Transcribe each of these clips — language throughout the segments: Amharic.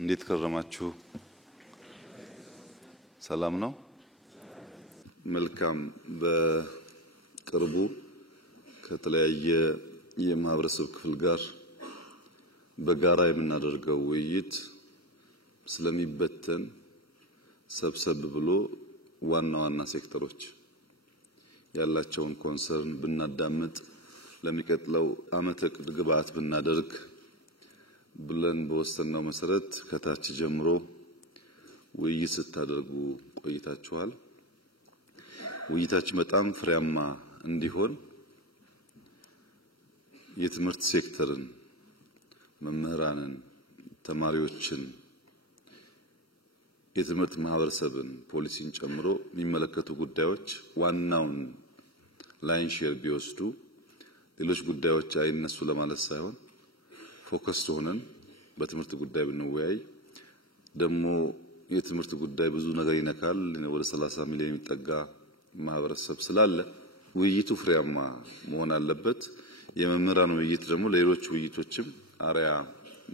እንዴት ከረማችሁ? ሰላም ነው? መልካም። በቅርቡ ከተለያየ የማህበረሰብ ክፍል ጋር በጋራ የምናደርገው ውይይት ስለሚበተን ሰብሰብ ብሎ ዋና ሴክተሮች ያላቸውን ኮንሰርን ብናዳምጥ ለሚቀጥለው ዓመት እቅድ ግብዓት ብናደርግ ብለን በወሰነው መሰረት ከታች ጀምሮ ውይይት ስታደርጉ ቆይታችኋል። ውይይታችን በጣም ፍሬያማ እንዲሆን የትምህርት ሴክተርን፣ መምህራንን፣ ተማሪዎችን፣ የትምህርት ማህበረሰብን፣ ፖሊሲን ጨምሮ የሚመለከቱ ጉዳዮች ዋናውን ላይን ሼር ቢወስዱ ሌሎች ጉዳዮች አይነሱ ለማለት ሳይሆን ፎከስ ሆነን በትምህርት ጉዳይ ብንወያይ ደግሞ የትምህርት ጉዳይ ብዙ ነገር ይነካል። ወደ 30 ሚሊዮን የሚጠጋ ማህበረሰብ ስላለ ውይይቱ ፍሬያማ መሆን አለበት። የመምህራን ውይይት ደግሞ ለሌሎች ውይይቶችም አርያ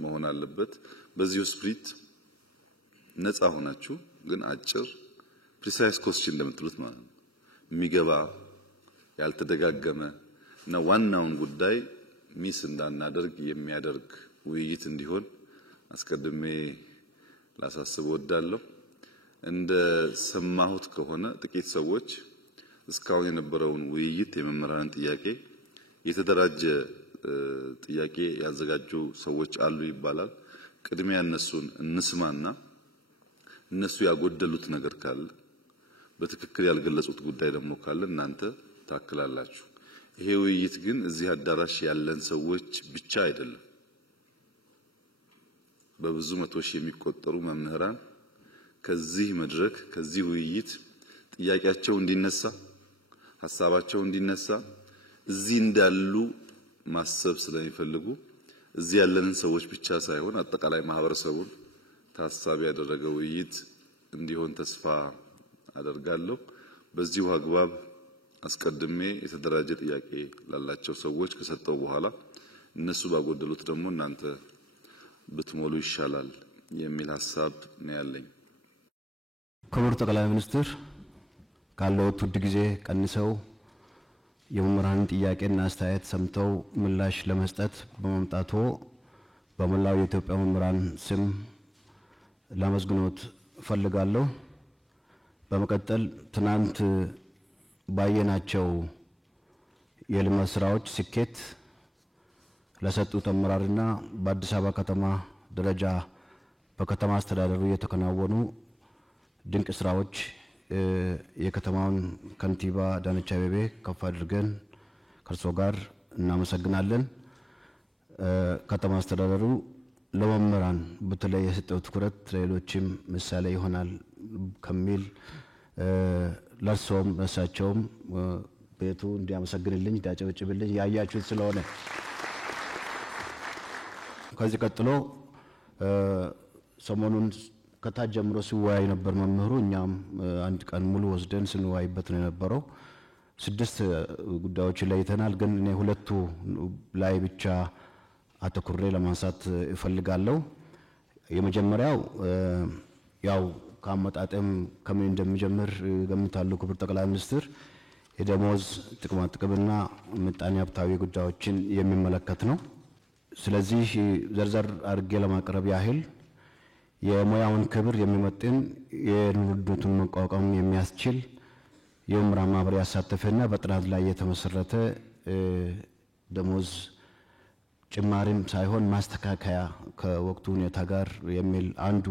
መሆን አለበት። በዚህ ስፕሪት ነፃ ሆናችሁ ግን አጭር ፕሪሳይስ ኮስችን እንደምትሉት ማለት ነው የሚገባ ያልተደጋገመ እና ዋናውን ጉዳይ ሚስ እንዳናደርግ የሚያደርግ ውይይት እንዲሆን አስቀድሜ ላሳስብ ወዳለሁ። እንደ ሰማሁት ከሆነ ጥቂት ሰዎች እስካሁን የነበረውን ውይይት የመምህራን ጥያቄ የተደራጀ ጥያቄ ያዘጋጁ ሰዎች አሉ ይባላል። ቅድሚያ እነሱን እንስማና እነሱ ያጎደሉት ነገር ካለ በትክክል ያልገለጹት ጉዳይ ደግሞ ካለ እናንተ ታክላላችሁ። ይሄ ውይይት ግን እዚህ አዳራሽ ያለን ሰዎች ብቻ አይደለም። በብዙ መቶ ሺህ የሚቆጠሩ መምህራን ከዚህ መድረክ ከዚህ ውይይት ጥያቄያቸው እንዲነሳ ሐሳባቸው እንዲነሳ እዚህ እንዳሉ ማሰብ ስለሚፈልጉ እዚህ ያለንን ሰዎች ብቻ ሳይሆን አጠቃላይ ማህበረሰቡን ታሳቢ ያደረገ ውይይት እንዲሆን ተስፋ አደርጋለሁ። በዚሁ አግባብ አስቀድሜ የተደራጀ ጥያቄ ላላቸው ሰዎች ከሰጠው በኋላ እነሱ ባጎደሉት ደግሞ እናንተ ብትሞሉ ይሻላል የሚል ሐሳብ ነው ያለኝ። ክቡር ጠቅላይ ሚኒስትር ካለው ውድ ጊዜ ቀንሰው የመምህራን ጥያቄና አስተያየት ሰምተው ምላሽ ለመስጠት በመምጣቱ በመላው የኢትዮጵያ መምህራን ስም ላመስግኖት ፈልጋለሁ። በመቀጠል ትናንት ባየናቸው የልማት ስራዎች ስኬት ለሰጡት አመራርና በአዲስ አበባ ከተማ ደረጃ በከተማ አስተዳደሩ የተከናወኑ ድንቅ ስራዎች የከተማውን ከንቲባ አዳነች አቤቤ ከፍ አድርገን ከርሶ ጋር እናመሰግናለን። ከተማ አስተዳደሩ ለመምህራን በተለይ የሰጠው ትኩረት ለሌሎችም ምሳሌ ይሆናል ከሚል ለርሶም እሳቸውም ቤቱ እንዲያመሰግንልኝ እንዲያጨበጭብልኝ ያያችሁት ስለሆነ ከዚህ ቀጥሎ ሰሞኑን ከታች ጀምሮ ሲወያይ ነበር መምህሩ። እኛም አንድ ቀን ሙሉ ወስደን ስንወያይበት ነው የነበረው። 6 ጉዳዮች ለይተናል። ግን እኔ ሁለቱ ላይ ብቻ አተኩሬ ለማንሳት እፈልጋለሁ። የመጀመሪያው ያው ከአመጣጥም ከምን እንደሚጀምር ገምታለሁ። ክቡር ጠቅላይ ሚኒስትር የደሞዝ ጥቅማጥቅምና ምጣኔ ሀብታዊ ጉዳዮችን የሚመለከት ነው። ስለዚህ ዘርዘር አድርጌ ለማቅረብ ያህል የሙያውን ክብር የሚመጥን የኑሮቱን መቋቋም የሚያስችል የመምህራን ማህበር ያሳተፈና በጥናት ላይ የተመሰረተ ደሞዝ ጭማሪም ሳይሆን ማስተካከያ ከወቅቱ ሁኔታ ጋር የሚል አንዱ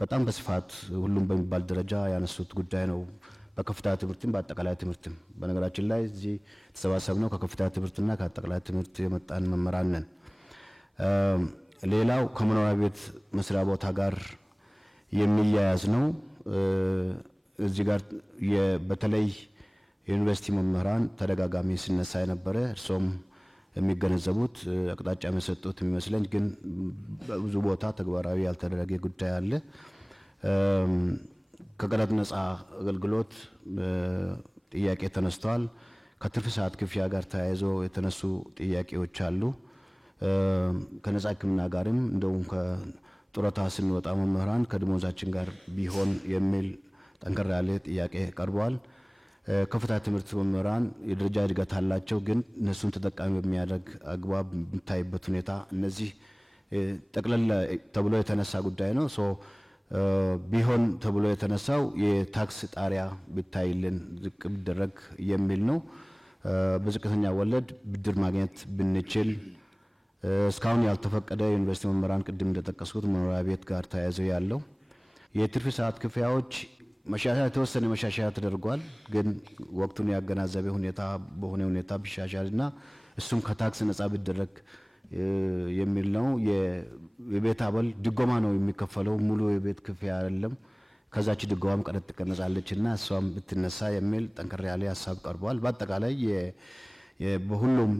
በጣም በስፋት ሁሉም በሚባል ደረጃ ያነሱት ጉዳይ ነው። በከፍተኛ ትምህርትም በአጠቃላይ ትምህርትም በነገራችን ላይ እዚህ ተሰባሰብነው ከከፍተኛ ትምህርትና ከአጠቃላይ ትምህርት የመጣን መምህራን ነን። ሌላው ከመኖሪያ ቤት መስሪያ ቦታ ጋር የሚያያዝ ነው። እዚህ ጋር በተለይ የዩኒቨርሲቲ መምህራን ተደጋጋሚ ሲነሳ የነበረ እርሶም የሚገነዘቡት አቅጣጫ የሰጡት የሚመስለኝ ግን በብዙ ቦታ ተግባራዊ ያልተደረገ ጉዳይ አለ። ከቀረጥ ነፃ አገልግሎት ጥያቄ ተነስተዋል። ከትርፍ ሰዓት ክፍያ ጋር ተያይዞ የተነሱ ጥያቄዎች አሉ። ከነፃ ሕክምና ጋርም እንደውም ጡረታ ስንወጣ መምህራን ከደሞዛችን ጋር ቢሆን የሚል ጠንከር ያለ ጥያቄ ቀርቧል። ከፍተኛ ትምህርት መምህራን የደረጃ እድገት አላቸው፣ ግን እነሱን ተጠቃሚ በሚያደርግ አግባብ የሚታይበት ሁኔታ እነዚህ ጠቅለል ተብሎ የተነሳ ጉዳይ ነው። ቢሆን ተብሎ የተነሳው የታክስ ጣሪያ ቢታይልን ዝቅ ቢደረግ የሚል ነው። በዝቅተኛ ወለድ ብድር ማግኘት ብንችል እስካሁን ያልተፈቀደ ዩኒቨርሲቲ መምህራን ቅድም እንደጠቀስኩት መኖሪያ ቤት ጋር ተያይዘው ያለው የትርፍ ሰዓት ክፍያዎች መሻሻያ የተወሰነ መሻሻያ ተደርጓል። ግን ወቅቱን ያገናዘበ ሁኔታ በሆነ ሁኔታ ቢሻሻልና እሱም ከታክስ ነፃ ቢደረግ የሚል ነው። የቤት አበል ድጎማ ነው የሚከፈለው፣ ሙሉ የቤት ክፍያ አይደለም። ከዛች ድጎማም ቀረጥ ትቀነሳለችና እሷም ብትነሳ የሚል ጠንከር ያለ ሀሳብ ቀርቧል። በአጠቃላይ በሁሉም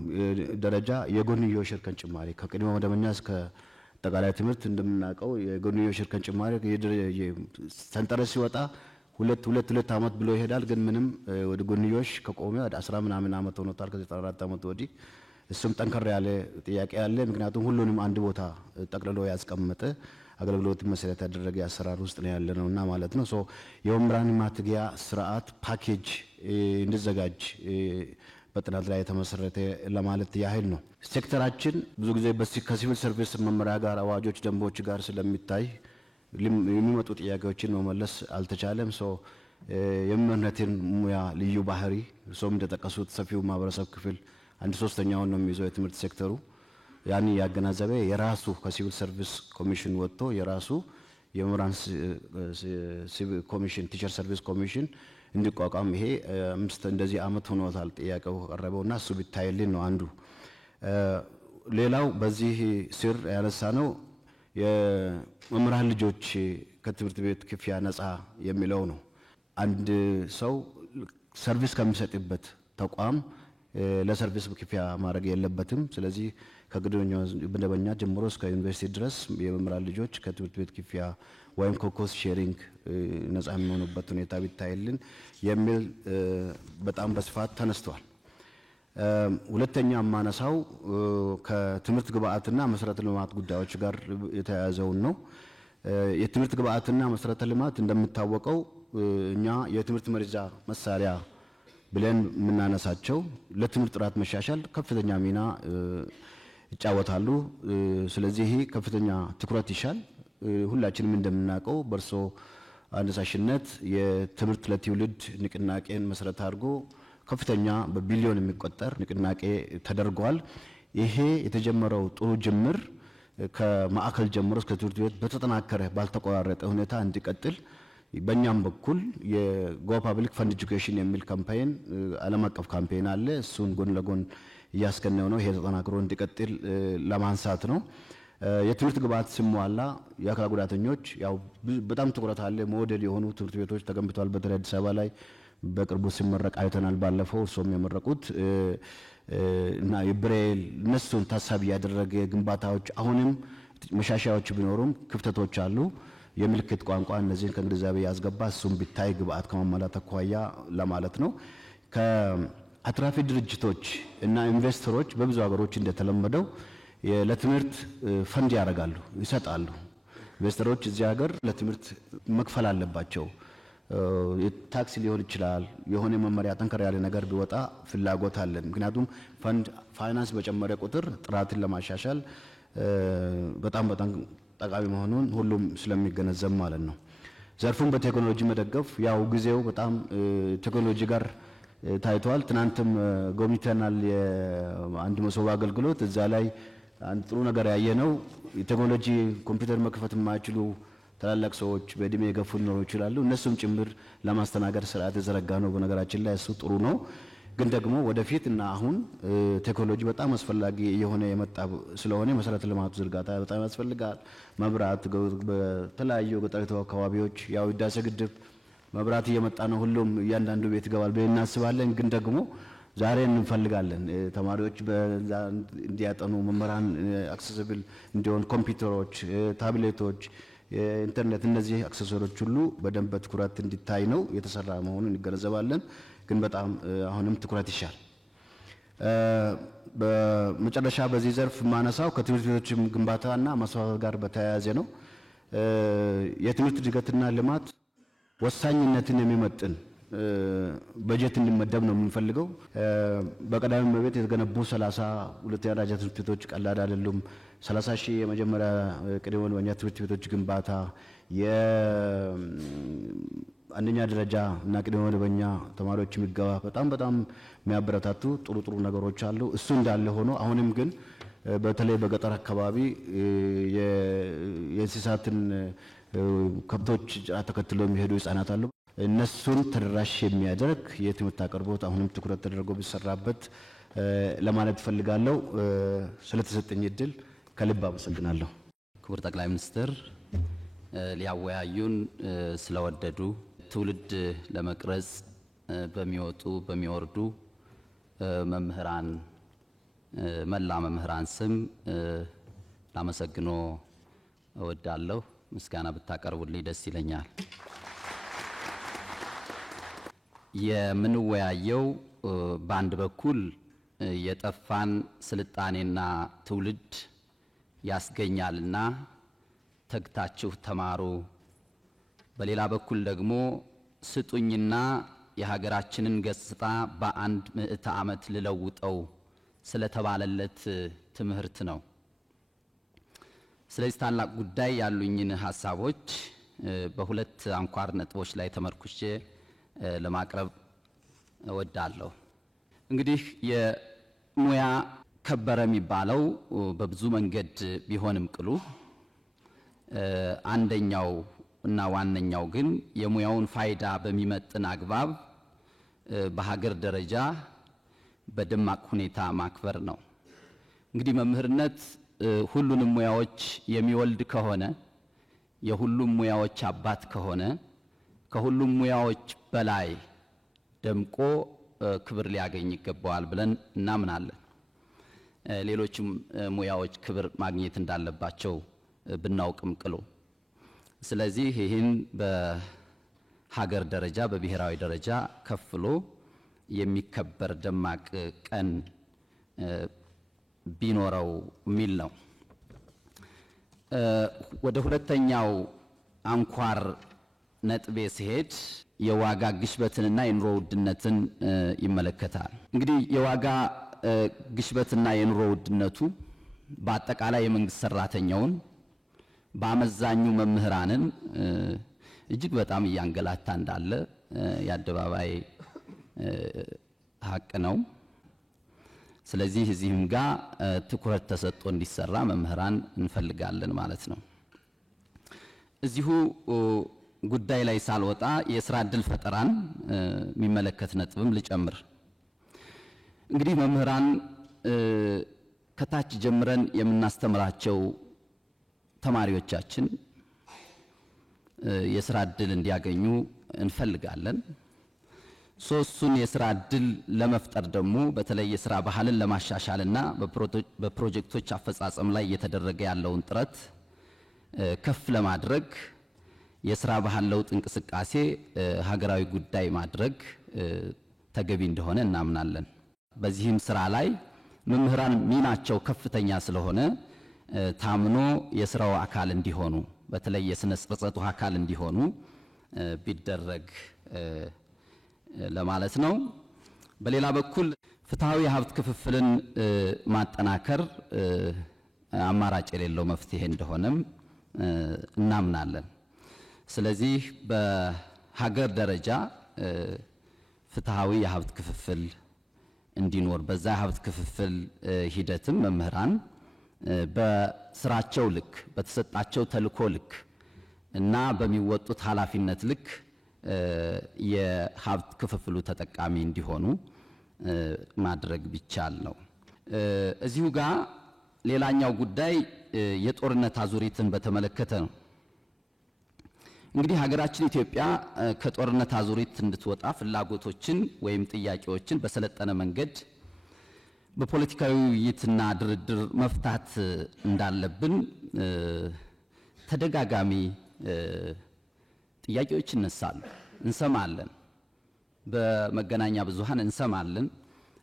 ደረጃ የጎንዮሽ እርከን ጭማሪ ከቅድመ መደበኛ እስከ አጠቃላይ ትምህርት እንደምናውቀው የጎንዮሽ እርከን ጭማሪ ሰንጠረዥ ሲወጣ ሁለት ዓመት ብሎ ይሄዳል። ግን ምንም ወደ ጎንዮሽ ከቆመ ወደ 10 ምናምን ዓመት ሆኖታል ከ94 ዓመት ወዲህ። እሱም ጠንከር ያለ ጥያቄ አለ። ምክንያቱም ሁሉንም አንድ ቦታ ጠቅልሎ ያስቀመጠ አገልግሎት መሰረት ያደረገ አሰራር ውስጥ ነው ያለነውና ማለት ነው። የመምህራን ማትጊያ ስርዓት ፓኬጅ እንዲዘጋጅ በጥናት ላይ የተመሰረተ ለማለት ያህል ነው። ሴክተራችን ብዙ ጊዜ ከሲቪል ሰርቪስ መመሪያ ጋር አዋጆች፣ ደንቦች ጋር ስለሚታይ የሚመጡ ጥያቄዎችን መመለስ አልተቻለም። የመምህርነትን ሙያ ልዩ ባህሪ እንደጠቀሱት ሰፊው ማህበረሰብ ክፍል 1/3ኛውን ነው የሚይዘው የትምህርት ሴክተሩ። ያን ያገናዘበ የራሱ ከሲቪል ሰርቪስ ኮሚሽን ወጥቶ የራሱ የመምህራን ኮሚሽን ቲቸር ሰርቪስ ኮሚሽን እንዲቋቋም ይሄ እንደዚህ ዓመት ሆኖታል ጥያቄው ቀረበውና እሱ ቢታይልን ነው አንዱ። ሌላው በዚህ ስር ያነሳ ነው የመምህራን ልጆች ከትምህርት ቤት ክፍያ ነፃ የሚለው ነው። አንድ ሰው ሰርቪስ ከሚሰጥበት ተቋም ለሰርቪስ ክፍያ ማድረግ የለበትም። ስለዚህ ከመደበኛ ጀምሮ እስከ ዩኒቨርሲቲ ድረስ የመምህራን ልጆች ከትምህርት ቤት ክፍያ ወይም ኮስት ሼሪንግ ነፃ የሚሆኑበት ሁኔታ ቢታይልን የሚል በጣም በስፋት ተነስተዋል። ሁለተኛ ማነሳው ከትምህርት ግብዓትና መሰረተ ልማት ጉዳዮች ጋር የተያያዘውን ነው። የትምህርት ግብዓትና መሰረተ ልማት እንደሚታወቀው እኛ የትምህርት መረጃ መሳሪያ ብለን የምናነሳቸው ለትምህርት ጥራት መሻሻል ከፍተኛ ሚና ይጫወታሉ። ስለዚህ ከፍተኛ ትኩረት ይሻል። ሁላችንም እንደምናውቀው በርሶ አነሳሽነት የትምህርት ለትውልድ ንቅናቄን መሰረት አድርጎ ከፍተኛ በቢሊዮን የሚቆጠር ንቅናቄ ተደርጓል። ይሄ የተጀመረው ጥሩ ጅምር ከማዕከል ጀምሮ እስከ ትምህርት ቤት በተጠናከረ ባልተቆራረጠ ሁኔታ እንዲቀጥል በእኛም በኩል የጎ ፐብሊክ ፈንድ ኤጁኬሽን የሚል ካምፔን ዓለም አቀፍ ካምፔን አለ። እሱን ጎን ለጎን እያስከነው ነው። ይሄ ተጠናክሮ እንዲቀጥል ለማንሳት ነው። የትምህርት ግብዓት ሲሟላ የአካል ጉዳተኞች ያው በጣም ትኩረት አለ። ሞዴል የሆኑ ትምህርት ቤቶች ተገንብተዋል። በተለይ አዲስ አበባ ላይ በቅርቡ ሲመረቅ አይተናል። ባለፈው እርሶም የመረቁት እና የብሬል እነሱን ታሳቢ ያደረገ ግንባታዎች አሁንም መሻሻያዎች ቢኖሩም ክፍተቶች አሉ። የምልክት ቋንቋ እነዚህን ከግንዛቤ ያስገባ እሱም ቢታይ ግብዓት ከማሟላት አኳያ ለማለት ነው። ከአትራፊ ድርጅቶች እና ኢንቨስተሮች በብዙ ሀገሮች እንደተለመደው ለትምህርት ፈንድ ያደርጋሉ፣ ይሰጣሉ። ኢንቨስተሮች እዚህ ሀገር ለትምህርት መክፈል አለባቸው። ታክስ ሊሆን ይችላል። የሆነ መመሪያ ጠንከር ያለ ነገር ቢወጣ ፍላጎት አለን። ምክንያቱም ፋይናንስ በጨመረ ቁጥር ጥራትን ለማሻሻል በጣም ጠቃሚ መሆኑን ሁሉም ስለሚገነዘብ ማለት ነው። ዘርፉን በቴክኖሎጂ መደገፍ ያው ጊዜው በጣም ቴክኖሎጂ ጋር ታይቷል። ትናንትም ጎብኝተናል የአንድ መሶብ አገልግሎት። እዛ ላይ አንድ ጥሩ ነገር ያየነው የቴክኖሎጂ ኮምፒውተር መክፈት የማይችሉ ታላላቅ ሰዎች በእድሜ የገፉ ሊኖሩ ይችላሉ። እነሱም ጭምር ለማስተናገድ ስርዓት የዘረጋ ነው። በነገራችን ላይ እሱ ጥሩ ነው። ግን ደግሞ ወደፊት እና አሁን ቴክኖሎጂ በጣም አስፈላጊ የሆነ የመጣ ስለሆነ መሰረተ ልማቱ ዝርጋታ በጣም ያስፈልጋል። መብራት በተለያዩ ገጠሪቱ አካባቢዎች ያው ህዳሴ ግድብ መብራት እየመጣ ነው። ሁሉም እያንዳንዱ ቤት ይገባል ብለን እናስባለን። ግን ደግሞ ዛሬ እንፈልጋለን ተማሪዎች በዛ እንዲያጠኑ መምህራን አክሰሲብል እንዲሆን ኮምፒውተሮች፣ ታብሌቶች፣ ኢንተርኔት እነዚህ አክሰሰሪዎች ሁሉ በደንብ በትኩረት እንዲታይ ነው የተሰራ መሆኑን እንገነዘባለን። ግን በጣም አሁንም ትኩረት ይሻል። በመጨረሻ በዚህ ዘርፍ ማነሳው ከትምህርት ቤቶች ግንባታና ማስፋፋት ጋር በተያያዘ ነው። የትምህርት እድገትና ልማት ወሳኝነትን የሚመጥን በጀት እንዲመደብ ነው የምንፈልገው። በቀዳሚ እመቤት የተገነቡ 30 ሁለተኛ ደረጃ ትምህርት ቤቶች ቀላል አይደሉም። 30 ሺህ የመጀመሪያ ቅድመ መደበኛ ትምህርት ቤቶች ግንባታ፣ የአንደኛ ደረጃ እና ቅድመ መደበኛ ተማሪዎች የሚገባ በጣም የሚያበረታቱ ጥሩ ነገሮች አሉ። እሱ እንዳለ ሆኖ አሁንም ግን በተለይ በገጠር አካባቢ የእንስሳትን ከብቶች ተከትሎ የሚሄዱ ህፃናት አሉ። እነሱን ተደራሽ የሚያደርግ የትምህርት አቅርቦት አሁንም ትኩረት ተደርጎ ቢሰራበት ለማለት ፈልጋለሁ። ስለተሰጠኝ እድል ከልብ አመሰግናለሁ። ክቡር ጠቅላይ ሚኒስትር ሊያወያዩን ስለወደዱ ትውልድ ለመቅረጽ በሚወጡ በሚወርዱ መምህራን መላ መምህራን ስም ላመሰግኖ እወዳለሁ። ምስጋና ብታቀርቡልኝ ደስ ይለኛል። የምንወያየው በአንድ በኩል የጠፋን ስልጣኔና ትውልድ ያስገኛልና ተግታችሁ ተማሩ፣ በሌላ በኩል ደግሞ ስጡኝና የሀገራችንን ገጽታ በአንድ ምዕተ ዓመት ልለውጠው ስለተባለለት ትምህርት ነው። ስለዚህ ታላቅ ጉዳይ ያሉኝን ሐሳቦች በሁለት አንኳር ነጥቦች ላይ ተመርኩሼ ለማቅረብ እወዳለሁ። እንግዲህ የሙያ ከበረ የሚባለው በብዙ መንገድ ቢሆንም ቅሉ አንደኛው እና ዋነኛው ግን የሙያውን ፋይዳ በሚመጥን አግባብ በሀገር ደረጃ በደማቅ ሁኔታ ማክበር ነው። እንግዲህ መምህርነት ሁሉንም ሙያዎች የሚወልድ ከሆነ የሁሉም ሙያዎች አባት ከሆነ ከሁሉም ሙያዎች በላይ ደምቆ ክብር ሊያገኝ ይገባዋል ብለን እናምናለን። ሌሎችም ሙያዎች ክብር ማግኘት እንዳለባቸው ብናውቅም ቅሉ ስለዚህ ይህን በሀገር ደረጃ በብሔራዊ ደረጃ ከፍሎ የሚከበር ደማቅ ቀን ቢኖረው የሚል ነው። ወደ ሁለተኛው አንኳር ነጥቤ ሲሄድ የዋጋ ግሽበትንና የኑሮ ውድነትን ይመለከታል። እንግዲህ የዋጋ ግሽበትና የኑሮ ውድነቱ በአጠቃላይ የመንግስት ሰራተኛውን በአመዛኙ መምህራንን እጅግ በጣም እያንገላታ እንዳለ የአደባባይ ሀቅ ነው። ስለዚህ እዚህም ጋር ትኩረት ተሰጥቶ እንዲሰራ መምህራን እንፈልጋለን ማለት ነው። እዚሁ ጉዳይ ላይ ሳልወጣ የስራ ዕድል ፈጠራን የሚመለከት ነጥብም ልጨምር። እንግዲህ መምህራን ከታች ጀምረን የምናስተምራቸው ተማሪዎቻችን የስራ ዕድል እንዲያገኙ እንፈልጋለን። ሶስቱን የስራ ዕድል ለመፍጠር ደግሞ በተለይ የስራ ባህልን ለማሻሻልና በፕሮጀክቶች አፈጻጸም ላይ እየተደረገ ያለውን ጥረት ከፍ ለማድረግ የስራ ባህል ለውጥ እንቅስቃሴ ሀገራዊ ጉዳይ ማድረግ ተገቢ እንደሆነ እናምናለን። በዚህም ስራ ላይ መምህራን ሚናቸው ከፍተኛ ስለሆነ ታምኖ የስራው አካል እንዲሆኑ በተለይ የስነ ጽፈቱ አካል እንዲሆኑ ቢደረግ ለማለት ነው። በሌላ በኩል ፍትሃዊ የሀብት ክፍፍልን ማጠናከር አማራጭ የሌለው መፍትሄ እንደሆነም እናምናለን። ስለዚህ በሀገር ደረጃ ፍትሃዊ የሀብት ክፍፍል እንዲኖር በዛ የሀብት ክፍፍል ሂደትም መምህራን በስራቸው ልክ በተሰጣቸው ተልዕኮ ልክ እና በሚወጡት ኃላፊነት ልክ የሀብት ክፍፍሉ ተጠቃሚ እንዲሆኑ ማድረግ ቢቻል ነው። እዚሁ ጋር ሌላኛው ጉዳይ የጦርነት አዙሪትን በተመለከተ ነው። እንግዲህ ሀገራችን ኢትዮጵያ ከጦርነት አዙሪት እንድትወጣ ፍላጎቶችን ወይም ጥያቄዎችን በሰለጠነ መንገድ በፖለቲካዊ ውይይትና ድርድር መፍታት እንዳለብን ተደጋጋሚ ጥያቄዎች ይነሳሉ፣ እንሰማለን፣ በመገናኛ ብዙሃን እንሰማለን፣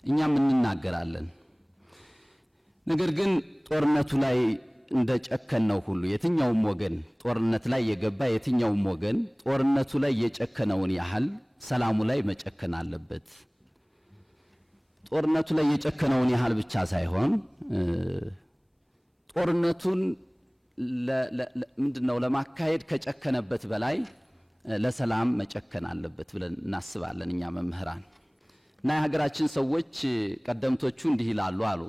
እኛም እንናገራለን። ነገር ግን ጦርነቱ ላይ እንደጨከነው ሁሉ የትኛውም ወገን ጦርነት ላይ የገባ የትኛውም ወገን ጦርነቱ ላይ የጨከነውን ያህል ሰላሙ ላይ መጨከን አለበት። ጦርነቱ ላይ የጨከነውን ያህል ብቻ ሳይሆን ጦርነቱን ምንድነው ለማካሄድ ከጨከነበት በላይ ለሰላም መጨከን አለበት ብለን እናስባለን እኛ መምህራን። እና የሀገራችን ሰዎች ቀደምቶቹ እንዲህ ይላሉ አሉ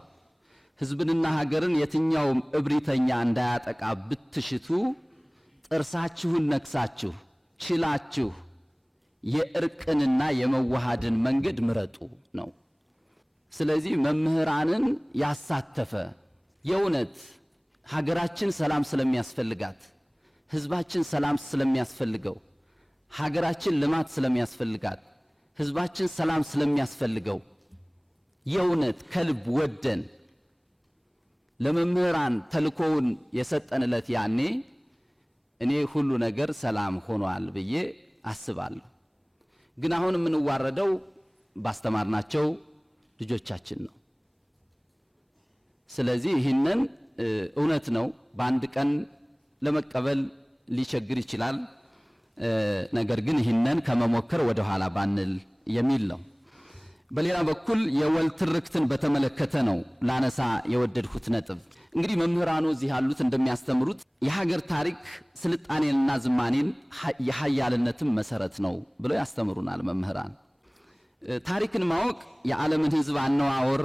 ህዝብንና ሀገርን የትኛውም እብሪተኛ እንዳያጠቃ ብትሽቱ ጥርሳችሁን ነክሳችሁ ችላችሁ የእርቅንና የመዋሃድን መንገድ ምረጡ ነው። ስለዚህ መምህራንን ያሳተፈ የእውነት ሀገራችን ሰላም ስለሚያስፈልጋት ህዝባችን ሰላም ስለሚያስፈልገው ሀገራችን ልማት ስለሚያስፈልጋት ህዝባችን ሰላም ስለሚያስፈልገው የእውነት ከልብ ወደን ለመምህራን ተልኮውን የሰጠንለት ያኔ እኔ ሁሉ ነገር ሰላም ሆኗል ብዬ አስባለሁ። ግን አሁን የምንዋረደው ባስተማርናቸው ልጆቻችን ነው። ስለዚህ ይህንን እውነት ነው በአንድ ቀን ለመቀበል ሊቸግር ይችላል። ነገር ግን ይህንን ከመሞከር ወደ ኋላ ባንል የሚል ነው። በሌላ በኩል የወል ትርክትን በተመለከተ ነው ላነሳ የወደድኩት ነጥብ። እንግዲህ መምህራኑ እዚህ ያሉት እንደሚያስተምሩት የሀገር ታሪክ ስልጣኔንና ዝማኔን የሀያልነትም መሰረት ነው ብለው ያስተምሩናል መምህራን። ታሪክን ማወቅ የዓለምን ህዝብ አነዋወር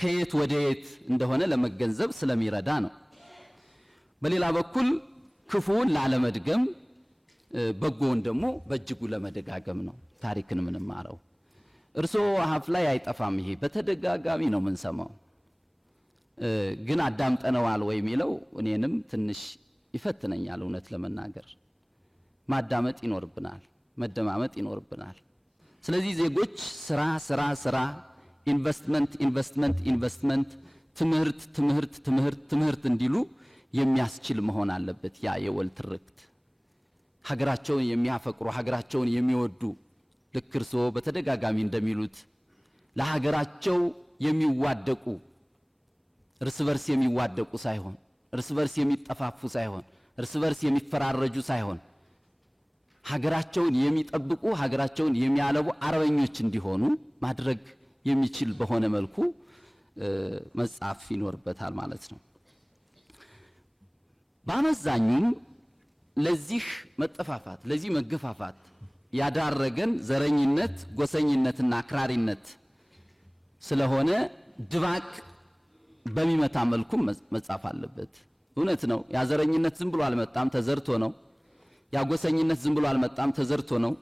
ከየት ወደ የት እንደሆነ ለመገንዘብ ስለሚረዳ ነው። በሌላ በኩል ክፉውን ላለመድገም በጎውን ደግሞ በእጅጉ ለመደጋገም ነው ታሪክን የምንማረው። እርሶ አፍ ላይ አይጠፋም። ይሄ በተደጋጋሚ ነው የምንሰማው። ግን አዳምጠነዋል ወይ የሚለው እኔንም ትንሽ ይፈትነኛል። እውነት ለመናገር ማዳመጥ ይኖርብናል፣ መደማመጥ ይኖርብናል። ስለዚህ ዜጎች ስራ ስራ ስራ፣ ኢንቨስትመንት ኢንቨስትመንት ኢንቨስትመንት፣ ትምህርት ትምህርት ትምህርት ትምህርት እንዲሉ የሚያስችል መሆን አለበት። ያ የወል ትርክት ሀገራቸውን የሚያፈቅሩ ሀገራቸውን የሚወዱ ልክ እርሶ በተደጋጋሚ እንደሚሉት ለሀገራቸው የሚዋደቁ እርስ በርስ የሚዋደቁ ሳይሆን እርስ በርስ የሚጠፋፉ ሳይሆን እርስ በርስ የሚፈራረጁ ሳይሆን ሀገራቸውን የሚጠብቁ ሀገራቸውን የሚያለቡ አርበኞች እንዲሆኑ ማድረግ የሚችል በሆነ መልኩ መጻፍ ይኖርበታል ማለት ነው። በአመዛኙም ለዚህ መጠፋፋት ለዚህ መገፋፋት ያዳረገን ዘረኝነት፣ ጎሰኝነትና አክራሪነት ስለሆነ ድባቅ በሚመታ መልኩ መጻፍ አለበት። እውነት ነው። ያ ዘረኝነት ዝም ብሎ አልመጣም፣ ተዘርቶ ነው። ያ ጎሰኝነት ዝም ብሎ አልመጣም፣ ተዘርቶ ነው።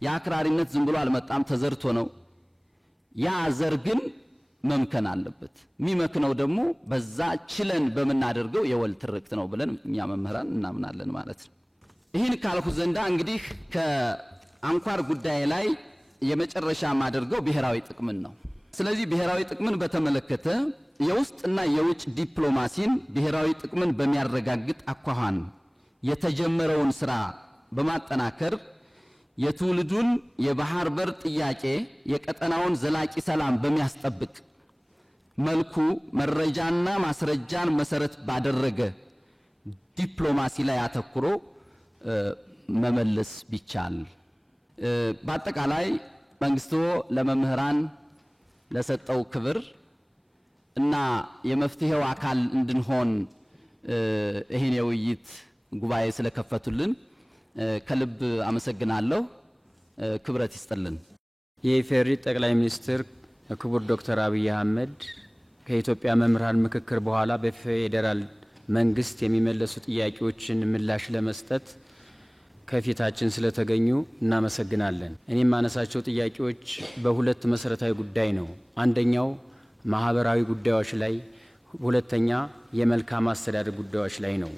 ያ አክራሪነት ዝም ብሎ አልመጣም፣ ተዘርቶ ነው። ያ ዘር ግን መምከን አለበት። የሚመክነው ደግሞ በዛ ችለን በመናደርገው የወል ትርክት ነው ብለን እኛ መምህራን እናምናለን ማለት ነው። ይህን ካልኩ ዘንዳ እንግዲህ ከአንኳር ጉዳይ ላይ የመጨረሻ ማደርገው ብሔራዊ ጥቅምን ነው። ስለዚህ ብሔራዊ ጥቅምን በተመለከተ የውስጥና የውጭ ዲፕሎማሲን ብሔራዊ ጥቅምን በሚያረጋግጥ አኳኋን የተጀመረውን ስራ በማጠናከር የትውልዱን የባህር በር ጥያቄ የቀጠናውን ዘላቂ ሰላም በሚያስጠብቅ መልኩ መረጃና ማስረጃን መሰረት ባደረገ ዲፕሎማሲ ላይ አተኩሮ መመለስ ቢቻል። በአጠቃላይ መንግስቱ ለመምህራን ለሰጠው ክብር እና የመፍትሄው አካል እንድንሆን ይህን የውይይት ጉባኤ ስለከፈቱልን ከልብ አመሰግናለሁ። ክብረት ይስጥልን። የኢፌዴሪ ጠቅላይ ሚኒስትር ክቡር ዶክተር አብይ አህመድ ከኢትዮጵያ መምህራን ምክክር በኋላ በፌዴራል መንግስት የሚመለሱ ጥያቄዎችን ምላሽ ለመስጠት ከፊታችን ስለተገኙ እናመሰግናለን። እኔም ማነሳቸው ጥያቄዎች በሁለት መሰረታዊ ጉዳይ ነው። አንደኛው ማህበራዊ ጉዳዮች ላይ፣ ሁለተኛ የመልካም አስተዳደር ጉዳዮች ላይ ነው።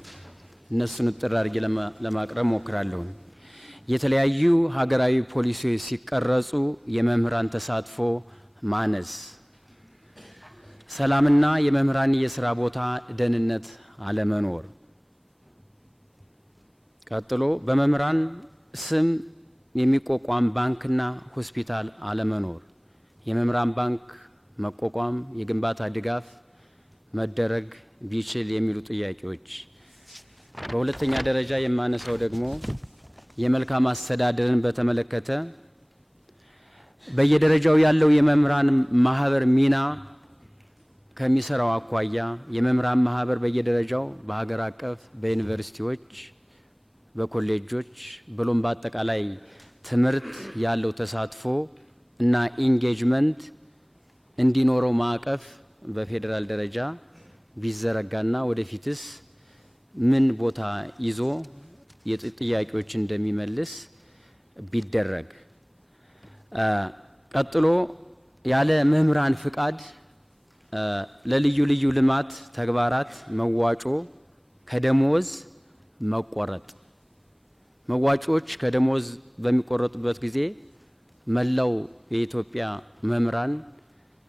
እነሱን ጥር አድርጌ ለማቅረብ ሞክራለሁ። የተለያዩ ሀገራዊ ፖሊሲዎች ሲቀረጹ የመምህራን ተሳትፎ ማነስ፣ ሰላምና የመምህራን የሥራ ቦታ ደህንነት አለመኖር፣ ቀጥሎ በመምህራን ስም የሚቋቋም ባንክና ሆስፒታል አለመኖር፣ የመምህራን ባንክ መቋቋም፣ የግንባታ ድጋፍ መደረግ ቢችል የሚሉ ጥያቄዎች። በሁለተኛ ደረጃ የማነሳው ደግሞ የመልካም አስተዳደርን በተመለከተ በየደረጃው ያለው የመምህራን ማህበር ሚና ከሚሰራው አኳያ የመምህራን ማህበር በየደረጃው በሀገር አቀፍ በዩኒቨርሲቲዎች በኮሌጆች ብሎም በአጠቃላይ ትምህርት ያለው ተሳትፎ እና ኢንጌጅመንት እንዲኖረው ማዕቀፍ በፌደራል ደረጃ ቢዘረጋና ወደፊትስ ምን ቦታ ይዞ የጥያቄዎች እንደሚመልስ ቢደረግ። ቀጥሎ ያለ መምህራን ፍቃድ ለልዩ ልዩ ልማት ተግባራት መዋጮ ከደሞዝ መቆረጥ። መዋጮዎች ከደሞዝ በሚቆረጡበት ጊዜ መላው የኢትዮጵያ መምህራን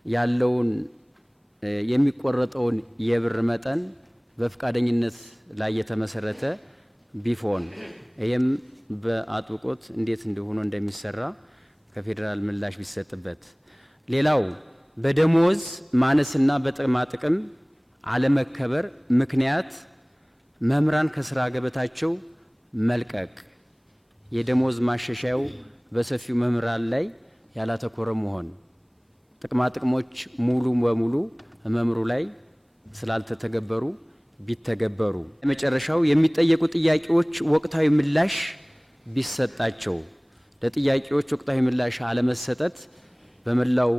ያለውን የሚቆረጠውን የብር መጠን በፍቃደኝነት ላይ የተመሰረተ ቢሆን ይሄም በአጥብቆት እንዴት እንደሆነ እንደሚሰራ ከፌደራል ምላሽ ቢሰጥበት። ሌላው በደሞዝ ማነስና በጥቅማ ጥቅም አለመከበር ምክንያት መምህራን ከስራ ገበታቸው መልቀቅ፣ የደሞዝ ማሻሻያው በሰፊው መምህራን ላይ ያላተኮረ መሆን፣ ጥቅማ ጥቅሞች ሙሉ በሙሉ መምህሩ ላይ ስላልተተገበሩ ቢተገበሩ። የመጨረሻው የሚጠየቁ ጥያቄዎች ወቅታዊ ምላሽ ቢሰጣቸው። ለጥያቄዎች ወቅታዊ ምላሽ አለመሰጠት በመላው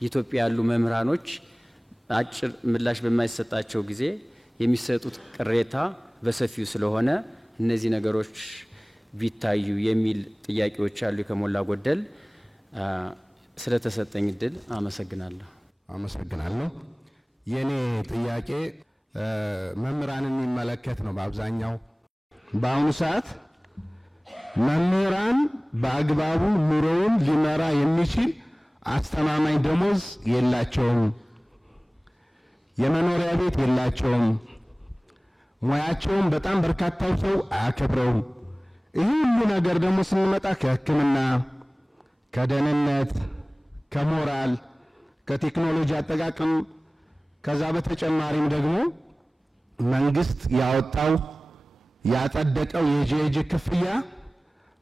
ኢትዮጵያ ያሉ መምህራኖች አጭር ምላሽ በማይሰጣቸው ጊዜ የሚሰጡት ቅሬታ በሰፊው ስለሆነ እነዚህ ነገሮች ቢታዩ የሚል ጥያቄዎች አሉ። ከሞላ ጎደል ስለተሰጠኝ እድል አመሰግናለሁ። አመሰግናለሁ። የኔ ጥያቄ መምህራንን የሚመለከት ነው። በአብዛኛው በአሁኑ ሰዓት መምህራን በአግባቡ ኑሮውን ሊመራ የሚችል አስተማማኝ ደሞዝ የላቸውም፣ የመኖሪያ ቤት የላቸውም፣ ሙያቸውን በጣም በርካታው ሰው አያከብረውም። ይህ ሁሉ ነገር ደግሞ ስንመጣ ከሕክምና፣ ከደህንነት፣ ከሞራል፣ ከቴክኖሎጂ አጠቃቀም ከዛ በተጨማሪም ደግሞ መንግስት ያወጣው ያጸደቀው የጄጄ ክፍያ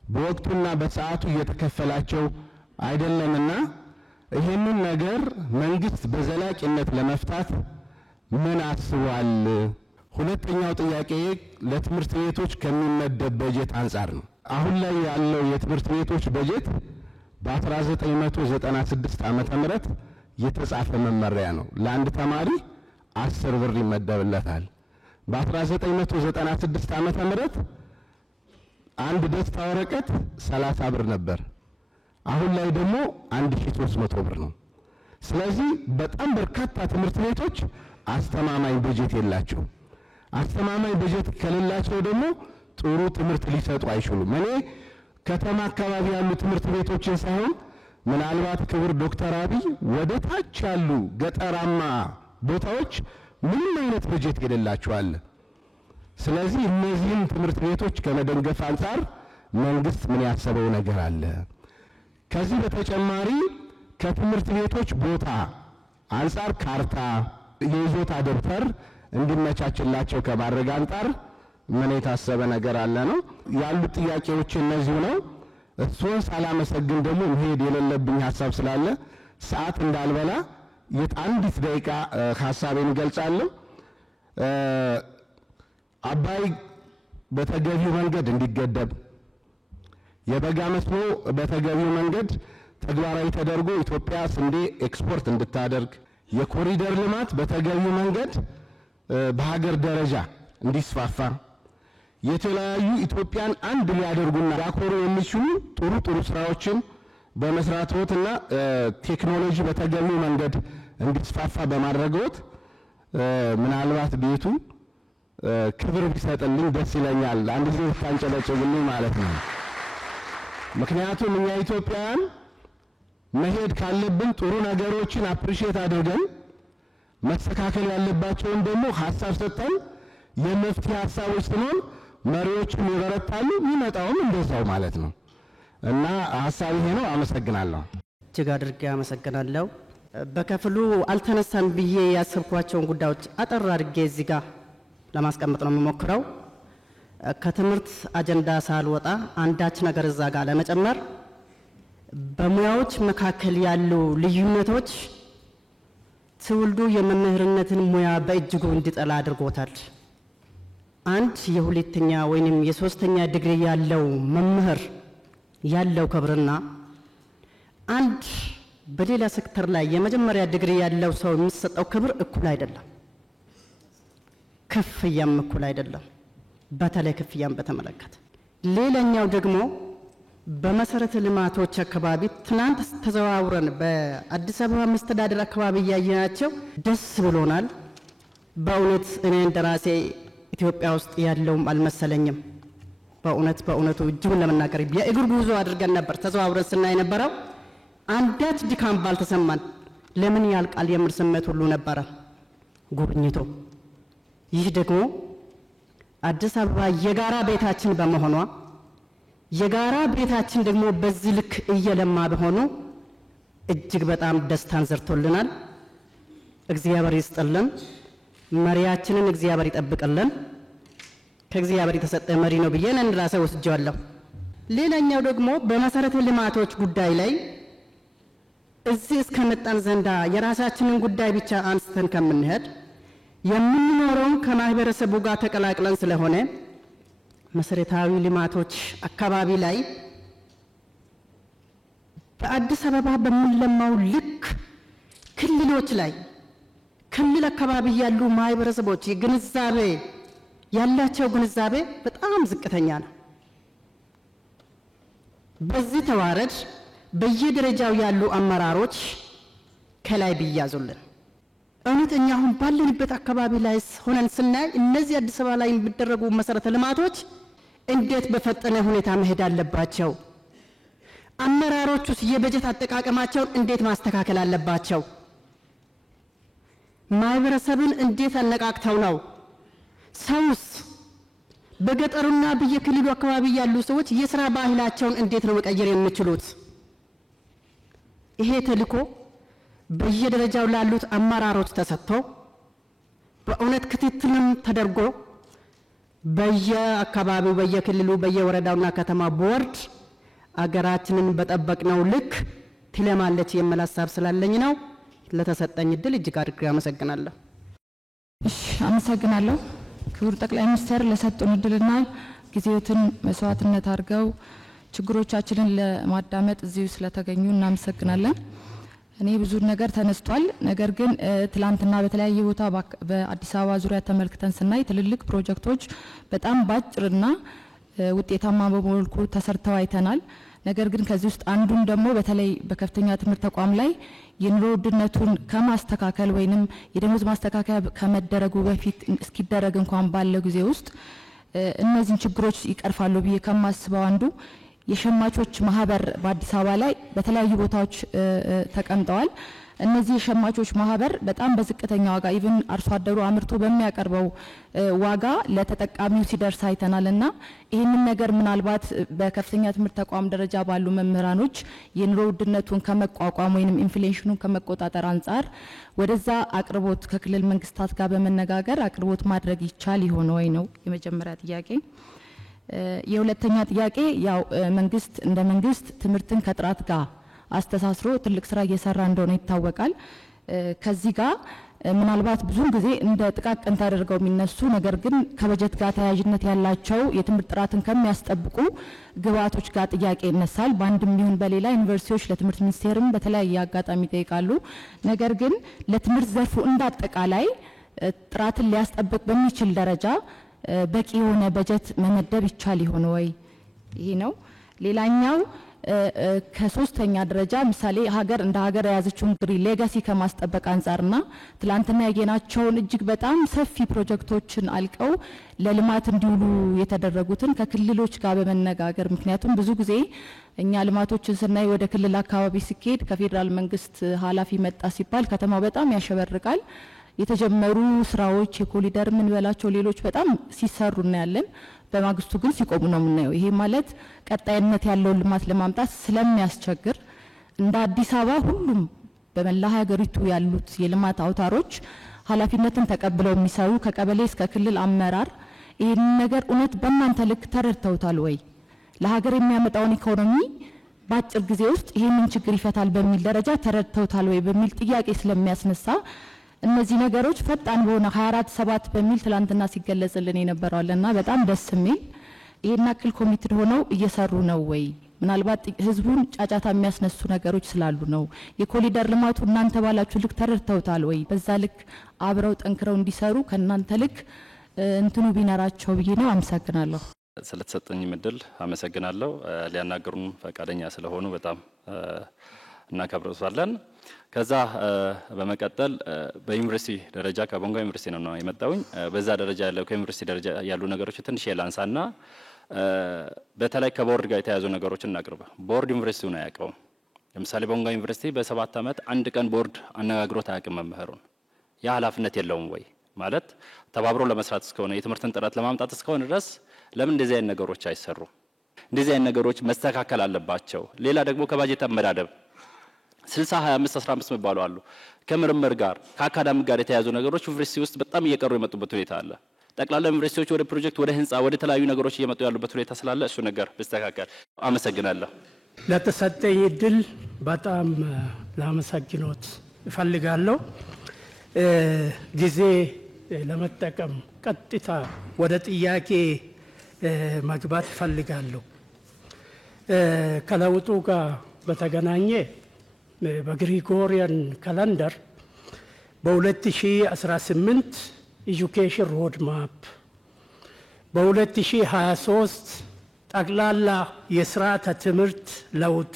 በወቅቱና በሰዓቱ እየተከፈላቸው አይደለምና ይህንን ነገር መንግስት በዘላቂነት ለመፍታት ምን አስቧል? ሁለተኛው ጥያቄ ለትምህርት ቤቶች ከሚመደብ በጀት አንጻር ነው። አሁን ላይ ያለው የትምህርት ቤቶች በጀት በ1996 ዓመተ ምህረት የተጻፈ መመሪያ ነው። ለአንድ ተማሪ 10 ብር ይመደብለታል። በ1996 ዓመተ ምህረት አንድ ደስታ ወረቀት 30 ብር ነበር። አሁን ላይ ደግሞ 1300 ብር ነው። ስለዚህ በጣም በርካታ ትምህርት ቤቶች አስተማማኝ በጀት የላቸው። አስተማማኝ በጀት ከሌላቸው ደግሞ ጥሩ ትምህርት ሊሰጡ አይችሉም። እኔ ከተማ አካባቢ ያሉ ትምህርት ቤቶችን ሳይሆን ምናልባት ክቡር ዶክተር አብይ ወደ ታች ያሉ ገጠራማ ቦታዎች ምንም አይነት በጀት የሌላቸው አለ። ስለዚህ እነዚህን ትምህርት ቤቶች ከመደገፍ አንጻር መንግስት ምን ያሰበው ነገር አለ? ከዚህ በተጨማሪ ከትምህርት ቤቶች ቦታ አንጻር ካርታ፣ የይዞታ ደብተር እንዲመቻችላቸው ከማድረግ አንጻር ምን የታሰበ ነገር አለ ነው ያሉት ጥያቄዎች እነዚሁ ነው። እሱን ሳላመሰግን ደግሞ መሄድ የሌለብኝ ሐሳብ ስላለ ሰዓት እንዳልበላ የአንዲት ደቂቃ ሐሳቤን ገልጻለሁ። አባይ በተገቢው መንገድ እንዲገደብ፣ የበጋ መስኖ በተገቢው መንገድ ተግባራዊ ተደርጎ ኢትዮጵያ ስንዴ ኤክስፖርት እንድታደርግ፣ የኮሪደር ልማት በተገቢው መንገድ በሀገር ደረጃ እንዲስፋፋ፣ የተለያዩ ኢትዮጵያን አንድ ሊያደርጉና ሊያኮሩ የሚችሉ ጥሩ ጥሩ ስራዎችን በመስራትዎትና ቴክኖሎጂ በተገቢው መንገድ እንዲስፋፋ በማድረግዎት ምናልባት ቤቱ ክብር ቢሰጥልኝ ደስ ይለኛል። አንድ ጊዜ ታንጨለጭልኝ ማለት ነው። ምክንያቱም እኛ ኢትዮጵያውያን መሄድ ካለብን ጥሩ ነገሮችን አፕሪሺየት አድርገን መስተካከል ያለባቸውን ደግሞ ሐሳብ ሰጥተን የመፍትሄ ሐሳቦች ስንሆን መሪዎችም ይበረታሉ፣ የሚመጣውም እንደዛው ማለት ነው። እና ሐሳብ ይሄ ነው። አመሰግናለሁ። እጅግ አድርጌ አመሰግናለሁ። በከፍሉ አልተነሳም ብዬ ያሰብኳቸውን ጉዳዮች አጠር አድርጌ እዚህ ጋር ለማስቀመጥ ነው የምሞክረው። ከትምህርት አጀንዳ ሳልወጣ አንዳች ነገር እዛ ጋር ለመጨመር በሙያዎች መካከል ያሉ ልዩነቶች ትውልዱ የመምህርነትን ሙያ በእጅጉ እንዲጠላ አድርጎታል። አንድ የሁለተኛ ወይንም የሶስተኛ ዲግሪ ያለው መምህር ያለው ክብርና አንድ በሌላ ሴክተር ላይ የመጀመሪያ ዲግሪ ያለው ሰው የሚሰጠው ክብር እኩል አይደለም። ክፍያም እኩል አይደለም። በተለይ ክፍያም በተመለከተ ሌላኛው ደግሞ በመሰረተ ልማቶች አካባቢ ትናንት ተዘዋውረን በአዲስ አበባ መስተዳድር አካባቢ ያየናቸው ደስ ብሎናል። በእውነት እኔ እንደራሴ ኢትዮጵያ ውስጥ ያለውም አልመሰለኝም። በእውነቱ እጅጉን ለመናገር የእግር ጉዞ አድርገን ነበር ተዘዋውረን ስናይ ነበረው። አንዳች ድካም ባልተሰማን ለምን ያልቃል የሚል ስሜት ሁሉ ነበረ ጉብኝቱ። ይህ ደግሞ አዲስ አበባ የጋራ ቤታችን በመሆኗ የጋራ ቤታችን ደግሞ በዚህ ልክ እየለማ በሆኑ እጅግ በጣም ደስታን ዘርቶልናል። እግዚአብሔር ይስጥልን። መሪያችንን እግዚአብሔር ይጠብቅልን። ከእግዚአብሔር የተሰጠ መሪ ነው ብዬ እንደራሴ ወስጄዋለሁ። ሌላኛው ደግሞ በመሰረተ ልማቶች ጉዳይ ላይ እዚህ እስከመጣን ዘንዳ የራሳችንን ጉዳይ ብቻ አንስተን ከምንሄድ የምንኖረው ከማህበረሰቡ ጋር ተቀላቅለን ስለሆነ መሰረታዊ ልማቶች አካባቢ ላይ በአዲስ አበባ በሚለማው ልክ ክልሎች ላይ ክልል አካባቢ ያሉ ማህበረሰቦች ግንዛቤ ያላቸው ግንዛቤ በጣም ዝቅተኛ ነው። በዚህ ተዋረድ በየደረጃው ያሉ አመራሮች ከላይ ቢያዙልን እውነተኛ አሁን ባለንበት አካባቢ ላይ ሆነን ስናይ እነዚህ አዲስ አበባ ላይ የሚደረጉ መሰረተ ልማቶች እንዴት በፈጠነ ሁኔታ መሄድ አለባቸው? አመራሮቹስ የበጀት አጠቃቀማቸውን እንዴት ማስተካከል አለባቸው? ማህበረሰብን እንዴት አነቃቅተው ነው? ሰውስ በገጠሩና በየክልሉ አካባቢ ያሉ ሰዎች የሥራ ባህላቸውን እንዴት ነው መቀየር የሚችሉት? ይሄ ተልእኮ በየደረጃው ላሉት አመራሮች ተሰጥቶ በእውነት ክትትልም ተደርጎ በየአካባቢው በየክልሉ በየወረዳውና ከተማ ቦርድ አገራችንን በጠበቅነው ልክ ትለማለች የሚል ሀሳብ ስላለኝ ነው። ለተሰጠኝ እድል እጅግ አድርጌ አመሰግናለሁ። እሺ፣ አመሰግናለሁ። ክቡር ጠቅላይ ሚኒስትር ለሰጡን እድልና ጊዜዎትን መስዋዕትነት አድርገው ችግሮቻችንን ለማዳመጥ እዚሁ ስለተገኙ እናመሰግናለን። እኔ ብዙ ነገር ተነስቷል። ነገር ግን ትላንትና በተለያየ ቦታ በአዲስ አበባ ዙሪያ ተመልክተን ስናይ ትልልቅ ፕሮጀክቶች በጣም ባጭርና ውጤታማ በመልኩ ተሰርተው አይተናል። ነገር ግን ከዚህ ውስጥ አንዱን ደግሞ በተለይ በከፍተኛ ትምህርት ተቋም ላይ የኑሮ ውድነቱን ከማስተካከል ወይንም የደሞዝ ማስተካከያ ከመደረጉ በፊት እስኪደረግ እንኳን ባለው ጊዜ ውስጥ እነዚህን ችግሮች ይቀርፋሉ ብዬ ከማስበው አንዱ የሸማቾች ማህበር በአዲስ አበባ ላይ በተለያዩ ቦታዎች ተቀምጠዋል። እነዚህ የሸማቾች ማህበር በጣም በዝቅተኛ ዋጋ ኢቭን አርሶ አደሩ አምርቶ በሚያቀርበው ዋጋ ለተጠቃሚው ሲደርስ አይተናልና ይህንን ነገር ምናልባት በከፍተኛ ትምህርት ተቋም ደረጃ ባሉ መምህራኖች የኑሮ ውድነቱን ከመቋቋም ወይንም ኢንፍሌሽኑን ከመቆጣጠር አንጻር ወደዛ አቅርቦት ከክልል መንግስታት ጋር በመነጋገር አቅርቦት ማድረግ ይቻል ይሆን ወይ ነው የመጀመሪያ ጥያቄ። የሁለተኛ ጥያቄ ያው መንግስት እንደ መንግስት ትምህርትን ከጥራት ጋር አስተሳስሮ ትልቅ ስራ እየሰራ እንደሆነ ይታወቃል። ከዚህ ጋር ምናልባት ብዙ ጊዜ እንደ ጥቃቅን ተደርገው የሚነሱ ነገር ግን ከበጀት ጋር ተያያዥነት ያላቸው የትምህርት ጥራትን ከሚያስጠብቁ ግብዓቶች ጋር ጥያቄ ይነሳል። በአንድም ይሁን በሌላ ዩኒቨርሲቲዎች ለትምህርት ሚኒስቴርም በተለያየ አጋጣሚ ይጠይቃሉ። ነገር ግን ለትምህርት ዘርፉ እንዳጠቃላይ ጥራትን ሊያስጠብቅ በሚችል ደረጃ በቂ የሆነ በጀት መመደብ ይቻል ይሆን ወይ? ይሄ ነው። ሌላኛው ከሶስተኛ ደረጃ ምሳሌ ሀገር እንደ ሀገር የያዘችው እንግዲህ ሌጋሲ ከማስጠበቅ አንጻርና ትላንትና ያየናቸውን እጅግ በጣም ሰፊ ፕሮጀክቶችን አልቀው ለልማት እንዲውሉ የተደረጉትን ከክልሎች ጋር በመነጋገር ምክንያቱም ብዙ ጊዜ እኛ ልማቶችን ስናይ ወደ ክልል አካባቢ ሲኬድ ከፌደራል መንግስት ኃላፊ መጣ ሲባል ከተማው በጣም ያሸበርቃል። የተጀመሩ ስራዎች የኮሪደር ምን በላቸው ሌሎች በጣም ሲሰሩ እናያለን። በማግስቱ ግን ሲቆሙ ነው የምናየው። ይሄ ማለት ቀጣይነት ያለው ልማት ለማምጣት ስለሚያስቸግር እንደ አዲስ አበባ ሁሉም በመላ ሀገሪቱ ያሉት የልማት አውታሮች ኃላፊነትን ተቀብለው የሚሰሩ ከቀበሌ እስከ ክልል አመራር ይህን ነገር እውነት በእናንተ ልክ ተረድተውታል ወይ? ለሀገር የሚያመጣውን ኢኮኖሚ በአጭር ጊዜ ውስጥ ይህንን ችግር ይፈታል በሚል ደረጃ ተረድተውታል ወይ በሚል ጥያቄ ስለሚያስነሳ እነዚህ ነገሮች ፈጣን በሆነ 24/7 በሚል ትላንትና ሲገለጽልን የነበረዋልና በጣም ደስ የሚል ይሄን አክል ኮሚትድ ሆነው እየሰሩ ነው ወይ? ምናልባት ህዝቡን ጫጫታ የሚያስነሱ ነገሮች ስላሉ ነው። የኮሪደር ልማቱ እናንተ ባላችሁ ልክ ተረድተውታል ወይ? በዛ ልክ አብረው ጠንክረው እንዲሰሩ ከናንተ ልክ እንትኑ ቢነራቸው ብዬ ነው። አመሰግናለሁ። ስለተሰጠኝ ምድል አመሰግናለሁ። ሊያናገሩን ፈቃደኛ ስለሆኑ በጣም እናከብራለን። ከዛ በመቀጠል በዩኒቨርሲቲ ደረጃ ከቦንጋ ዩኒቨርሲቲ ነው የመጣውኝ። በዛ ደረጃ ያለው ከዩኒቨርሲቲ ደረጃ ያሉ ነገሮች ትንሽ የላንሳና በተለይ ከቦርድ ጋር የተያዙ ነገሮችን እናቅርብ። ቦርድ ዩኒቨርሲቲውን አያውቀውም። ለምሳሌ ቦንጋ ዩኒቨርሲቲ በ7 ዓመት አንድ ቀን ቦርድ አነጋግሮት አያውቅም መምህሩን። ያ ኃላፊነት የለውም ወይ ማለት ተባብሮ ለመስራት እስከሆነ የትምህርትን ጥራት ለማምጣት እስከሆነ ድረስ ለምን እንደዚህ አይነት ነገሮች አይሰሩ? እንደዚህ አይነት ነገሮች መስተካከል አለባቸው። ሌላ ደግሞ ከባጀት አመዳደብ 60 25 15 መባሉ አሉ። ከምርምር ጋር ከአካዳሚክ ጋር የተያዙ ነገሮች ዩኒቨርሲቲ ውስጥ በጣም እየቀሩ የመጡበት ሁኔታ አለ። ጠቅላላ ዩኒቨርሲቲዎች ወደ ፕሮጀክት ወደ ህንጻ ወደ ተለያዩ ነገሮች እየመጡ ያሉበት ሁኔታ ስላለ እሱ ነገር በስተካከል አመሰግናለሁ። ለተሰጠኝ እድል በጣም ላመሰግኖት እፈልጋለሁ። ጊዜ ለመጠቀም ቀጥታ ወደ ጥያቄ መግባት እፈልጋለሁ። ከለውጡ ጋር በተገናኘ በግሪጎሪያን ካላንደር በ2018 ኤጁኬሽን ሮድ ማፕ በ2023 ጠቅላላ የስርዓተ ትምህርት ለውጥ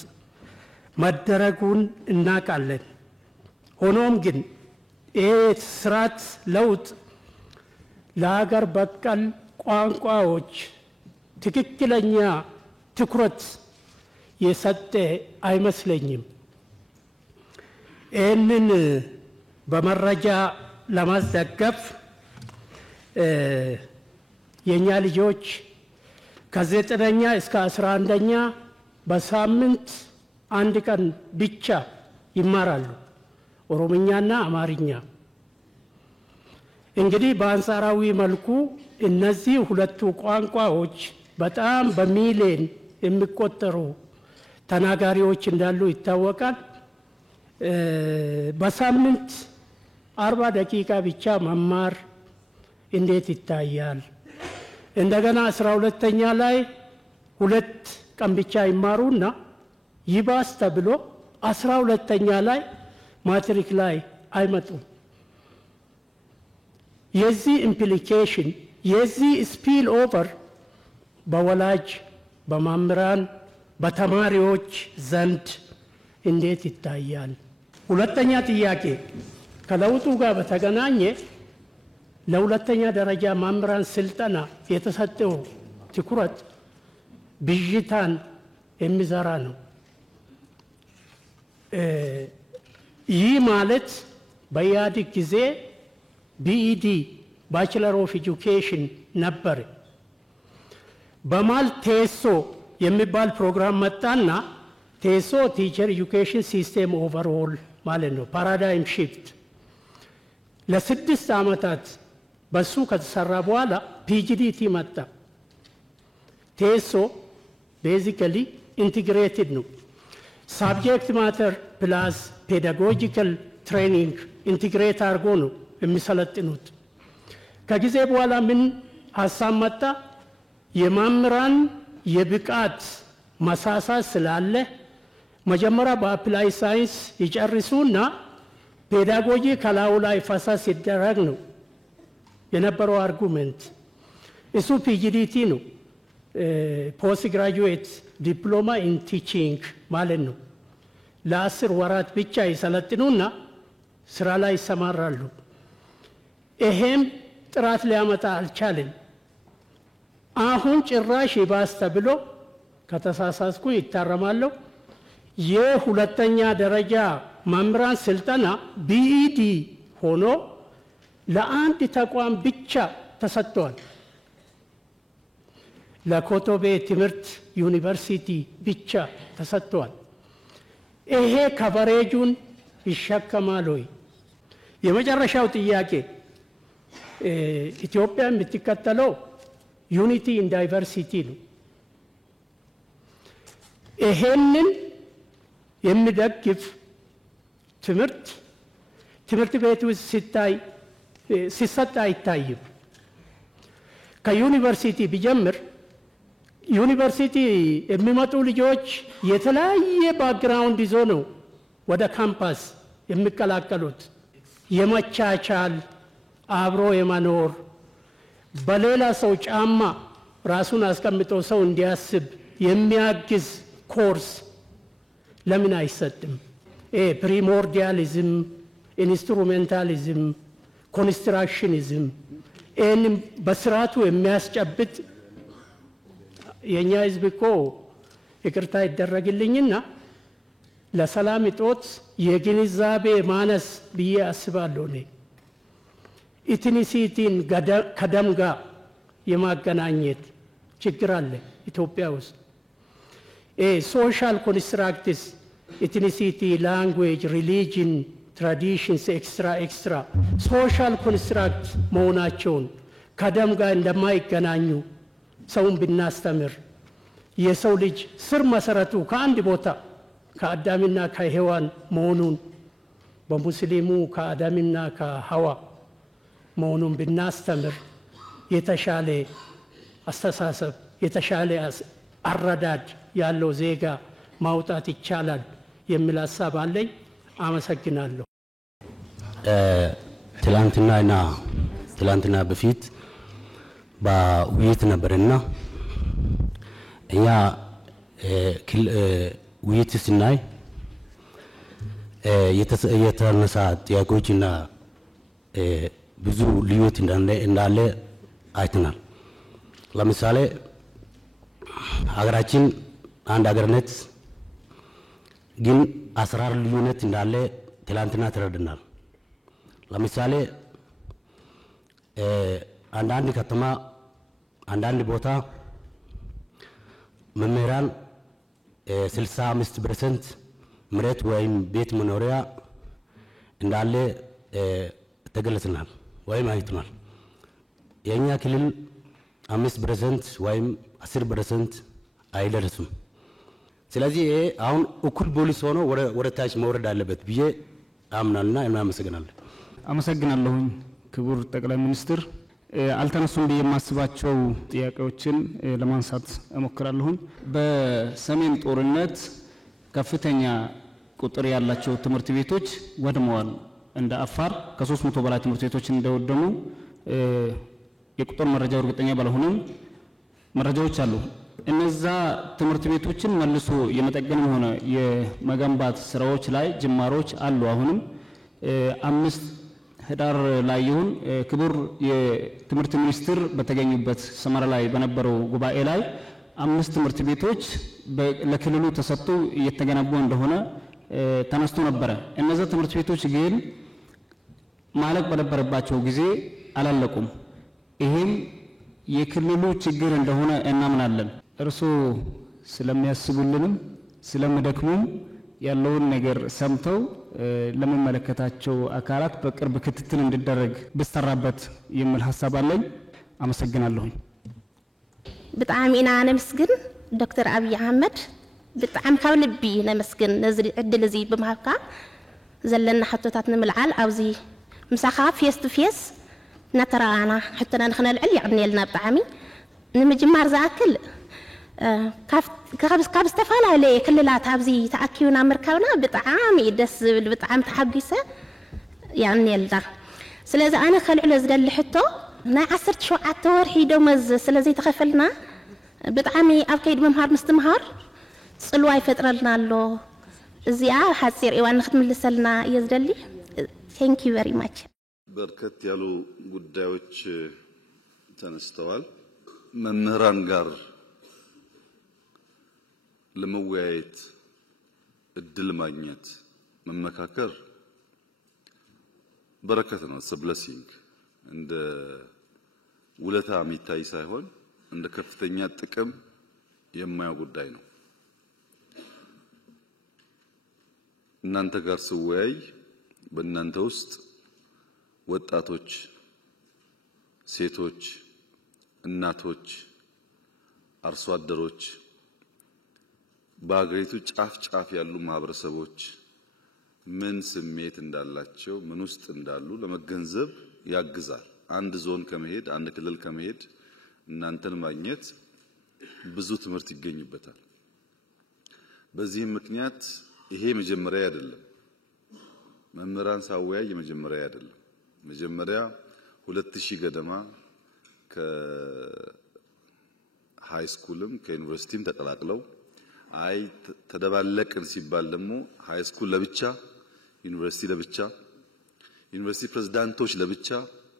መደረጉን እናውቃለን። ሆኖም ግን ይህ ስርዓት ለውጥ ለሀገር በቀል ቋንቋዎች ትክክለኛ ትኩረት የሰጠ አይመስለኝም። ይህንን በመረጃ ለማስደገፍ የኛ ልጆች ከ9ኛ እስከ 11ኛ በሳምንት አንድ ቀን ብቻ ይማራሉ፣ ኦሮምኛና አማርኛ። እንግዲህ በአንጻራዊ መልኩ እነዚህ ሁለቱ ቋንቋዎች በጣም በሚሊዮን የሚቆጠሩ ተናጋሪዎች እንዳሉ ይታወቃል። በሳምንት 40 ደቂቃ ብቻ መማር እንዴት ይታያል? እንደገና 12ኛ ላይ 2 ቀን ብቻ ይማሩና ይባስ ተብሎ 12ኛ ላይ ማትሪክ ላይ አይመጡም። የዚህ ኢምፕሊኬሽን የዚህ ስፒል ኦቨር በወላጅ በመምህራን በተማሪዎች ዘንድ እንዴት ይታያል? ሁለተኛ ጥያቄ ከለውጡ ጋር በተገናኘ ለሁለተኛ ደረጃ መምህራን ስልጠና የተሰጠው ትኩረት ብዥታን የሚዘራ ነው። ይህ ማለት በኢህአዴግ ጊዜ ቢኢዲ ባችለር ኦፍ ኤጁኬሽን ነበር። በማል ቴሶ የሚባል ፕሮግራም መጣና ቴሶ ቲቸር ኤጁኬሽን ሲስተም ኦቨርኦል ማለት ነው፣ ፓራዳይም ሺፍት። ለ6 ዓመታት በሱ ከተሰራ በኋላ ፒጂዲቲ መጣ። ቴሶ ቤዚካሊ ኢንቲግሬትድ ነው። ሳብጀክት ማተር ፕላስ ፔዳጎጂካል ትሬኒንግ ኢንቲግሬት አድርጎ ነው የሚሰለጥኑት። ከጊዜ በኋላ ምን ሀሳብ መጣ? የመምህራን የብቃት መሳሳት ስላለ መጀመሪያ በአፕላይ ሳይንስ ይጨርሱና ፔዳጎጂ ከላዩ ላይ ፈሳስ ሲደረግ ነው የነበረው አርጉመንት። እሱ ፒጂዲቲ ነው፣ ፖስት ግራጁዌት ዲፕሎማ ኢን ቲቺንግ ማለት ነው። ለ10 ወራት ብቻ ይሰለጥኑና ስራ ላይ ይሰማራሉ። ይሄም ጥራት ሊያመጣ አልቻለም። አሁን ጭራሽ ይባስ ተብሎ ከተሳሳስኩ ይታረማለሁ። የሁለተኛ ደረጃ መምህራን ስልጠና ቢኢዲ ሆኖ ለአንድ ተቋም ብቻ ተሰጥቷል። ለኮቶቤ ትምህርት ዩኒቨርሲቲ ብቻ ተሰጥቷል። ይሄ ከቨሬጁን ይሸከማል ወይ? የመጨረሻው ጥያቄ ኢትዮጵያ የምትከተለው ዩኒቲ ኢን ዳይቨርሲቲ ነው። ይሄንን የሚደግፍ ትምህርት ቤት ውስጥ ሲሰጥ አይታይም። ከዩኒቨርሲቲ ቢጀምር ዩኒቨርሲቲ የሚመጡ ልጆች የተለያየ ባክግራውንድ ይዞ ነው ወደ ካምፓስ የሚቀላቀሉት። የመቻቻል አብሮ የመኖር በሌላ ሰው ጫማ ራሱን አስቀምጦ ሰው እንዲያስብ የሚያግዝ ኮርስ ለምን አይሰጥም? ፕሪሞርዲያሊዝም፣ ኢንስትሩሜንታሊዝም፣ ኮንስትራክሽኒዝም ይህንም በስርዓቱ የሚያስጨብጥ የእኛ ህዝብ እኮ ይቅርታ ይደረግልኝና ለሰላም እጦት የግንዛቤ ማነስ ብዬ አስባለሁ። እኔ ኢትኒሲቲን ከደም ጋር የማገናኘት ችግር አለ ኢትዮጵያ ውስጥ። ሶሻል ኮንስትራክትስ ኢትኒሲቲ፣ ላንጉዌጅ፣ ሪሊጅን፣ ትራዲሽንስ ኤክስትራ ሶሻል ኮንስትራክት መሆናቸውን ከደም ጋር እንደማይገናኙ ሰውን ብናስተምር የሰው ልጅ ስር መሰረቱ ከአንድ ቦታ ከአዳምና ከሔዋን መሆኑን በሙስሊሙ ከአዳምና ከሐዋ መሆኑን ብናስተምር የተሻለ አስተሳሰብ የተሻለ አረዳድ ያለው ዜጋ ማውጣት ይቻላል የሚል ሀሳብ አለኝ። አመሰግናለሁ። ትላንትና በፊት በውይይት ነበርና እኛ ውይይት ስናይ የተነሳ ጥያቄዎችና ብዙ ልዩነት እንዳለ አይተናል። ለምሳሌ ሀገራችን አንድ ሀገርነት ግን አሰራር ልዩነት እንዳለ ትላንትና ተረድናል። ለምሳሌ አንዳንድ ከተማ አንዳንድ ቦታ መምህራን 65% መሬት ወይም ቤት መኖሪያ እንዳለ ተገለጽናል ወይም አይተናል። የኛ ክልል 5% ወይም 10% አይደርስም። ስለዚህ አሁን እኩል ፖሊስ ሆኖ ወደ ታች መውረድ አለበት ብዬ አምናልና እናመሰግናለን። አመሰግናለሁኝ ክቡር ጠቅላይ ሚኒስትር። አልተነሱም ብዬ የማስባቸው ጥያቄዎችን ለማንሳት እሞክራለሁኝ። በሰሜን ጦርነት ከፍተኛ ቁጥር ያላቸው ትምህርት ቤቶች ወድመዋል። እንደ አፋር ከ300 በላይ ትምህርት ቤቶች እንደወደሙ የቁጥር መረጃው እርግጠኛ ባልሆነም መረጃዎች አሉ። እነዛ ትምህርት ቤቶችን መልሶ የመጠገንም ሆነ የመገንባት ስራዎች ላይ ጅማሮች አሉ። አሁንም 5 ህዳር ላይ ይሁን ክቡር የትምህርት ሚኒስትር በተገኙበት ሰመራ ላይ በነበረው ጉባኤ ላይ 5 ትምህርት ቤቶች ለክልሉ ተሰጥቶ እየተገነቡ እንደሆነ ተነስቶ ነበረ። እነዛ ትምህርት ቤቶች ግን ማለቅ በነበረባቸው ጊዜ አላለቁም። ይሄም የክልሉ ችግር እንደሆነ እናምናለን። እርሶ ስለሚያስቡልንም ስለምደክሙም ያለውን ነገር ሰምተው ለመመለከታቸው አካላት በቅርብ ክትትል እንዲደረግ ብስተራበት የሚል ሐሳብ አለኝ። አመሰግናለሁ። በጣም ኢና ነመስግን ዶክተር አብይ አህመድ በጣም ካብ ልቢ ነመስግን ነዚ ዕድል እዚ ብምሃብካ ዘለና ሕቶታት ንምልዓል ኣብዚ ምሳኻ ፌስ ቱ ፌስ ነተራና ሕቶና ንኽነልዕል ይዕድነልና ብጣዕሚ ንምጅማር ዝኣክል ካብ ዝተፈላለየ ክልላት ኣብዚ ተኣኪብና ምርካብና ብጣዕሚ ደስ ዝብል ብጣዕሚ ተሓጊሰ ይዕድነልና። ስለዚ ኣነ ከልዕሎ ዝደሊ ሕቶ ናይ 17 ወርሒ ደመወዝ ስለዘይተኸፈልና ብጣዕሚ ኣብ ከይዲ ምምሃር ምስትምሃር ጽልዋ ይፈጥረልና ኣሎ። እዚኣ ሓፂር እዋን ንኽትምልሰልና እየ ዝደሊ። ቴንክ ዩ ቨሪ ማች። በርከት ያሉ ጉዳዮች ተነስተዋል። መምህራን ጋር ለመወያየት እድል ማግኘት መመካከር በረከት ነው። ብለሲንግ እንደ ውለታ የሚታይ ሳይሆን እንደ ከፍተኛ ጥቅም የማያው ጉዳይ ነው። እናንተ ጋር ስወያይ በእናንተ ውስጥ ወጣቶች፣ ሴቶች፣ እናቶች፣ አርሶ አደሮች በአገሪቱ ጫፍ ጫፍ ያሉ ማህበረሰቦች ምን ስሜት እንዳላቸው ምን ውስጥ እንዳሉ ለመገንዘብ ያግዛል። አንድ ዞን ከመሄድ አንድ ክልል ከመሄድ እናንተን ማግኘት ብዙ ትምህርት ይገኝበታል። በዚህም ምክንያት ይሄ መጀመሪያ አይደለም። መምህራን ሳወያይ መጀመሪያ አይደለም። መጀመሪያ 2000 ገደማ ከሃይ ስኩልም ከዩኒቨርሲቲም ተቀላቅለው አይ ተደባለቅን ሲባል ደግሞ ሃይ ስኩል ለብቻ ዩኒቨርሲቲ ለብቻ ዩኒቨርሲቲ ፕሬዝዳንቶች ለብቻ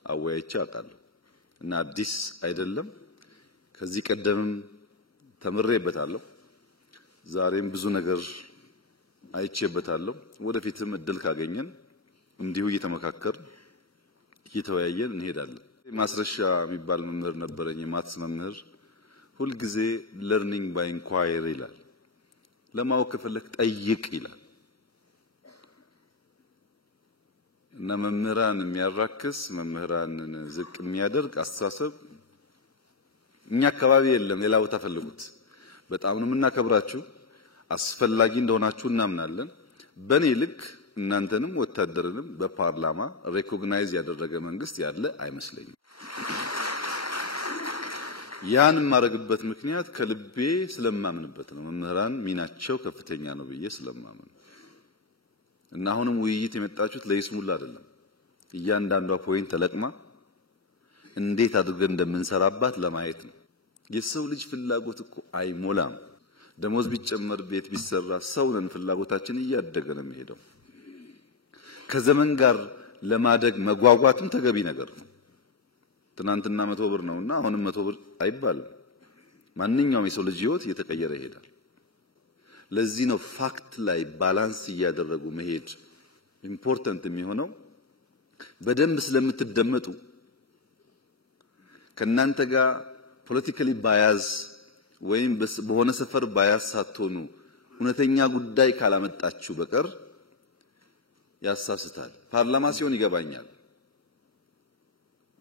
አወያይቼ አውቃለሁ እና አዲስ አይደለም። ከዚህ ቀደምም ተምሬበታለሁ። ዛሬም ብዙ ነገር አይቼበታለሁ። ወደፊትም እድል ካገኘን እንዲሁ እየተመካከር እየተወያየን እንሄዳለን። ማስረሻ የሚባል መምህር ነበረኝ፣ የማትስ መምህር። ሁል ጊዜ ለርኒንግ ባይ ኢንኳየሪ ይላል። ለማወቅ ከፈለክ ጠይቅ ይላል። እና መምህራን የሚያራክስ መምህራንን ዝቅ የሚያደርግ አስተሳሰብ እኛ አካባቢ የለም። ሌላ ቦታ ፈልጉት። በጣም ነው የምናከብራችሁ፣ አስፈላጊ እንደሆናችሁ እናምናለን። በኔ ልክ እናንተንም ወታደርንም በፓርላማ ሬኮግናይዝ ያደረገ መንግስት ያለ አይመስለኝም። ያን ማረግበት ምክንያት ከልቤ ስለማምንበት ነው። መምህራን ሚናቸው ከፍተኛ ነው ብዬ ስለማምን እና አሁንም ውይይት የመጣችሁት ለይስሙላ አይደለም። እያንዳንዷ ፖይንት ተለቅማ እንዴት አድርገን እንደምንሰራባት ለማየት ነው። የሰው ልጅ ፍላጎት እኮ አይሞላም። ደሞዝ ቢጨመር ቤት ቢሰራ ሰው ነን፣ ፍላጎታችን እያደገ ነው የሚሄደው። ከዘመን ጋር ለማደግ መጓጓትም ተገቢ ነገር ነው። ትናንትና 100 ብር ነውና አሁንም 100 ብር አይባልም። ማንኛውም የሰው ልጅ ህይወት እየተቀየረ ይሄዳል። ለዚህ ነው ፋክት ላይ ባላንስ እያደረጉ መሄድ ኢምፖርታንት የሚሆነው። በደንብ ስለምትደመጡ ከናንተ ጋር ፖለቲካሊ ባያዝ ወይም በሆነ ሰፈር ባያዝ ሳትሆኑ እውነተኛ ጉዳይ ካላመጣችሁ በቀር ያሳስታል። ፓርላማ ሲሆን ይገባኛል፣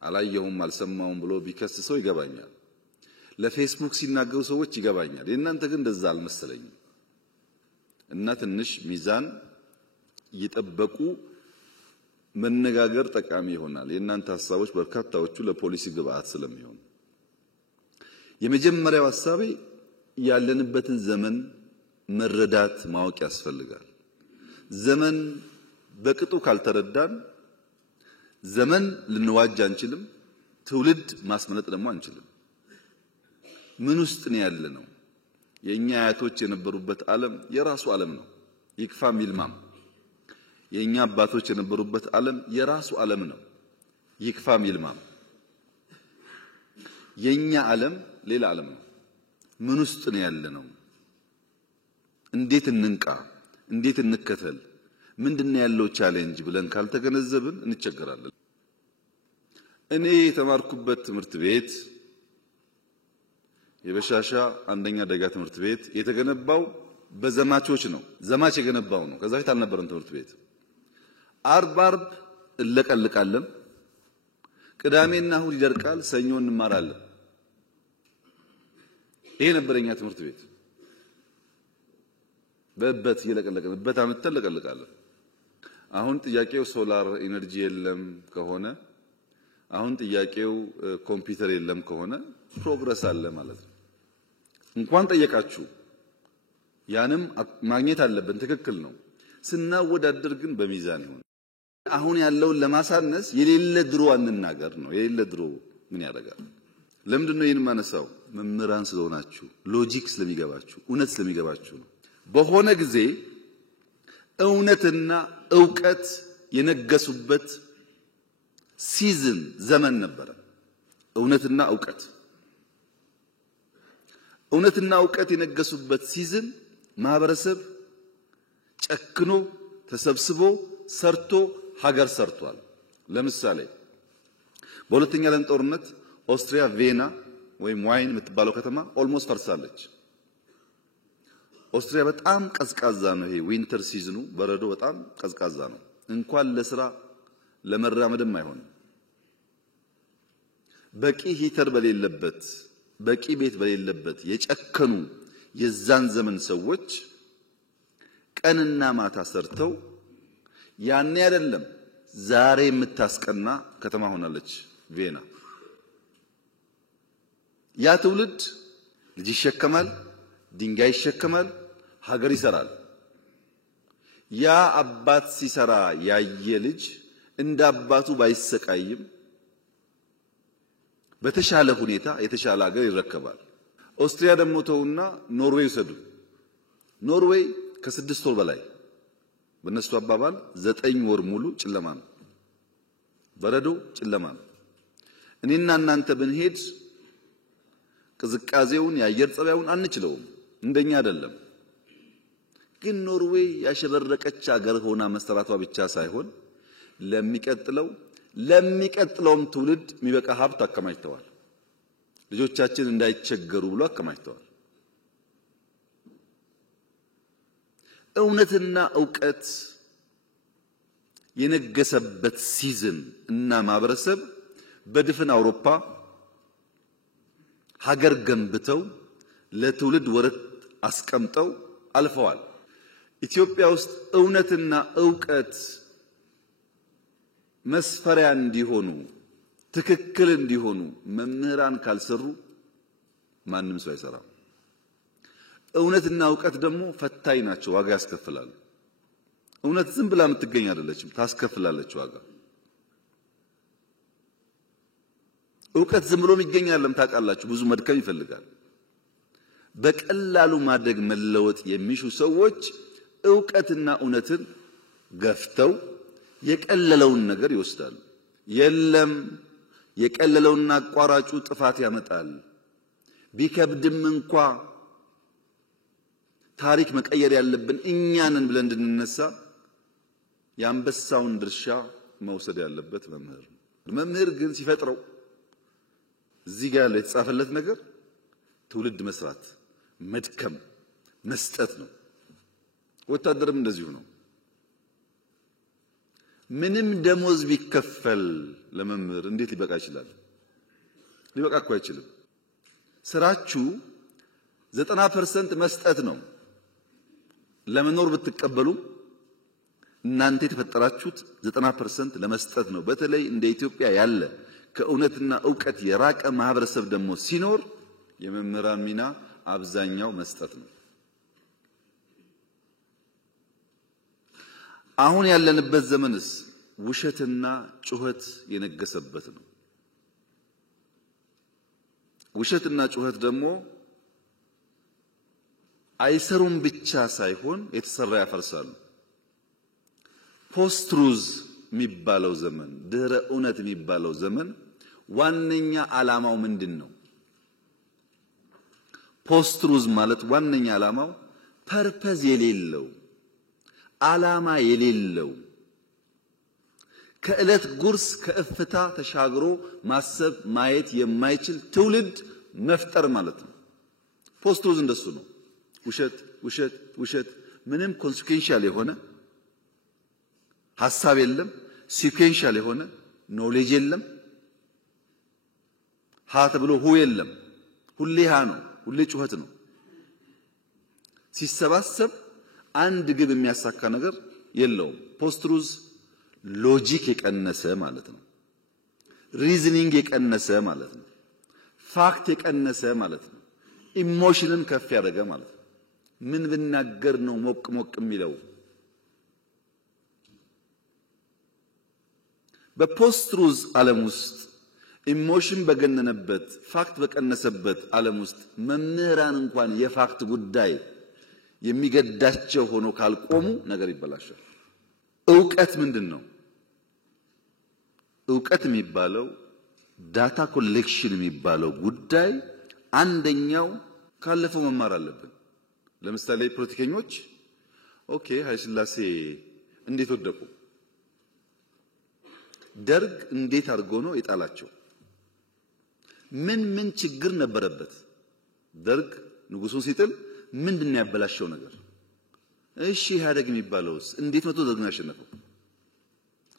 አላየሁም አልሰማውም ብሎ ቢከስሰው ይገባኛል። ለፌስቡክ ሲናገሩ ሰዎች ይገባኛል። የእናንተ ግን እንደዛ አልመሰለኝም። እና ትንሽ ሚዛን እየጠበቁ መነጋገር ጠቃሚ ይሆናል። የእናንተ ሐሳቦች በርካታዎቹ ለፖሊሲ ግብአት ስለሚሆኑ የመጀመሪያው ሐሳቤ ያለንበትን ዘመን መረዳት ማወቅ ያስፈልጋል። ዘመን በቅጡ ካልተረዳን ዘመን ልንዋጅ አንችልም፣ ትውልድ ማስመለጥ ደግሞ አንችልም። ምን ውስጥ ነው ያለነው? የኛ አያቶች የነበሩበት ዓለም የራሱ ዓለም ነው፣ ይክፋም ይልማም። የኛ አባቶች የነበሩበት ዓለም የራሱ ዓለም ነው፣ ይክፋም ይልማም። የኛ ዓለም ሌላ ዓለም ነው። ምን ውስጥ ነው ያለነው? እንዴት እንንቃ? እንዴት እንከተል? ምንድነው ያለው ቻሌንጅ ብለን ካልተገነዘብን እንቸገራለን። እኔ የተማርኩበት ትምህርት ቤት የበሻሻ አንደኛ ደረጃ ትምህርት ቤት የተገነባው በዘማቾች ነው። ዘማች የገነባው ነው። ከዛ በፊት አልነበረም ትምህርት ቤት። አርብ እለቀልቃለን፣ ቅዳሜና እሁድ ይደርቃል፣ ሰኞ እንማራለን። ይሄ ነበረኛ ትምህርት ቤት። በእበት እየለቀለቅን እበት አመተን ለቀልቃለን። አሁን ጥያቄው ሶላር ኢነርጂ የለም ከሆነ፣ አሁን ጥያቄው ኮምፒውተር የለም ከሆነ ፕሮግረስ አለ ማለት ነው። እንኳን ጠየቃችሁ ያንም ማግኘት አለብን። ትክክል ነው። ስናወዳደር ግን በሚዛን ይሁን። አሁን ያለውን ለማሳነስ የሌለ ድሮ አንናገር ነው። የሌለ ድሮ ምን ያደርጋል? ለምንድነው ይሄን ማነሳው? መምህራን ስለሆናችሁ፣ ሎጂክ ስለሚገባችሁ፣ እውነት ስለሚገባችሁ ነው። በሆነ ጊዜ እውነትና ዕውቀት የነገሱበት ሲዝን ዘመን ነበረ። እውነትና ዕውቀት የነገሱበት ሲዝን ማህበረሰብ ጨክኖ ተሰብስቦ ሰርቶ ሀገር ሰርቷል። ለምሳሌ በሁለተኛ ዓለም ጦርነት ኦስትሪያ ቬና ወይም ዋይን የምትባለው ከተማ ኦልሞስት ፈርሳለች። ኦስትሪያ በጣም ቀዝቃዛ ነው። ይሄ ዊንተር ሲዝኑ በረዶ በጣም ቀዝቃዛ ነው። እንኳን ለስራ ለመራመድም አይሆንም። በቂ ሂተር በሌለበት በቂ ቤት በሌለበት የጨከኑ የዛን ዘመን ሰዎች ቀንና ማታ ሰርተው ያኔ አይደለም ዛሬ የምታስቀና ከተማ ሆናለች ቪየና። ያ ትውልድ ልጅ ይሸከማል፣ ድንጋይ ይሸከማል፣ ሀገር ይሰራል። ያ አባት ሲሰራ ያየ ልጅ እንደ አባቱ ባይሰቃይም በተሻለ ሁኔታ የተሻለ ሀገር ይረከባል። ኦስትሪያ ደግሞ ተውና ኖርዌይ ሰዱ። ኖርዌይ ከ6 ወር በላይ በነሱ አባባል 9 ወር ሙሉ ጨለማ ነው፣ በረዶ ጨለማ ነው። እኔና እናንተ ብንሄድ ቅዝቃዜውን የአየር ጸባዩን አንችለውም፣ እንደኛ አይደለም። ግን ኖርዌይ ያሸበረቀች ሀገር ሆና መሰራቷ ብቻ ሳይሆን ለሚቀጥለውም ትውልድ የሚበቃ ሀብት አከማችተዋል። ልጆቻችን እንዳይቸገሩ ብሎ አከማችተዋል። እውነትና ዕውቀት የነገሰበት ሲዝን እና ማህበረሰብ በድፍን አውሮፓ ሀገር ገንብተው ለትውልድ ወረት አስቀምጠው አልፈዋል። ኢትዮጵያ ውስጥ እውነትና ዕውቀት መስፈሪያ እንዲሆኑ ትክክል እንዲሆኑ መምህራን ካልሰሩ ማንም ሰው አይሰራም። እውነትና ዕውቀት ደግሞ ፈታኝ ናቸው፣ ዋጋ ያስከፍላሉ። እውነት ዝም ብላ የምትገኝ አይደለችም፣ ታስከፍላለች ዋጋ። ዕውቀት ዝም ብሎ የሚገኝ አይደለም፣ ታውቃላችሁ፣ ብዙ መድከም ይፈልጋል። በቀላሉ ማደግ መለወጥ የሚሹ ሰዎች ዕውቀትና እውነትን ገፍተው የቀለለውን ነገር ይወስዳሉ። የለም የቀለለውና አቋራጩ ጥፋት ያመጣል። ቢከብድም እንኳ ታሪክ መቀየር ያለብን እኛንን ብለን እንድንነሳ የአንበሳውን ድርሻ መውሰድ ያለበት መምህር ነው። መምህር ግን ሲፈጥረው እዚህ ጋር የተጻፈለት ነገር ትውልድ መስራት፣ መድከም፣ መስጠት ነው። ወታደርም እንደዚሁ ነው። ምንም ደሞዝ ቢከፈል ለመምህር እንዴት ሊበቃ ይችላል? ሊበቃ እኮ አይችልም። ስራችሁ 90% መስጠት ነው። ለመኖር ብትቀበሉ እናንተ የተፈጠራችሁት 90% ለመስጠት ነው። በተለይ እንደ ኢትዮጵያ ያለ ከእውነትና ዕውቀት የራቀ ማህበረሰብ ደግሞ ሲኖር የመምህራን ሚና አብዛኛው መስጠት ነው። አሁን ያለንበት ዘመንስ ውሸትና ጩኸት የነገሰበት ነው። ውሸትና ጩኸት ደግሞ አይሰሩም ብቻ ሳይሆን የተሰራ ያፈርሳሉ። ፖስት ትሩዝ የሚባለው ዘመን፣ ድህረ እውነት የሚባለው ዘመን ዋነኛ ዓላማው ምንድነው? ፖስት ትሩዝ ማለት ዋነኛ ዓላማው ፐርፐዝ የሌለው ዓላማ የሌለው ከዕለት ጉርስ ከእፍታ ተሻግሮ ማሰብ ማየት የማይችል ትውልድ መፍጠር ማለት ነው። ፖስት ትሩዝ እንደሱ ነው። ውሸት ውሸት ውሸት፣ ምንም ኮንሲኩዌንሻል የሆነ ሐሳብ የለም፣ ሲኩዌንሻል የሆነ ኖሌጅ የለም፣ ሀ ተብሎ ሁ የለም። ሁሌ ሀ ነው፣ ሁሌ ጩኸት ነው። ሲሰባሰብ አንድ ግብ የሚያሳካ ነገር የለውም። ፖስት ትሩዝ ሎጂክ የቀነሰ ማለት ነው። ሪዝኒንግ የቀነሰ ማለት ነው። ፋክት የቀነሰ ማለት ነው። ኢሞሽንን ከፍ ያደረገ ማለት ነው። ምን ብናገር ነው ሞቅ ሞቅ የሚለው? በፖስት ትሩዝ ዓለም ውስጥ ኢሞሽን በገነነበት ፋክት በቀነሰበት ዓለም ውስጥ መምህራን እንኳን የፋክት ጉዳይ የሚገዳቸው ሆኖ ካልቆሙ ነገር ይበላሻል። ዕውቀት ምንድነው? ዕውቀት የሚባለው ዳታ ኮሌክሽን የሚባለው ጉዳይ አንደኛው ካለፈው መማር አለብን። ለምሳሌ ፖለቲከኞች ኦኬ ኃይለ ሥላሴ እንዴት ወደቁ? ደርግ እንዴት አድርጎ ነው የጣላቸው? ምን ችግር ነበረበት? ደርግ ንጉሱን ሲጥል ምንድነው ያበላሸው ነገር? እሺ ኢህአዴግ የሚባለውስ እንዴት መጥቶ ደርግን አሸነፈው?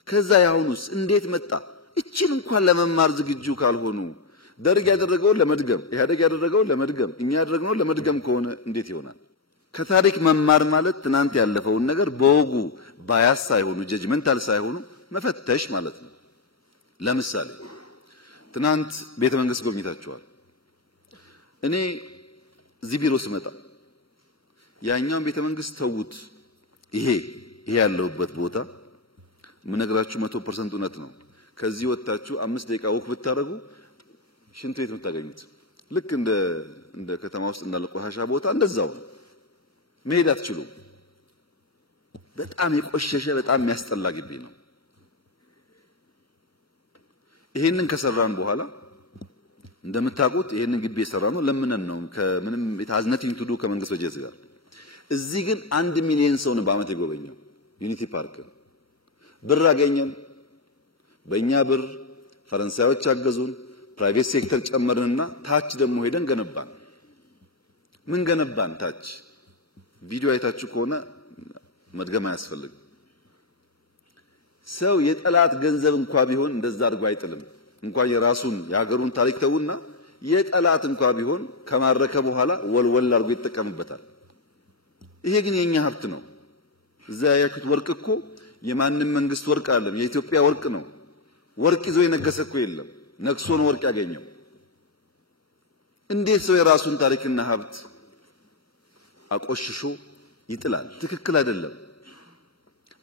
ከዛ ያሁኑስ እንዴት መጣ? እቺን እንኳን ለመማር ዝግጁ ካልሆኑ ደርግ ያደረገው ለመድገም ኢህአዴግ ያደረገው ለመድገም እኛ ያደረግነው ለመድገም ከሆነ እንዴት ይሆናል? ከታሪክ መማር ማለት ትናንት ያለፈውን ነገር በወጉ ባያስ ሳይሆኑ ጀጅመንታል ሳይሆኑ መፈተሽ ማለት ነው። ለምሳሌ ትናንት ቤተ መንግስት ጎብኝታችኋል። እኔ እዚህ ቢሮ ስመጣ ያኛውን ቤተ መንግስት ተውት፣ ይሄ ያለውበት ቦታ ምነግራችሁ 100% እውነት ነው። ከዚህ ወጣችሁ 5 ደቂቃ ወክ ብታረጉ ሽንት ቤት የምታገኙት ልክ እንደ ከተማ ውስጥ እንዳለ ቆሻሻ ቦታ እንደዛው መሄድ አትችሉም። በጣም የቆሸሸ በጣም የሚያስጠላ ግቢ ነው። ይሄንን ከሰራን በኋላ እንደምታውቁት ይሄንን ግቢ የሰራነው ለምነን ነው። ከምንም የታዝነቲንግ ቱዱ ከመንግስት በጀት ጋር እዚህ ግን 1 ሚሊዮን ሰው ነው በአመት የጎበኘው ዩኒቲ ፓርክ። ብር አገኘን፣ በእኛ ብር ፈረንሳዮች አገዙን፣ ፕራይቬት ሴክተር ጨመርንና ታች ደግሞ ሄደን ገነባን። ምን ገነባን? ታች ቪዲዮ አይታችሁ ከሆነ መድገም አያስፈልግም። ሰው የጠላት ገንዘብ እንኳን ቢሆን እንደዛ አድርጎ አይጥልም። እንኳን የራሱን የሀገሩን ታሪክ ተውና የጠላት እንኳን ቢሆን ከማረከ በኋላ ወልወል አድርጎ ይጠቀምበታል። ይሄ ግን የኛ ሀብት ነው። እዛ ያያችሁት ወርቅ እኮ የማንም መንግስት ወርቅ አይደለም፣ የኢትዮጵያ ወርቅ ነው። ወርቅ ይዞ የነገሰ እኮ የለም፣ ነክሶ ነው ወርቅ ያገኘው። እንዴት ሰው የራሱን ታሪክና ሀብት አቆሽሾ ይጥላል? ትክክል አይደለም።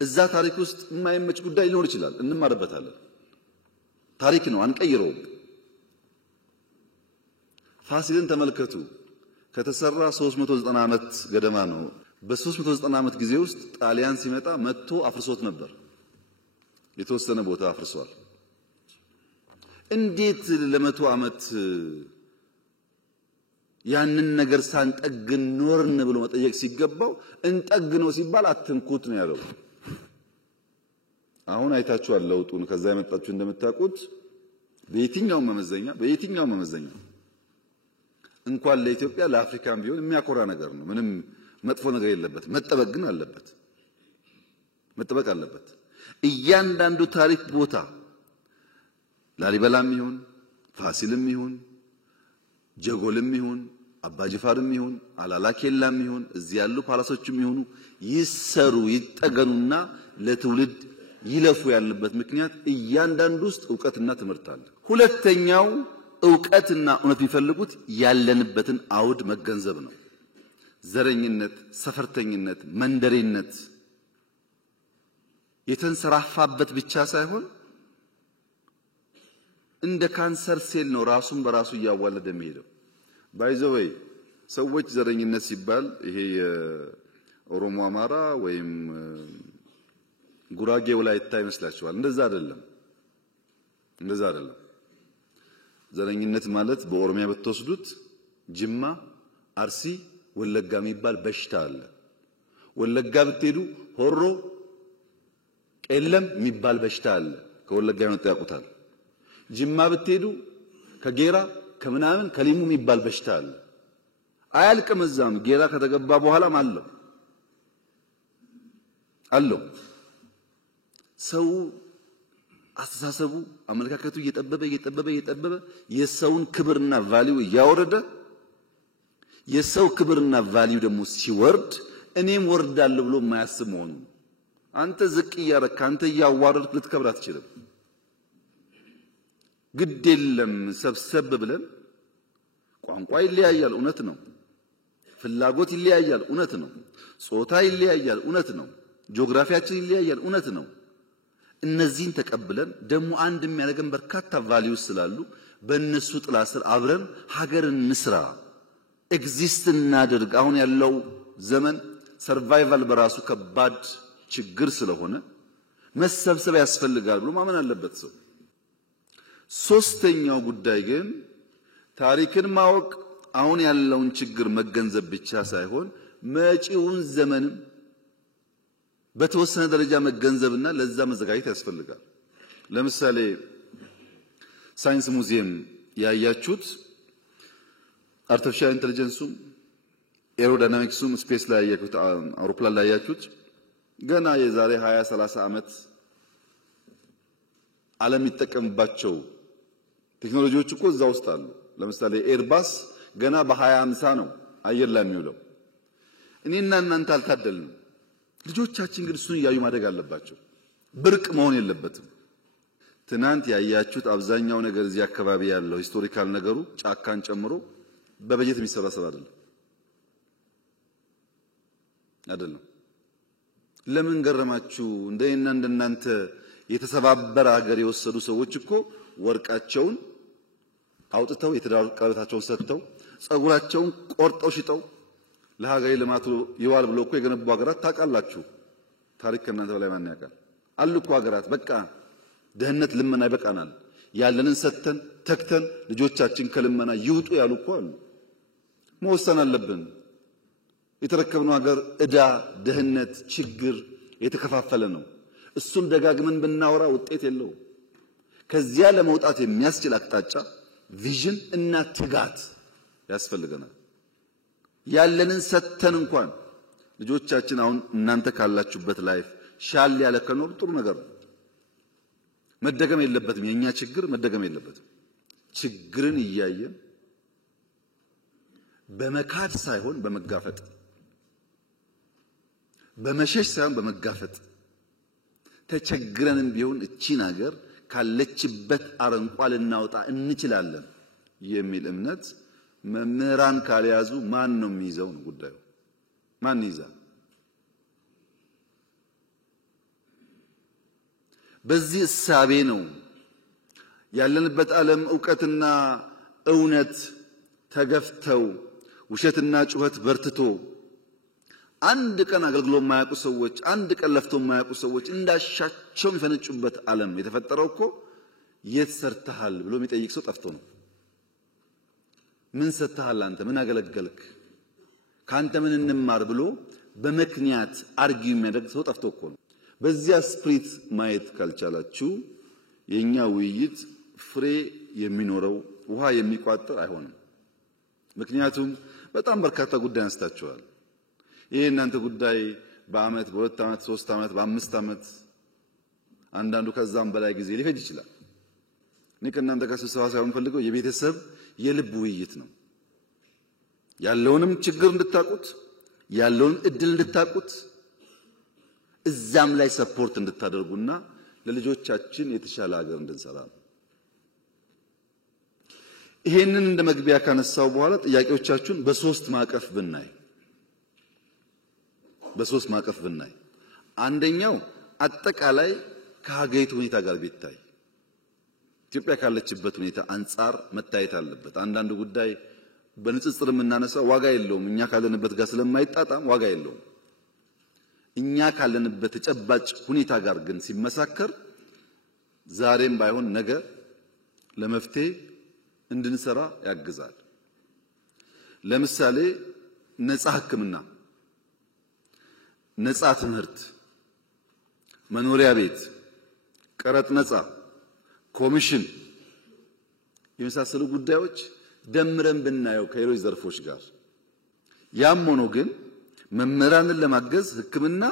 እዛ ታሪክ ውስጥ የማይመች ጉዳይ ሊኖር ይችላል፣ እንማርበታለን። ታሪክ ነው፣ አንቀይረውም። ፋሲልን ተመልከቱ። ከተሰራ 390 ዓመት ገደማ ነው። በ390 ዓመት ጊዜ ውስጥ ጣሊያን ሲመጣ መጥቶ አፍርሶት ነበር። የተወሰነ ቦታ አፍርሷል። እንዴት ለመቶ ዓመት ያንን ነገር ሳንጠግን ኖርን ብሎ መጠየቅ ሲገባው እንጠግነው ሲባል አትንኩት ነው ያለው። አሁን አይታችኋል ለውጡን። ከዛ የመጣችሁ እንደምታውቁት በየትኛው መመዘኛ እንኳን ለኢትዮጵያ ለአፍሪካም ቢሆን የሚያኮራ ነገር ነው። ምንም መጥፎ ነገር የለበት። መጠበቅ ግን አለበት። መጠበቅ አለበት። እያንዳንዱ ታሪክ ቦታ ላሊበላም ይሁን ፋሲልም ይሁን ጀጎልም ይሁን አባጅፋርም ይሁን አላላኬላም ይሁን እዚህ ያሉ ፓላሶችም ይሁኑ ይሰሩ ይጠገኑና ለትውልድ ይለፉ ያለበት ምክንያት እያንዳንዱ ውስጥ ዕውቀትና ትምህርት አለ። ሁለተኛው ዕውቀትና እውነት የሚፈልጉት ያለንበትን አውድ መገንዘብ ነው። ዘረኝነት፣ ሰፈርተኝነት፣ መንደሬነት የተንሰራፋበት ብቻ ሳይሆን እንደ ካንሰር ሴል ነው ራሱን በራሱ እያዋለደ የሚሄደው። ባይዘወይ ሰዎች ዘረኝነት ሲባል ይሄ የኦሮሞ አማራ ወይም ጉራጌ ወላይታ ይመስላችኋል? እንደዛ አይደለም። ዘረኝነት ማለት በኦሮሚያ ብትወስዱት ጅማ፣ አርሲ፣ ወለጋ የሚባል በሽታ አለ። ወለጋ ብትሄዱ ሆሮ፣ ቄለም የሚባል በሽታ አለ። ከወለጋ የመጡ ያውቁታል። ጅማ ብትሄዱ ከጌራ ከምናምን ከሊሙ የሚባል በሽታ አለ። አያልቅም። እዛም ጌራ ከተገባ በኋላም አለው። ሰው አስተሳሰቡ አመለካከቱ እየጠበበ የሰውን ክብርና ቫልዩ እያወረደ የሰው ክብርና ቫልዩ ደግሞ ሲወርድ እኔም ወርዳለሁ ብሎ የማያስብ መሆኑ። አንተ ዝቅ እያረክ አንተ እያዋረድክ ልትከብር አትችልም። ግድ የለም ሰብሰብ ብለን ቋንቋ ይለያያል፣ እውነት ነው። ፍላጎት ይለያያል፣ እውነት ነው። ጾታ ይለያያል፣ እውነት ነው። ጂኦግራፊያችን ይለያያል፣ እውነት ነው። እነዚህን ተቀብለን ደግሞ አንድ የሚያደርገን በርካታ ቫልዩስ ስላሉ በእነሱ ጥላ ስር አብረን ሀገርን እንስራ፣ ኤግዚስት እናድርግ። አሁን ያለው ዘመን ሰርቫይቫል በራሱ ከባድ ችግር ስለሆነ መሰብሰብ ያስፈልጋል ብሎ ማመን አለበት ሰው። ሶስተኛው ጉዳይ ግን ታሪክን ማወቅ አሁን ያለውን ችግር መገንዘብ ብቻ ሳይሆን መጪውን ዘመንም በተወሰነ ደረጃ መገንዘብና ለዛ መዘጋጀት ያስፈልጋል። ለምሳሌ ሳይንስ ሙዚየም ያያችሁት አርቲፊሻል ኢንተለጀንሱም ኤሮዳይናሚክሱም ስፔስ ላይ ያያችሁት አውሮፕላን ላይ ያያችሁት ገና የዛሬ 20 30 ዓመት ዓለም ይጠቀምባቸው ቴክኖሎጂዎች እኮ እዛ ውስጥ አሉ። ለምሳሌ ኤርባስ ገና በ2050 ነው አየር ላይ የሚውለው። እኔና እናንተ አልታደልንም። ልጆቻችን ግን እሱን እያዩ ማደግ አለባቸው። ብርቅ መሆን የለበትም። ትናንት ያያችሁት አብዛኛው ነገር እዚህ አካባቢ ያለው ሂስቶሪካል ነገሩ ጫካን ጨምሮ በበጀት የሚሰራ ስራ አይደለም። ለምን ገረማችሁ? እንደና እንደናንተ የተሰባበረ ሀገር የወሰዱ ሰዎች እኮ ወርቃቸውን አውጥተው የትዳር ቀለበታቸውን ሰጥተው ጸጉራቸውን ቆርጠው ሽጠው ለሀገሬ ልማቱ ይዋል ብለው እኮ የገነቡ ሀገራት ታውቃላችሁ። ታሪክ ከእናንተ በላይ ማን ያውቃል? አሉ እኮ ሀገራት በቃ ደህንነት ልመና ይበቃናል፣ ያለንን ሰጥተን ተክተን ልጆቻችን ከልመና ይውጡ ያሉ እኮ አሉ። መወሰን አለብን። የተረከብነው ሀገር ዕዳ፣ ደህንነት፣ ችግር የተከፋፈለ ነው። እሱን ደጋግመን ብናወራ ውጤት የለውም። ከዚያ ለመውጣት የሚያስችል አቅጣጫ ቪዥን እና ትጋት ያስፈልገናል። ያለንን ሰጥተን እንኳን ልጆቻችን አሁን እናንተ ካላችሁበት ላይፍ ሻል ያለ ከኖር ጥሩ ነገር ነው። መደገም የለበትም። የኛ ችግር መደገም የለበትም። ችግርን እያየን በመካድ ሳይሆን በመጋፈጥ፣ በመሸሽ ሳይሆን በመጋፈጥ ተቸግረንም ቢሆን እቺን ሀገር ካለችበት አረንቋ ልናወጣ እንችላለን የሚል እምነት መምህራን ካልያዙ ማን ነው የሚይዘው? ነው ጉዳዩ። ማን ይይዛል? በዚህ እሳቤ ነው ያለንበት ዓለም ዕውቀትና እውነት ተገፍተው ውሸትና ጩኸት በርትቶ አንድ ቀን አገልግሎ የማያውቁ ሰዎች፣ አንድ ቀን ለፍቶ የማያውቁ ሰዎች እንዳሻቸው የሚፈነጩበት ዓለም የተፈጠረው እኮ የት ሰርተሃል ብሎ የሚጠይቅ ሰው ጠፍቶ ነው። ምን ሰጥተሃል አንተ? ምን አገለገልክ? ካንተ ምን እንማር ብሎ በምክንያት አርጊው የሚያደርግ ሰው ጠፍቶ እኮ ነው። በዚያ ስፕሪት ማየት ካልቻላችሁ የኛ ውይይት ፍሬ የሚኖረው ውሃ የሚቋጥር አይሆንም። ምክንያቱም በጣም በርካታ ጉዳይ አንስታችኋል። ይሄ እናንተ ጉዳይ በአመት በሁለት አመት 3 አመት በ5 አመት አንዳንዱ ከዛም በላይ ጊዜ ሊፈጅ ይችላል። እኔ ከእናንተ ጋር ስብሰባ ሳይሆን ፈልገው የቤተሰብ የልብ ውይይት ነው። ያለውንም ችግር እንድታቁት፣ ያለውን እድል እንድታቁት፣ እዛም ላይ ሰፖርት እንድታደርጉና ለልጆቻችን የተሻለ ሀገር እንድንሰራ ነው። ይሄንን እንደ መግቢያ ካነሳው በኋላ ጥያቄዎቻችሁን በሶስት ማቀፍ ብናይ አንደኛው አጠቃላይ ከሀገሪቱ ሁኔታ ጋር ቢታይ ኢትዮጵያ ካለችበት ሁኔታ አንጻር መታየት አለበት። አንዳንዱ ጉዳይ በንጽጽር የምናነሳው ዋጋ የለውም። እኛ ካለንበት ጋር ስለማይጣጣም ዋጋ የለውም። እኛ ካለንበት ተጨባጭ ሁኔታ ጋር ግን ሲመሳከር ዛሬም ባይሆን ነገ ለመፍትሄ እንድንሰራ ያግዛል። ለምሳሌ ነፃ ሕክምና፣ ነፃ ትምህርት፣ መኖሪያ ቤት፣ ቀረጥ ነፃ፣ ኮሚሽን የመሳሰሉ ጉዳዮች ደምረን ብናየው ከሌሎች ዘርፎች ጋር ያም ሆኖ ግን መምህራንን ለማገዝ ሕክምና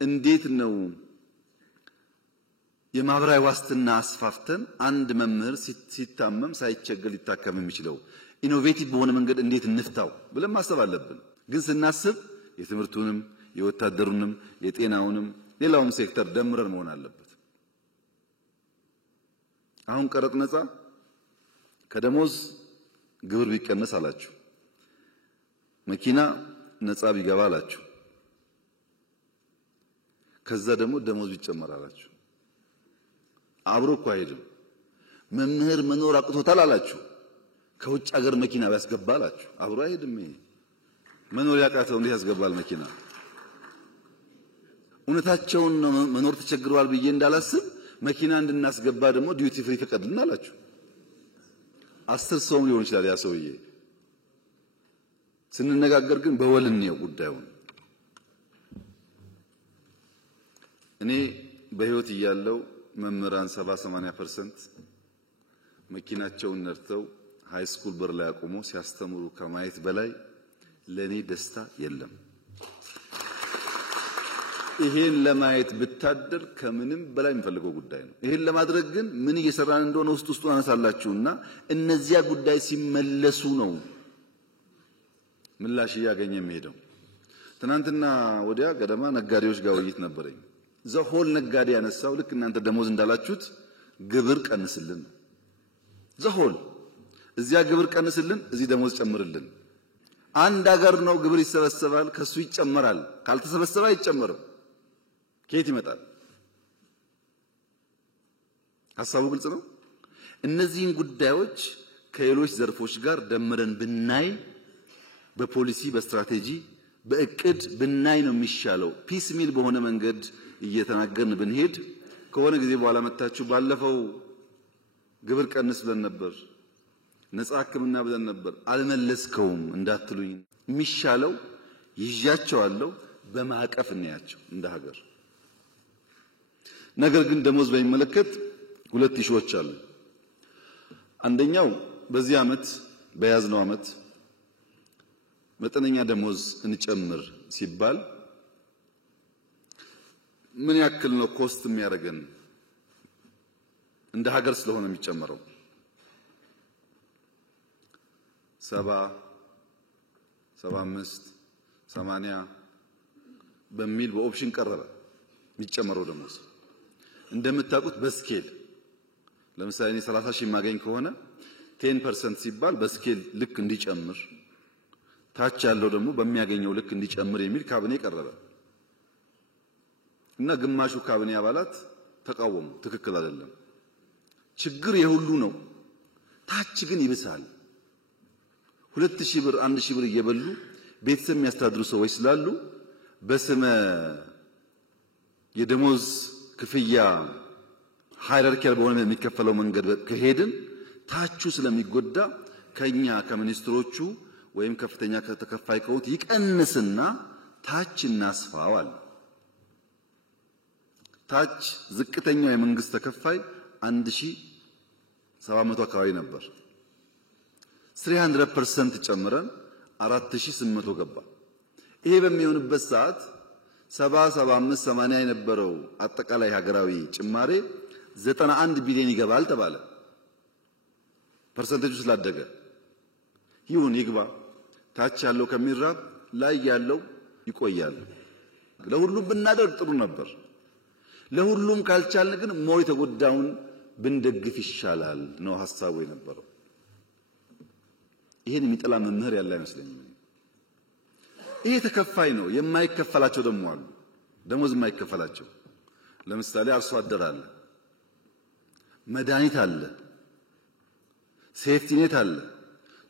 እንዴት ነው የማህበራዊ ዋስትና አስፋፍተን አንድ መምህር ሲታመም ሳይቸገር ሊታከም የሚችለው ኢኖቬቲቭ በሆነ መንገድ እንዴት እንፍታው ብለን ማሰብ አለብን። ግን ስናስብ የትምህርቱንም የወታደሩንም የጤናውንም ሌላውም ሴክተር ደምረን መሆን አለበት። አሁን ቀረጥ ነፃ ከደሞዝ ግብር ቢቀነስ አላችሁ፣ መኪና ነፃ ቢገባ አላችሁ፣ ከዛ ደግሞ ደሞዝ ቢጨመር አላችሁ። አብሮ እኮ አይሄድም። መምህር መኖር አቅቶታል አላችሁ፣ ከውጭ ሀገር መኪና ቢያስገባ አላችሁ። አብሮ አይሄድም። ይሄ መኖር ያቃተው እንዴት ያስገባል መኪና? እውነታቸውን መኖር ተቸግረዋል ብዬ እንዳላስብ መኪና እንድናስገባ ደግሞ ዲዩቲ ፍሪ ፈቀድልን አላችሁ። 10 ሰውም ሊሆን ይችላል ያ ሰውዬ። ስንነጋገር ግን በወልን ነው ጉዳዩን። እኔ በህይወት እያለው መምህራን 70-80% መኪናቸውን ነድተው ሃይ ስኩል በር ላይ አቆሞ ሲያስተምሩ ከማየት በላይ ለኔ ደስታ የለም። ይሄን ለማየት ብታደር ከምንም በላይ የምፈልገው ጉዳይ ነው። ይሄን ለማድረግ ግን ምን እየሰራን እንደሆነ ውስጡን አነሳላችሁና እነዚያ ጉዳይ ሲመለሱ ነው ምላሽ እያገኘ የሚሄደው። ትናንትና ወዲያ ገደማ ነጋዴዎች ጋር ውይይት ነበረኝ። ዘሆል ነጋዴ ያነሳው ልክ እናንተ ደሞዝ እንዳላችሁት ግብር ቀንስልን፣ ዘሆል እዚያ ግብር ቀንስልን፣ እዚህ ደሞዝ ጨምርልን። አንድ ሀገር ነው ግብር ይሰበሰባል፣ ከሱ ይጨመራል። ካልተሰበሰበ አይጨመርም። ከየት ይመጣል? ሐሳቡ ግልጽ ነው። እነዚህን ጉዳዮች ከሌሎች ዘርፎች ጋር ደምረን ብናይ፣ በፖሊሲ በስትራቴጂ በእቅድ ብናይ ነው የሚሻለው። ፒስ ሚል በሆነ መንገድ እየተናገርን ብንሄድ ከሆነ ጊዜ በኋላ መጣችሁ ባለፈው ግብር ቀንስ ብለን ነበር፣ ነፃ ሕክምና ብለን ነበር፣ አልመለስከውም እንዳትሉኝ። የሚሻለው ይዣቸዋለሁ በማዕቀፍ እናያቸው እንደ ሀገር። ነገር ግን ደሞዝ በሚመለከት ሁለት ኢሹዎች አሉ። አንደኛው በዚህ ዓመት በያዝነው ዓመት መጠነኛ ደሞዝ እንጨምር ሲባል ምን ያክል ነው ኮስት የሚያደርገን? እንደ ሀገር ስለሆነ የሚጨመረው 70 75 80 በሚል በኦፕሽን ቀረበ የሚጨመረው ደሞዝ። እንደምታውቁት በስኬል ለምሳሌ እኔ 30 ሺህ ማገኝ ከሆነ 10% ሲባል በስኬል ልክ እንዲጨምር፣ ታች ያለው ደግሞ በሚያገኘው ልክ እንዲጨምር የሚል ካቢኔ ቀረበ እና ግማሹ ካቢኔ አባላት ተቃወሙ። ትክክል አይደለም፣ ችግር የሁሉ ነው፣ ታች ግን ይብሳል። 2000 ብር 1000 ብር እየበሉ ቤተሰብ የሚያስተዳድሩ ሰዎች ስላሉ በስመ የደሞዝ ክፍያ ሃይራርኪያል በሆነ የሚከፈለው መንገድ ከሄድን ታቹ ስለሚጎዳ ከኛ ከሚኒስትሮቹ ወይም ከፍተኛ ከተከፋይ ከሆኑት ይቀንስና ታች እናስፋዋል። ታች ዝቅተኛው የመንግስት ተከፋይ 1700 አካባቢ ነበር። 300% ጨምረን 4800 ገባ። ይሄ በሚሆንበት ሰዓት 70 75 80 የነበረው አጠቃላይ ሀገራዊ ጭማሬ 91 ቢሊዮን ይገባል ተባለ። ፐርሰንቴጁ ስላደገ ይሁን ይግባ፣ ታች ያለው ከሚራብ ላይ ያለው ይቆያል። ለሁሉም ብናደርግ ጥሩ ነበር። ለሁሉም ካልቻልን ግን ሞር የተጎዳውን ብንደግፍ ይሻላል ነው ሐሳቡ የነበረው። ይሄን የሚጠላ መምህር ያለ አይመስለኝም። ይሄ ተከፋይ ነው። የማይከፈላቸው ደግሞ አሉ፣ ደሞዝ የማይከፈላቸው። ለምሳሌ አርሶ አደር አለ፣ መድኃኒት አለ፣ ሴፍቲ ኔት አለ።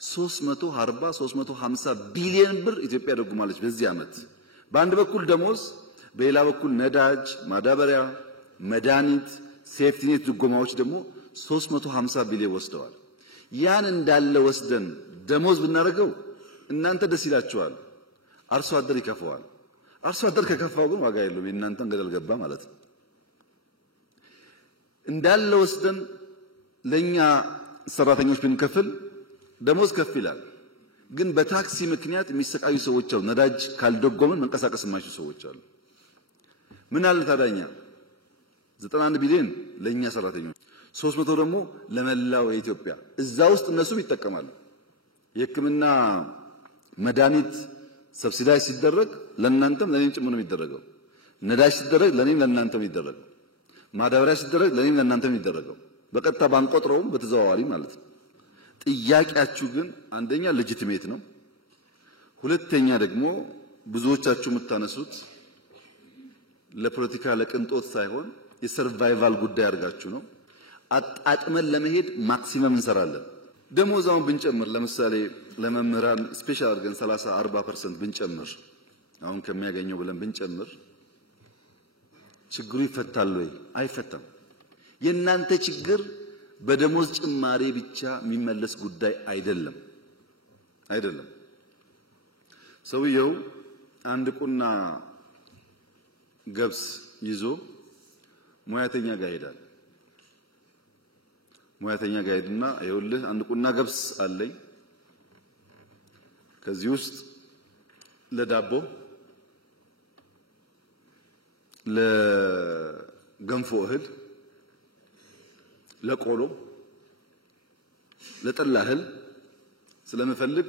340 350 ቢሊዮን ብር ኢትዮጵያ ደጉማለች በዚህ ዓመት። በአንድ በኩል ደሞዝ፣ በሌላ በኩል ነዳጅ፣ ማዳበሪያ፣ መድኃኒት፣ ሴፍቲ ኔት ድጎማዎች ደግሞ 350 ቢሊዮን ወስደዋል። ያን እንዳለ ወስደን ደሞዝ ብናደርገው እናንተ ደስ ይላችኋል፣ አርሶ አደር ይከፋዋል። አርሶ አደር ከከፋው ግን ዋጋ የለውም፣ የእናንተን ገደል ገባ ማለት ነው። እንዳለ ወስደን ለኛ ሰራተኞች ብንከፍል ደሞዝ ከፍ ይላል። ግን በታክሲ ምክንያት የሚሰቃዩ ሰዎች አሉ። ነዳጅ ካልደጎመን መንቀሳቀስ የማይችሉ ሰዎች አሉ። ምን አለ ታዳኛ 91 ቢሊዮን ለኛ ሰራተኞች፣ 300 ደግሞ ለመላው የኢትዮጵያ። እዛ ውስጥ እነሱም ይጠቀማሉ። የሕክምና መድኃኒት ሰብሲዳይዝ ሲደረግ ለእናንተም ለኔም ጭምር ነው የሚደረገው። ነዳጅ ሲደረግ ለኔም ለእናንተም ይደረጋል። ማዳበሪያ ሲደረግ ለኔም ለእናንተም ይደረጋው። በቀጥታ ባንቆጥረውም በተዘዋዋሪ ማለት ነው። ጥያቄያችሁ ግን አንደኛ ሌጂቲሜት ነው፣ ሁለተኛ ደግሞ ብዙዎቻችሁ የምታነሱት ለፖለቲካ ለቅንጦት ሳይሆን የሰርቫይቫል ጉዳይ አድርጋችሁ ነው። አጣጥመን ለመሄድ ማክሲመም እንሰራለን። ደሞዛውን ብንጨምር ለምሳሌ ለመምህራን ስፔሻል አድርገን 30 40% ብንጨምር አሁን ከሚያገኘው ብለን ብንጨምር ችግሩ ይፈታል ወይ? አይፈታም። የእናንተ ችግር በደሞዝ ጭማሪ ብቻ የሚመለስ ጉዳይ አይደለም። ሰውየው አንድ ቁና ገብስ ይዞ ሙያተኛ ጋር ይሄዳል። ሙያተኛ ጋር ሄድና ይኸውልህ አንድ ቁና ገብስ አለኝ፣ ከዚህ ውስጥ ለዳቦ ለገንፎ እህል ለቆሎ ለጠላ እህል ስለምፈልግ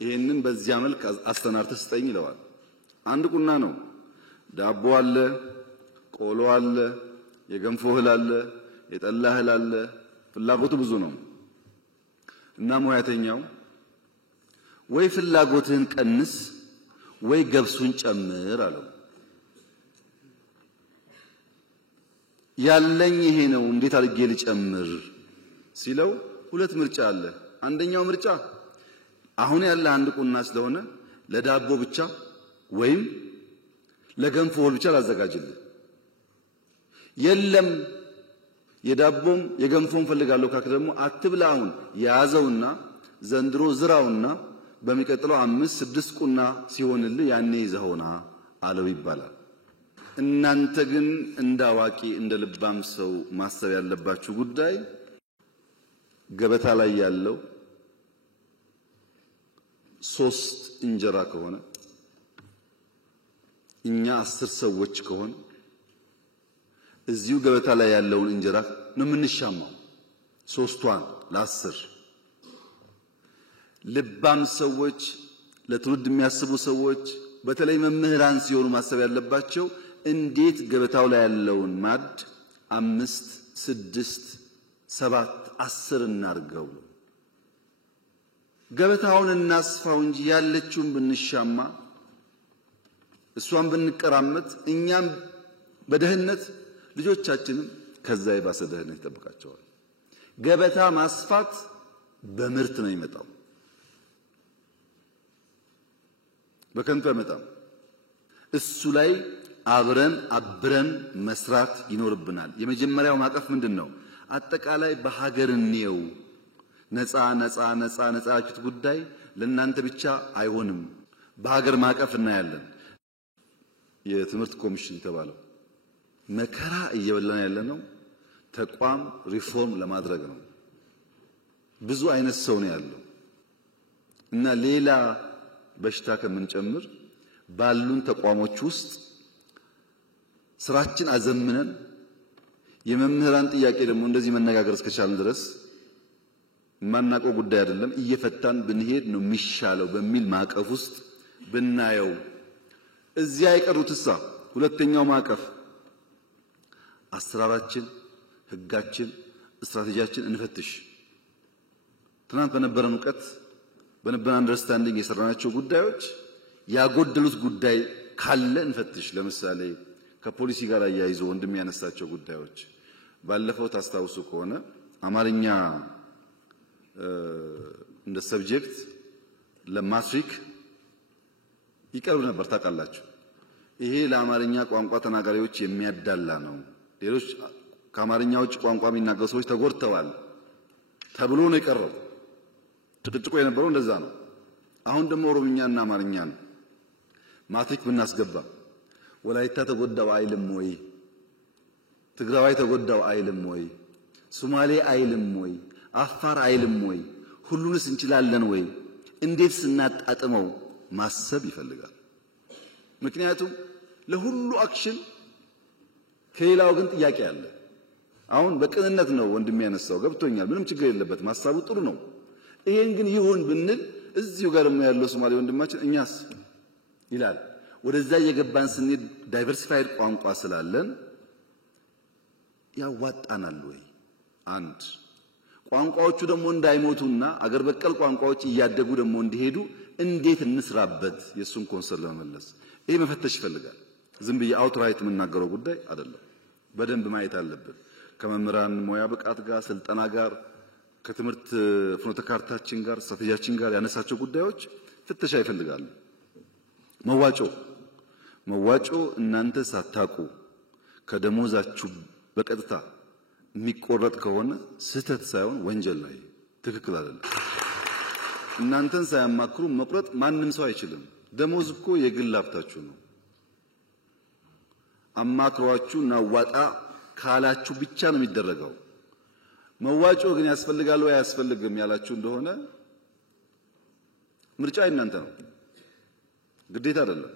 ይሄንን በዚያ መልክ አስተናርተህ ስጠኝ ይለዋል። አንድ ቁና ነው። ዳቦ አለ፣ ቆሎ አለ፣ የገንፎ እህል አለ፣ የጠላ እህል አለ። ፍላጎቱ ብዙ ነው እና ሙያተኛው ወይ ፍላጎትህን ቀንስ ወይ ገብሱን ጨምር አለው። ያለኝ ይሄ ነው እንዴት አድርጌ ልጨምር ሲለው ሁለት ምርጫ አለ። አንደኛው ምርጫ አሁን ያለ አንድ ቁና ስለሆነ ለዳቦ ብቻ ወይም ለገንፎ ብቻ ላዘጋጅልህ። የለም የዳቦም የገንፎም ፈልጋለሁ ካክ ደግሞ አትብላ። አሁን ያዘውና ዘንድሮ ዝራውና በሚቀጥለው 5-6 ቁና ሲሆንልህ ያኔ ይዘውና አለው ይባላል። እናንተ ግን እንዳዋቂ እንደ ልባም ሰው ማሰብ ያለባችሁ ጉዳይ ገበታ ላይ ያለው 3 እንጀራ ከሆነ እኛ 10 ሰዎች ከሆነ እዚሁ ገበታ ላይ ያለውን እንጀራ ነው የምንሻማው። 3ቷን ለ10 ልባም ሰዎች ለትውልድ የሚያስቡ ሰዎች በተለይ መምህራን ሲሆኑ ማሰብ ያለባቸው እንዴት ገበታው ላይ ያለውን ማድ 5 6 7 10 እናርገው። ገበታውን እናስፋው እንጂ ያለችውን ብንሻማ እሷን ብንቀራመት እኛም በደህነት ልጆቻችንም ከዛ የባሰ ደህነት ይጠብቃቸዋል። ገበታ ማስፋት በምርት ነው የሚመጣው፣ በከንቱ አይመጣም። እሱ ላይ አብረን መስራት ይኖርብናል። የመጀመሪያው ማቀፍ ምንድነው? አጠቃላይ በሀገር እንየው። ነፃ ያችሁት ጉዳይ ለእናንተ ብቻ አይሆንም። በሀገር ማቀፍ እናያለን። የትምህርት ኮሚሽን ተባለው መከራ እየበላን ያለነው ተቋም ሪፎርም ለማድረግ ነው። ብዙ አይነት ሰው ነው ያለው እና ሌላ በሽታ ከምንጨምር ባሉን ተቋሞች ውስጥ ስራችን አዘምነን የመምህራን ጥያቄ ደግሞ እንደዚህ መነጋገር እስከቻልን ድረስ ማናቀው ጉዳይ አይደለም እየፈታን ብንሄድ ነው የሚሻለው በሚል ማቀፍ ውስጥ ብናየው። እዚያ የቀሩትሳ ሁለተኛው ማቀፍ አሰራራችን፣ ህጋችን፣ ስትራቴጂያችን እንፈትሽ። ትናንት በነበረን ዕውቀት በነበረን አንደርስታንዲንግ የሰራናቸው ጉዳዮች ያጎደሉት ጉዳይ ካለ እንፈትሽ። ለምሳሌ ከፖሊሲ ጋር ያያይዞ ወንድም ያነሳቸው ጉዳዮች ባለፈው ታስታውሱ ከሆነ አማርኛ እንደ ሰብጀክት ለማትሪክ ይቀርብ ነበር ታውቃላችሁ። ይሄ ለአማርኛ ቋንቋ ተናጋሪዎች የሚያዳላ ነው፣ ሌሎች ከአማርኛ ውጭ ቋንቋ የሚናገሩ ሰዎች ተጎድተዋል ተብሎ ነው የቀረው። ጭቅጭቁ የነበረው እንደዛ ነው። አሁን ደግሞ ኦሮምኛና አማርኛ ነው። ማትሪክ ብናስገባ ወላይታ ተጎዳው አይልም ወይ? ትግራዋይ ተጎዳው አይልም ወይ? ሶማሌ አይልም ወይ? አፋር አይልም ወይ? ሁሉንስ እንችላለን ወይ? እንዴት ስናጣጥመው ማሰብ ይፈልጋል። ምክንያቱም ለሁሉ አክሽን ከሌላው ግን ጥያቄ አለ። አሁን በቅንነት ነው ወንድም ያነሳው፣ ገብቶኛል፣ ምንም ችግር የለበት፣ ማሳቡ ጥሩ ነው። ይሄን ግን ይሁን ብንል እዚሁ ጋር ደግሞ ያለው ሶማሌ ወንድማችን እኛስ ይላል። ወደዛ የገባን ስንሄድ ዳይቨርሲፋይድ ቋንቋ ስላለን ያዋጣናል ወይ? አንድ ቋንቋዎቹ ደግሞ እንዳይሞቱና አገር በቀል ቋንቋዎች እያደጉ ደግሞ እንዲሄዱ እንዴት እንስራበት? የሱን ኮንሰርን ለመመለስ ይሄ መፈተሽ ይፈልጋል። ዝም ብዬ አውትራይት የምናገረው ጉዳይ አይደለም። በደንብ ማየት አለብን። ከመምህራን ሙያ ብቃት ጋር፣ ስልጠና ጋር፣ ከትምህርት ፍኖተ ካርታችን ጋር፣ ስትራቴጂያችን ጋር ያነሳቸው ጉዳዮች ፍተሻ ይፈልጋሉ። መዋጮ እናንተ ሳታቁ ከደሞዛችሁ በቀጥታ የሚቆረጥ ከሆነ ስህተት ሳይሆን ወንጀል ነው። ትክክል አይደለም። እናንተን ሳያማክሩ መቁረጥ ማንም ሰው አይችልም። ደሞዝ እኮ የግል ሀብታችሁ ነው። አማክሯችሁ ናዋጣ ካላችሁ ብቻ ነው የሚደረገው። መዋጮ ግን ያስፈልጋል ወይ አያስፈልግም ያላችሁ እንደሆነ ምርጫ እናንተ ነው። ግዴታ አይደለም።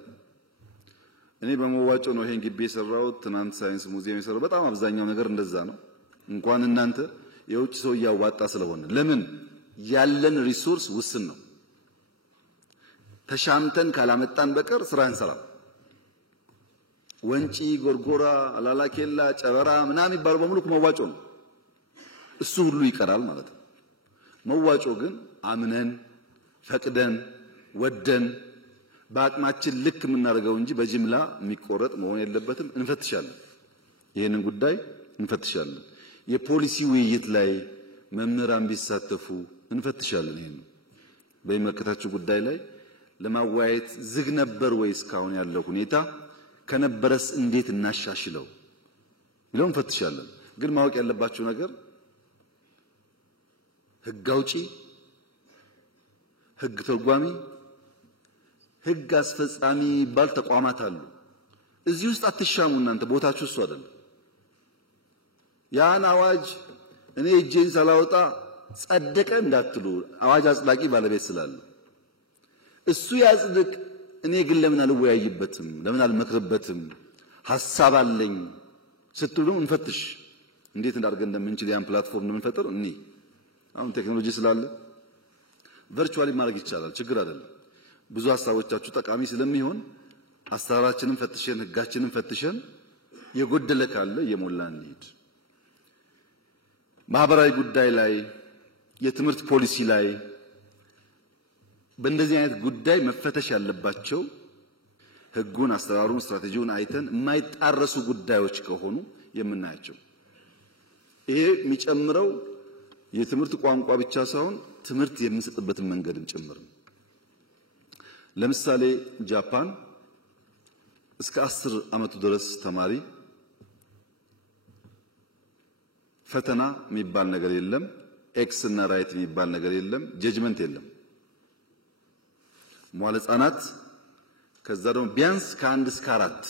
እኔ በመዋጮ ነው ይሄን ግቢ የሰራሁት። ትናንት ሳይንስ ሙዚየም የሰራው በጣም አብዛኛው ነገር እንደዛ ነው። እንኳን እናንተ የውጭ ሰው ያዋጣ ስለሆነ ለምን ያለን ሪሶርስ ውስን ነው። ተሻምተን ካላመጣን በቀር ስራ እንሰራ። ወንጪ፣ ጎርጎራ፣ አላላኬላ፣ ጨበራ ምናምን ይባሉ በሙሉ መዋጮ ነው። እሱ ሁሉ ይቀራል ማለት ነው። መዋጮ ግን አምነን ፈቅደን ወደን በአቅማችን ልክ የምናደርገው እንጂ በጅምላ የሚቆረጥ መሆን የለበትም። እንፈትሻለን፣ ይሄንን ጉዳይ እንፈትሻለን። የፖሊሲ ውይይት ላይ መምህራን ቢሳተፉ እንፈትሻለን። ይሄን በሚመለከታቸው ጉዳይ ላይ ለማወያየት ዝግ ነበር ወይ እስካሁን ያለው ሁኔታ ከነበረስ እንዴት እናሻሽለው ይለው እንፈትሻለን። ግን ማወቅ ያለባችሁ ነገር ህግ አውጪ፣ ህግ ተርጓሚ፣ ህግ አስፈጻሚ የሚባል ተቋማት አሉ። እዚህ ውስጥ አትሻሙ። እናንተ ቦታችሁ እሱ አይደለም። ያን አዋጅ እኔ እጄን ሳላወጣ ጸደቀ እንዳትሉ፣ አዋጅ አጽዳቂ ባለቤት ስላለ እሱ ያጽድቅ። እኔ ግን ለምን አልወያይበትም? ለምን አልመክርበትም? ሐሳብ አለኝ ስትሉ እንፈትሽ። እንዴት እንዳርገን እንደምንችል ያን ፕላትፎርም እንደምንፈጥር እኔ አሁን ቴክኖሎጂ ስላለ ቨርቹዋሊ ማድረግ ይቻላል። ችግር አይደለም። ብዙ ሐሳቦቻችሁ ጠቃሚ ስለሚሆን አሰራራችንን ፈትሸን ህጋችንን ፈትሸን የጎደለ ካለ የሞላን እንሂድ። ማህበራዊ ጉዳይ ላይ የትምህርት ፖሊሲ ላይ በእንደዚህ አይነት ጉዳይ መፈተሽ ያለባቸው ህጉን፣ አሰራሩን፣ ስትራቴጂውን አይተን የማይጣረሱ ጉዳዮች ከሆኑ የምናያቸው። ይሄ የሚጨምረው የትምህርት ቋንቋ ብቻ ሳይሆን ትምህርት የምንሰጥበትን መንገድም ጭምር ነው። ለምሳሌ ጃፓን እስከ 10 ዓመቱ ድረስ ተማሪ ፈተና የሚባል ነገር የለም፣ ኤክስ እና ራይት የሚባል ነገር የለም፣ ጀጅመንት የለም። መዋለ ህጻናት ከዛ ደግሞ ቢያንስ ከ1 እስከ 4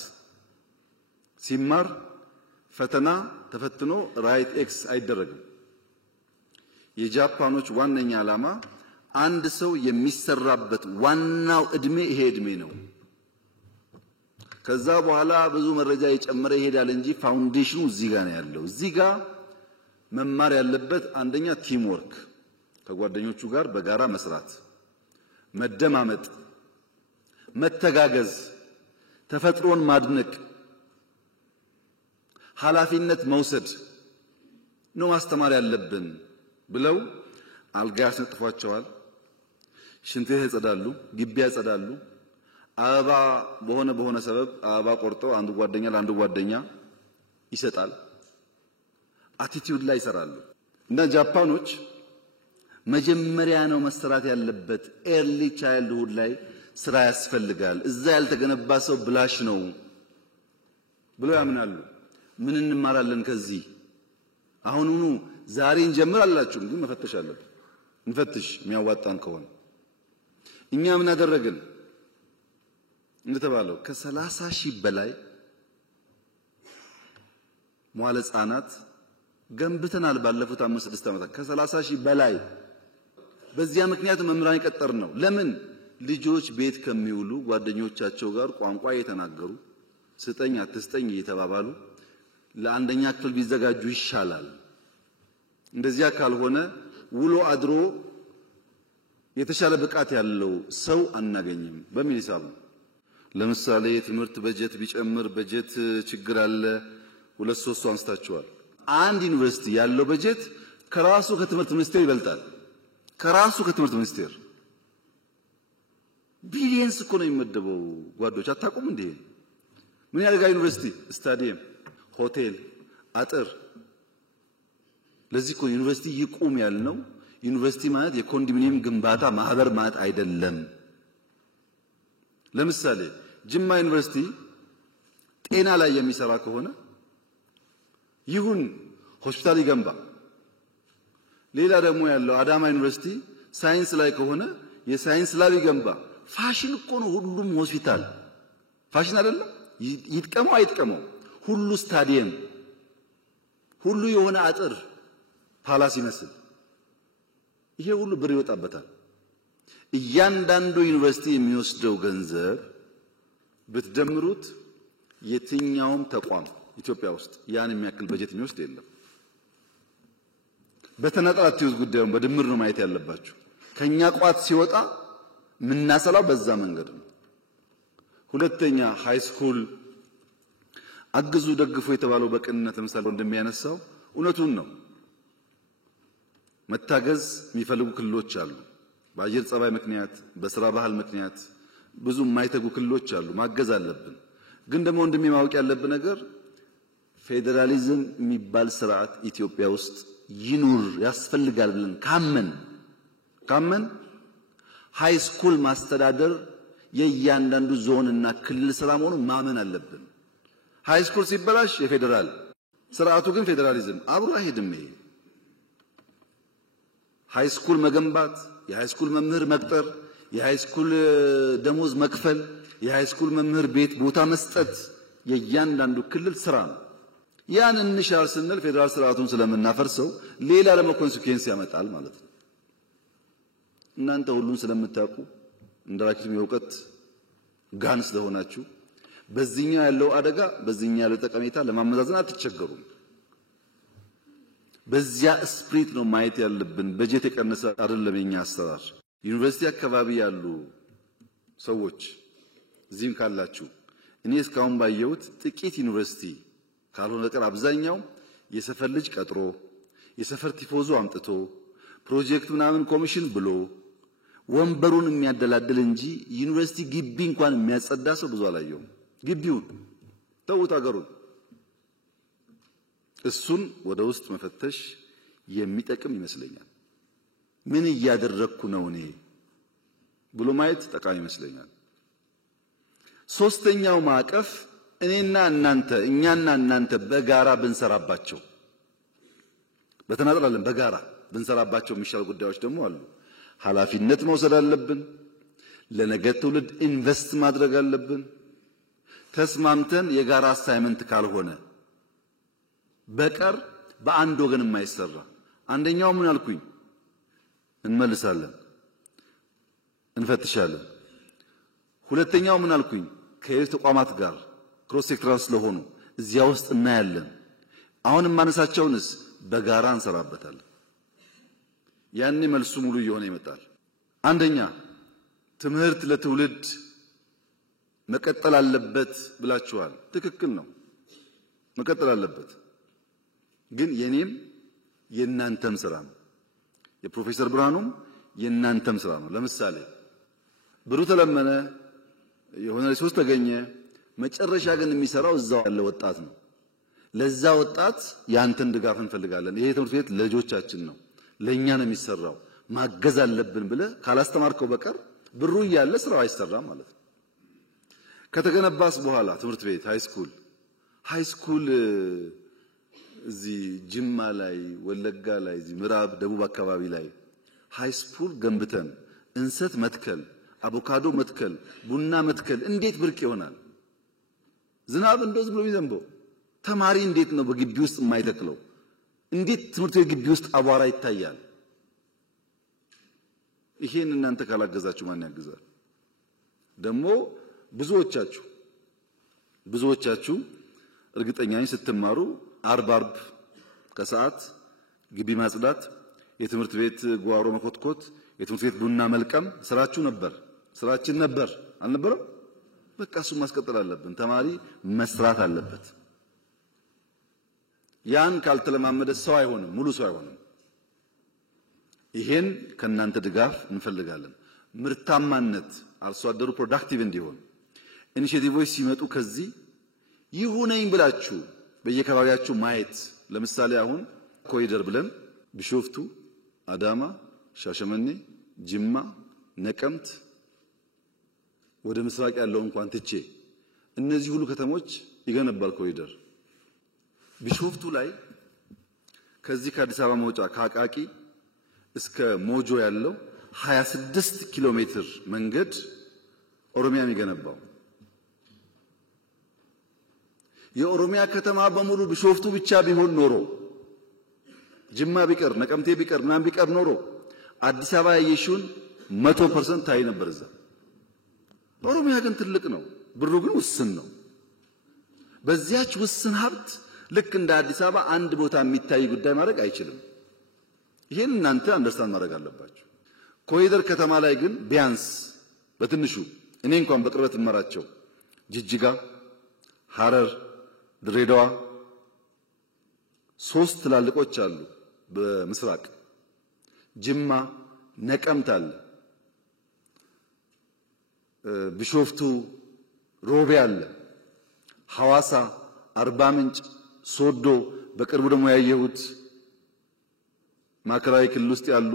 ሲማር ፈተና ተፈትኖ ራይት ኤክስ አይደረግም። የጃፓኖች ዋነኛ ዓላማ አንድ ሰው የሚሰራበት ዋናው እድሜ ይሄ እድሜ ነው። ከዛ በኋላ ብዙ መረጃ የጨመረ ይሄዳል እንጂ ፋውንዴሽኑ እዚህ ጋር ነው ያለው። እዚህ ጋር መማር ያለበት አንደኛ ቲም ወርክ፣ ከጓደኞቹ ጋር በጋራ መስራት፣ መደማመጥ፣ መተጋገዝ፣ ተፈጥሮን ማድነቅ፣ ኃላፊነት መውሰድ ነው ማስተማር ያለብን ብለው አልጋ ያስነጥፏቸዋል። ሽንት ቤት ያጸዳሉ፣ ግቢ ያጸዳሉ። አበባ በሆነ ሰበብ አበባ ቆርጦ አንዱ ጓደኛ ለአንዱ ጓደኛ ይሰጣል። አቲቲዩድ ላይ ይሰራሉ። እና ጃፓኖች መጀመሪያ ነው መሰራት ያለበት ኤርሊ ቻይልድሁድ ላይ ስራ ያስፈልጋል። እዛ ያልተገነባ ሰው ብላሽ ነው ብለው ያምናሉ። ምን እንማራለን ከዚህ? አሁኑኑ ዛሬ እንጀምር አላችሁም፣ ግን መፈተሽ አለብን። እንፈትሽ የሚያዋጣን ከሆነ። እኛ ምን አደረግን? እንደተባለው ከ30 ሺህ በላይ መዋለ ህጻናት ገንብተናል ባለፉት 5-6 ዓመታት። ከ30 ሺህ በላይ በዚያ ምክንያት መምህራን የቀጠርን ነው። ለምን? ልጆች ቤት ከሚውሉ ጓደኞቻቸው ጋር ቋንቋ እየተናገሩ ስጠኝ አትስጠኝ እየተባባሉ ለአንደኛ ክፍል ቢዘጋጁ ይሻላል። እንደዚያ ካልሆነ ውሎ አድሮ የተሻለ ብቃት ያለው ሰው አናገኝም በሚል ሂሳብ ነው። ለምሳሌ የትምህርት በጀት ቢጨምር በጀት ችግር አለ። 2-3 አንስታቸዋል። አንድ ዩኒቨርሲቲ ያለው በጀት ከራሱ ከትምህርት ሚኒስቴር ይበልጣል። ከራሱ ከትምህርት ሚኒስቴር ቢሊየንስ እኮ ነው የሚመደበው። ጓዶች አታውቁም እንዴ? ምን ያደርጋል ዩኒቨርሲቲ? ስታዲየም፣ ሆቴል፣ አጥር። ለዚህ እኮ ዩኒቨርሲቲ ይቁም ያልነው። ዩኒቨርሲቲ ማለት የኮንዶሚኒየም ግንባታ ማህበር ማለት አይደለም። ለምሳሌ ጅማ ዩኒቨርሲቲ ጤና ላይ የሚሰራ ከሆነ ይሁን ሆስፒታል ይገንባ። ሌላ ደግሞ ያለው አዳማ ዩኒቨርሲቲ ሳይንስ ላይ ከሆነ የሳይንስ ላብ ይገንባ። ፋሽን እኮ ነው ሁሉም ሆስፒታል። ፋሽን አይደለም? ይጥቀመው አይጥቀመው ሁሉ ስታዲየም፣ ሁሉ የሆነ አጥር ፓላስ ይመስል ይሄ ሁሉ ብር ይወጣበታል። እያንዳንዱ ዩኒቨርሲቲ የሚወስደው ገንዘብ ብትደምሩት የትኛውም ተቋም ኢትዮጵያ ውስጥ ያን የሚያክል በጀት የሚወስድ የለም። በተናጠል አትዩት ጉዳዩን በድምር ነው ማየት ያለባችሁ። ከኛ ቋት ሲወጣ ምናሰላው በዛ መንገድ ነው። ሁለተኛ ሃይስኩል አግዙ ደግፉ የተባለው በቅንነት ለምሳሌ እንደሚያነሳው እውነቱን ነው። መታገዝ የሚፈልጉ ክልሎች አሉ። በአየር ጸባይ ምክንያት በስራ ባህል ምክንያት ብዙ የማይተጉ ክልሎች አሉ። ማገዝ አለብን። ግን ደግሞ እንደሚማወቅ ያለብን ነገር ፌዴራሊዝም የሚባል ስርዓት ኢትዮጵያ ውስጥ ይኑር ያስፈልጋል ብለን ካመን ሃይስኩል ማስተዳደር የእያንዳንዱ ዞንና ክልል ስራ መሆኑን ማመን አለብን። ሃይስኩል ሲበላሽ የፌዴራል ስርዓቱ ግን ፌዴራሊዝም አብሮ አይሄድም። ይሄ ሃይስኩል መገንባት፣ የሃይስኩል መምህር መቅጠር፣ የሃይስኩል ደሞዝ መክፈል፣ የሃይስኩል መምህር ቤት ቦታ መስጠት የእያንዳንዱ ክልል ስራ ነው። ያን እንሻል ስንል ፌዴራል ስርዓቱን ስለምናፈርሰው ሌላ ደግሞ ኮንሲኩዌንስ ያመጣል ማለት ነው። እናንተ ሁሉን ስለምታውቁ እንደራኪም የእውቀት ጋን ስለሆናችሁ በዚህኛው ያለው አደጋ በዚህኛው ያለው ጠቀሜታ ለማመዛዘን አትቸገሩም። በዚያ ስፕሪት ነው ማየት ያለብን። በጀት የቀነሰ አይደለም የኛ አሰራር። ዩኒቨርሲቲ አካባቢ ያሉ ሰዎች እዚህም ካላችሁ እኔ እስካሁን ባየሁት ጥቂት ዩኒቨርሲቲ ካልሆነ በቀር አብዛኛው የሰፈር ልጅ ቀጥሮ የሰፈር ቲፎዞ አምጥቶ ፕሮጀክት ምናምን ኮሚሽን ብሎ ወንበሩን የሚያደላድል እንጂ ዩኒቨርሲቲ ግቢ እንኳን የሚያጸዳ ሰው ብዙ አላየሁም። ግቢውን ተውት አገሩን። እሱን ወደ ውስጥ መፈተሽ የሚጠቅም ይመስለኛል። ምን እያደረኩ ነው እኔ ብሎ ማየት ጠቃሚ ይመስለኛል። ሶስተኛው ማዕቀፍ እኛና እናንተ በጋራ ብንሰራባቸው በተናጠል አይደለም በጋራ ብንሰራባቸው የሚሻሉ ጉዳዮች ደግሞ አሉ። ኃላፊነት መውሰድ አለብን። ለነገ ትውልድ ኢንቨስት ማድረግ አለብን። ተስማምተን የጋራ አሳይመንት ካልሆነ በቀር በአንድ ወገን የማይሰራ አንደኛው ምን አልኩኝ እንመልሳለን እንፈትሻለን። ሁለተኛው ምን አልኩኝ ከተቋማት ጋር ክሮስ ሴክተራል ስለሆኑ እዚያ ውስጥ እናያለን። አሁን ማነሳቸውንስ በጋራ እንሰራበታለን። ያኔ መልሱ ሙሉ እየሆነ ይመጣል። አንደኛ ትምህርት ለትውልድ መቀጠል አለበት ብላችኋል። ትክክል ነው፣ መቀጠል አለበት። ግን የኔም የናንተም ስራ ነው። የፕሮፌሰር ብርሃኑም የናንተም ስራ ነው። ለምሳሌ ብሩ ተለመነ የሆነ ሪሶርስ ተገኘ፣ መጨረሻ ግን የሚሰራው እዛው ያለ ወጣት ነው። ለዛ ወጣት ያንተን ድጋፍ እንፈልጋለን። ይሄ ትምህርት ቤት ለልጆቻችን ነው፣ ለኛ ነው የሚሰራው፣ ማገዝ አለብን ብለ ካላስተማርከው በቀር ብሩ እያለ ስራው አይሰራም ማለት ነው። ከተገነባስ በኋላ ትምህርት ቤት ሃይስኩል እዚህ ጅማ ላይ ወለጋ ላይ እዚህ ምዕራብ ደቡብ አካባቢ ላይ ሃይስኩል ገንብተን እንሰት መትከል፣ አቮካዶ መትከል፣ ቡና መትከል እንዴት ብርቅ ይሆናል? ዝናብ እንደዚህ ብሎ ይዘንበው ተማሪ እንዴት ነው በግቢ ውስጥ የማይተክለው? እንዴት ትምህርት ቤት ግቢ ውስጥ አቧራ ይታያል? ይሄን እናንተ ካላገዛችሁ ማን ያግዛል? ደግሞ ብዙዎቻችሁ እርግጠኛ ነኝ ስትማሩ አርብ ከሰዓት ግቢ ማጽዳት፣ የትምህርት ቤት ጓሮ መኮትኮት፣ የትምህርት ቤት ቡና መልቀም ስራችን ነበር አልነበረም? በቃ እሱን ማስቀጠል አለብን። ተማሪ መስራት አለበት። ያን ካልተለማመደ ሰው አይሆንም፣ ሙሉ ሰው አይሆንም። ይሄን ከናንተ ድጋፍ እንፈልጋለን። ምርታማነት አርሶ አደሩ ፕሮዳክቲቭ እንዲሆን ኢኒሼቲቮች ሲመጡ ከዚህ ይሁነኝ ብላችሁ በየከባቢያችሁ ማየት። ለምሳሌ አሁን ኮሪደር ብለን ቢሾፍቱ፣ አዳማ፣ ሻሸመኔ፣ ጅማ፣ ነቀምት ወደ ምስራቅ ያለው እንኳን ትቼ እነዚህ ሁሉ ከተሞች ይገነባል ኮሪደር። ቢሾፍቱ ላይ ከዚህ ከአዲስ አበባ መውጫ ከአቃቂ እስከ ሞጆ ያለው 26 ኪሎ ሜትር መንገድ ኦሮሚያ የሚገነባው። የኦሮሚያ ከተማ በሙሉ ቢሾፍቱ ብቻ ቢሆን ኖሮ ጅማ ቢቀር ነቀምቴ ቢቀር ምናምን ቢቀር ኖሮ አዲስ አበባ ያየሽውን 100% ታይ ነበር እዛ። ኦሮሚያ ግን ትልቅ ነው። ብሩ ግን ውስን ነው። በዚያች ውስን ሀብት ልክ እንደ አዲስ አበባ አንድ ቦታ የሚታይ ጉዳይ ማድረግ አይችልም። ይሄን እናንተ አንደርስታንድ ማድረግ አለባችሁ። ኮሪደር ከተማ ላይ ግን ቢያንስ በትንሹ እኔ እንኳን በቅርበት እመራቸው ጅጅጋ፣ ሐረር፣ ድሬዳዋ 3 ትላልቆች አሉ። በምስራቅ ጅማ፣ ነቀምት አለ፣ ቢሾፍቱ፣ ሮቤ አለ፣ ሐዋሳ፣ አርባ ምንጭ፣ ሶዶ፣ በቅርቡ ደግሞ ያየሁት ማዕከላዊ ክልል ውስጥ ያሉ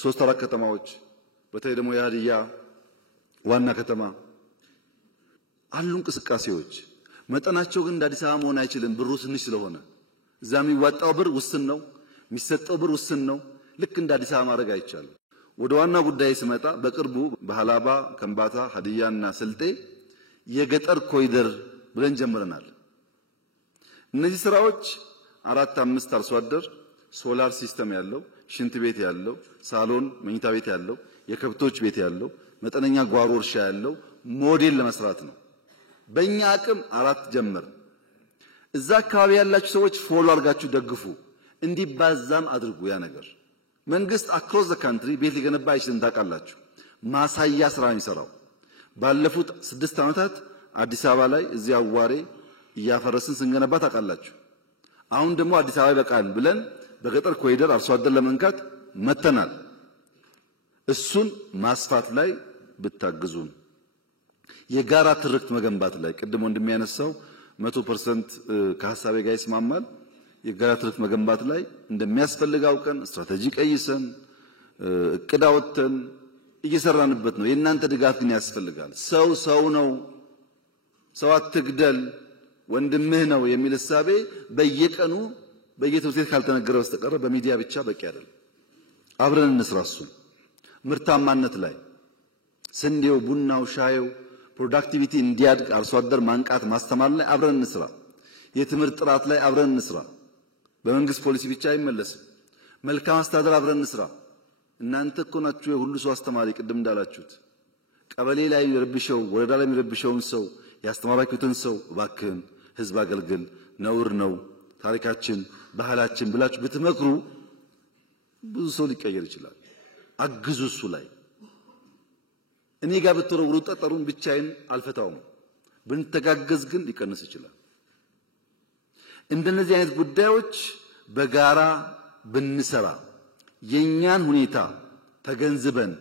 3-4 ከተማዎች በተለይ ደግሞ የሀዲያ ዋና ከተማ አሉ እንቅስቃሴዎች። መጠናቸው ግን እንደ አዲስ አበባ መሆን አይችልም። ብሩ ትንሽ ስለሆነ እዛ የሚዋጣው ብር ውስን ነው፣ የሚሰጠው ብር ውስን ነው። ልክ እንደ አዲስ አበባ ማድረግ አይቻልም። ወደ ዋና ጉዳይ ስመጣ በቅርቡ በሐላባ፣ ከምባታ፣ ሀዲያና ስልጤ የገጠር ኮሪደር ብለን ጀምረናል። እነዚህ ስራዎች 4-5 አርሶ አደር ሶላር ሲስተም ያለው፣ ሽንት ቤት ያለው፣ ሳሎን መኝታ ቤት ያለው፣ የከብቶች ቤት ያለው፣ መጠነኛ ጓሮ እርሻ ያለው ሞዴል ለመስራት ነው። በእኛ አቅም 4 ጀመር። እዛ አካባቢ ያላችሁ ሰዎች ፎሎ አድርጋችሁ ደግፉ፣ እንዲባዛም አድርጉ። ያ ነገር መንግስት አክሮስ ዘ ካንትሪ ቤት ሊገነባ አይችልም። ታውቃላችሁ። ማሳያ ስራ ነው የሚሰራው። ባለፉት 6 ዓመታት አዲስ አበባ ላይ እዚያ አዋሬ እያፈረስን ስንገነባ ታውቃላችሁ። አሁን ደግሞ አዲስ አበባ ይበቃል ብለን በገጠር ኮሪደር አርሶ አደር ለመንካት መተናል። እሱን ማስፋት ላይ ብታግዙን፣ የጋራ ትርክት መገንባት ላይ ቅድም እንደሚያነሳው 100% ከሐሳቤ ጋር ይስማማል። የጋራ ትርክት መገንባት ላይ እንደሚያስፈልግ አውቀን ስትራቴጂ ቀይሰን እቅድ አወጥተን እየሰራንበት ነው። የእናንተ ድጋፍ ግን ያስፈልጋል። ሰው ነው፣ ሰው አትግደል፣ ወንድምህ ነው የሚል እሳቤ በየቀኑ በየትምህርት ቤት ካልተነገረ በስተቀር በሚዲያ ብቻ በቂ አይደለም። አብረን እንስራ። እሱን ምርታማነት ላይ ስንዴው፣ ቡናው፣ ሻዩ ፕሮዳክቲቪቲ እንዲያድግ አርሶ አደር ማንቃት ማስተማር ላይ አብረን እንስራ። የትምህርት ጥራት ላይ አብረን እንስራ። በመንግስት ፖሊሲ ብቻ አይመለስም። መልካም አስተዳደር አብረን እንስራ። እናንተ እኮ ናችሁ የሁሉ ሰው አስተማሪ። ቅድም እንዳላችሁት ቀበሌ ላይ የሚረብሸው ወረዳ ላይ የሚረብሸውን ሰው ያስተማራችሁትን ሰው እባክህን ህዝብ አገልግል፣ ነውር ነው፣ ታሪካችን ባህላችን ብላችሁ ብትመክሩ ብዙ ሰው ሊቀየር ይችላል። አግዙ። እሱ ላይ እኔ ጋር ብትወረውሩ ጠጠሩን ብቻዬን አልፈታውም። ብንተጋገዝ ግን ሊቀንስ ይችላል። እንደነዚህ አይነት ጉዳዮች በጋራ ብንሰራ የኛን ሁኔታ ተገንዝበን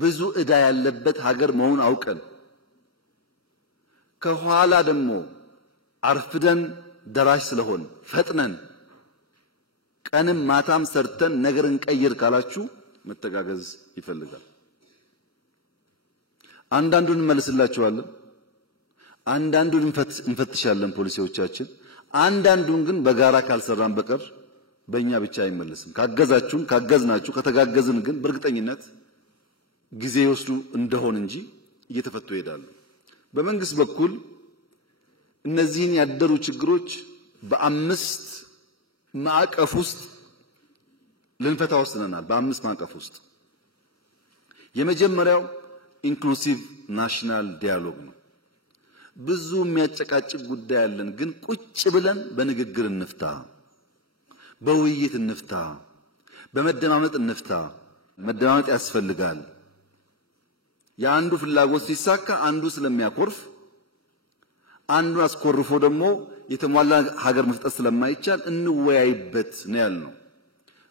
ብዙ ዕዳ ያለበት ሀገር መሆን አውቀን ከኋላ ደግሞ አርፍደን ደራሽ ስለሆን ፈጥነን ቀንም ማታም ሰርተን ነገርን ቀይር ካላችሁ መተጋገዝ ይፈልጋል። አንዳንዱን እንመልስላችኋለን፣ አንዳንዱን እንፈትሻለን ፖሊሲዎቻችን። አንዳንዱን ግን በጋራ ካልሰራን በቀር በእኛ ብቻ አይመለስም። ካገዛችሁን ካገዝናችሁ ከተጋገዝን ግን በእርግጠኝነት ጊዜ ይወስዱ እንደሆን እንጂ እየተፈቱ ይሄዳሉ። በመንግስት በኩል እነዚህን ያደሩ ችግሮች በ5 ማዕቀፍ ውስጥ ልንፈታ ወስነናል። በ5 ማዕቀፍ ውስጥ የመጀመሪያው ኢንክሉሲቭ ናሽናል ዲያሎግ ነው። ብዙ የሚያጨቃጭቅ ጉዳይ አለን፣ ግን ቁጭ ብለን በንግግር እንፍታ፣ በውይይት እንፍታ፣ በመደማመጥ እንፍታ። መደማመጥ ያስፈልጋል። የአንዱ ፍላጎት ሲሳካ አንዱ ስለሚያኮርፍ አንዱ አስኮርፎ ደግሞ የተሟላ ሀገር መፍጠር ስለማይቻል እንወያይበት ነው ያልነው።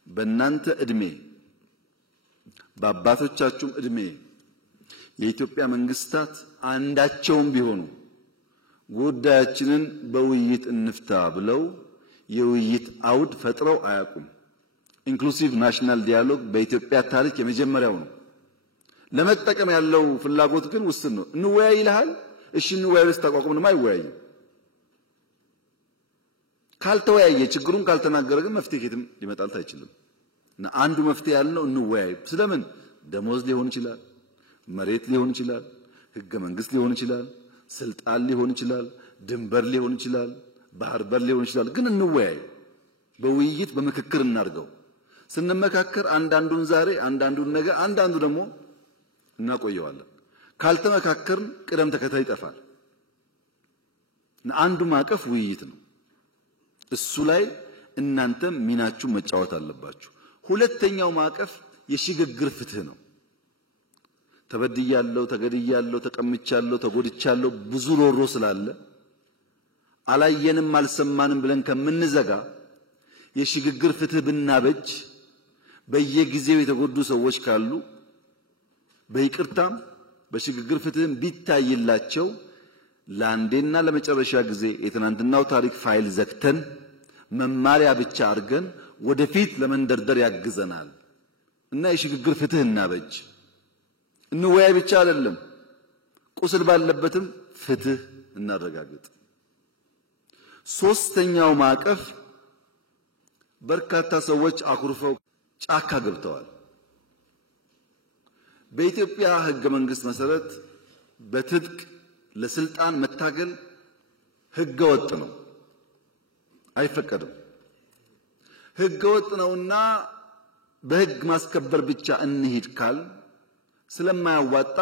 በእናንተ እድሜ በአባቶቻችሁም እድሜ የኢትዮጵያ መንግስታት አንዳቸውም ቢሆኑ ጉዳያችንን በውይይት እንፍታ ብለው የውይይት አውድ ፈጥረው አያውቁም። ኢንክሉሲቭ ናሽናል ዲያሎግ በኢትዮጵያ ታሪክ የመጀመሪያው ነው። ለመጠቀም ያለው ፍላጎት ግን ውስን ነው። እንወያይ ይልሃል። እሺ እንወያይ ተቋቁም ነው አይወያይም። ካልተወያየ ችግሩን ካልተናገረ ግን መፍትሄ ከየትም ሊመጣልት አይችልም። እና አንዱ መፍትሄ ያለው እንወያይ። ስለምን ደሞዝ ሊሆን ይችላል፣ መሬት ሊሆን ይችላል፣ ህገ መንግስት ሊሆን ይችላል፣ ስልጣን ሊሆን ይችላል፣ ድንበር ሊሆን ይችላል፣ ባህር በር ሊሆን ይችላል። ግን እንወያይ። በውይይት በምክክር እናርገው። ስንመካከር አንዳንዱን ዛሬ አንዳንዱን ነገ አንዳንዱ ደግሞ እናቆየዋለን። ካልተመካከርን ቅደም ተከተል ይጠፋል። አንዱ ማዕቀፍ ውይይት ነው። እሱ ላይ እናንተም ሚናችሁን መጫወት አለባችሁ። ሁለተኛው ማዕቀፍ የሽግግር ፍትህ ነው። ተበድያለሁ፣ ተገድያለሁ፣ ተቀምቻለሁ፣ ተጎድቻለሁ ብዙ ሮሮ ስላለ አላየንም አልሰማንም ብለን ከምንዘጋ የሽግግር ፍትህ ብናበጅ በየጊዜው የተጎዱ ሰዎች ካሉ በይቅርታም በሽግግር ፍትህም ቢታይላቸው ለአንዴና ለመጨረሻ ጊዜ የትናንትናው ታሪክ ፋይል ዘግተን መማሪያ ብቻ አድርገን ወደፊት ለመንደርደር ያግዘናል እና የሽግግር ፍትህ እናበጅ። እንወያይ ብቻ አይደለም፣ ቁስል ባለበትም ፍትህ እናረጋግጥ። ሶስተኛው ማዕቀፍ በርካታ ሰዎች አኩርፈው ጫካ ገብተዋል። በኢትዮጵያ ሕገ መንግስት መሰረት በትጥቅ ለስልጣን መታገል ሕገ ወጥ ነው፣ አይፈቀድም። ሕገ ወጥ ነውና በሕግ ማስከበር ብቻ እንሂድ ካል ስለማያዋጣ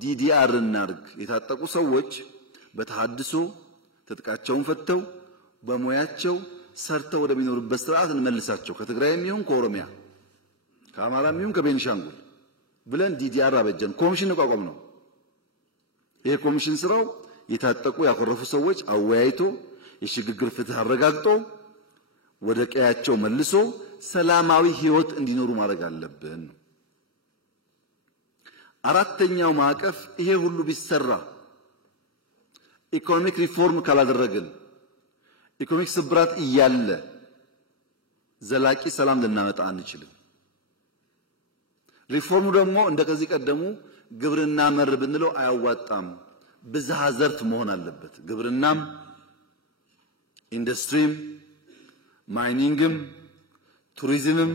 ዲዲአር እናርግ። የታጠቁ ሰዎች በተሐድሶ ትጥቃቸውን ፈተው በሙያቸው ሰርተው ወደሚኖሩበት ስርዓት እንመልሳቸው። ከትግራይም ይሁን ከኦሮሚያ ከአማራም ይሁን ከቤንሻንጉል ብለን ዲዲአር አበጀን። ኮሚሽን ተቋቋም ነው። ይሄ ኮሚሽን ስራው የታጠቁ ያኮረፉ ሰዎች አወያይቶ የሽግግር ፍትህ አረጋግጦ ወደ ቀያቸው መልሶ ሰላማዊ ህይወት እንዲኖሩ ማድረግ አለብን። አራተኛው ማዕቀፍ ይሄ ሁሉ ቢሰራ ኢኮኖሚክ ሪፎርም ካላደረግን ኢኮኖሚክ ስብራት እያለ ዘላቂ ሰላም ልናመጣ አንችልም። ሪፎርሙ ደግሞ እንደከዚህ ቀደሙ ግብርና መር ብንለው አያዋጣም። ብዝሃ ዘርፍ መሆን አለበት። ግብርናም፣ ኢንዱስትሪም፣ ማይኒንግም፣ ቱሪዝምም፣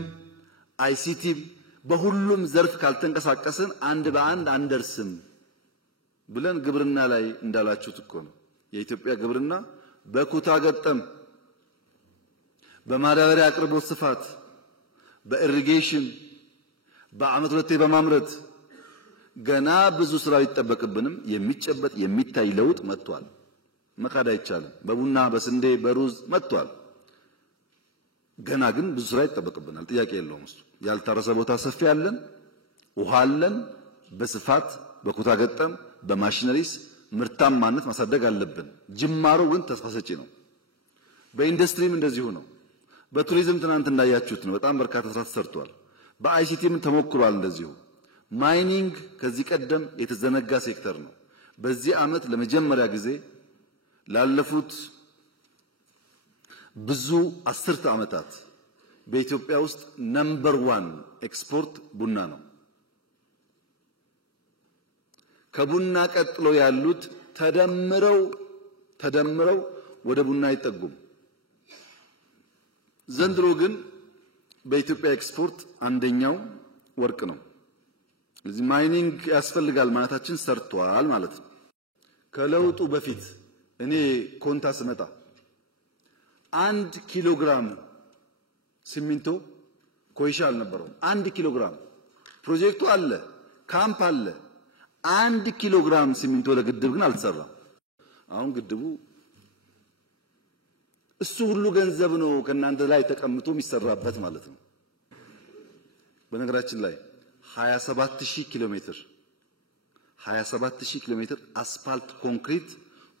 አይሲቲም በሁሉም ዘርፍ ካልተንቀሳቀስን አንድ በአንድ አንደርስም ብለን ግብርና ላይ እንዳላችሁት እኮ ነው። የኢትዮጵያ ግብርና በኩታ ገጠም በማዳበሪያ አቅርቦት ስፋት በኢሪጌሽን በአመት ሁለቴ በማምረት ገና ብዙ ስራ ይጠበቅብንም የሚጨበጥ የሚታይ ለውጥ መጥቷል። መካድ አይቻልም። በቡና በስንዴ በሩዝ መጥቷል። ገና ግን ብዙ ስራ ይጠበቅብናል። ጥያቄ የለውም። እሱ ያልታረሰ ቦታ ሰፊ አለን፣ ውሃ አለን። በስፋት በኩታ ገጠም በማሽነሪስ ምርታማነት ማሳደግ አለብን። ጅማሮ ግን ተስፋ ሰጪ ነው። በኢንዱስትሪም እንደዚሁ ነው። በቱሪዝም ትናንት እንዳያችሁት ነው። በጣም በርካታ ስራ ተሰርቷል። በአይሲቲም ተሞክሯል። እንደዚሁ ማይኒንግ ከዚህ ቀደም የተዘነጋ ሴክተር ነው። በዚህ አመት ለመጀመሪያ ጊዜ ላለፉት ብዙ አስርተ ዓመታት በኢትዮጵያ ውስጥ ነምበር 1 ኤክስፖርት ቡና ነው። ከቡና ቀጥሎ ያሉት ተደምረው ወደ ቡና አይጠጉም። ዘንድሮ ግን በኢትዮጵያ ኤክስፖርት አንደኛው ወርቅ ነው። ስለዚህ ማይኒንግ ያስፈልጋል ማለታችን ሰርቷል ማለት ነው። ከለውጡ በፊት እኔ ኮንታ ስመጣ 1 ኪሎ ግራም ሲሚንቶ ኮይሻ አልነበረውም። 1 ኪሎ ግራም ፕሮጀክቱ አለ፣ ካምፕ አለ። 1 ኪሎ ግራም ሲሚንቶ ለግድብ ግን አልተሰራም። አሁን ግድቡ እሱ ሁሉ ገንዘብ ነው ከናንተ ላይ ተቀምጦ የሚሰራበት ማለት ነው። በነገራችን ላይ 27000 ኪሎ ሜትር አስፋልት ኮንክሪት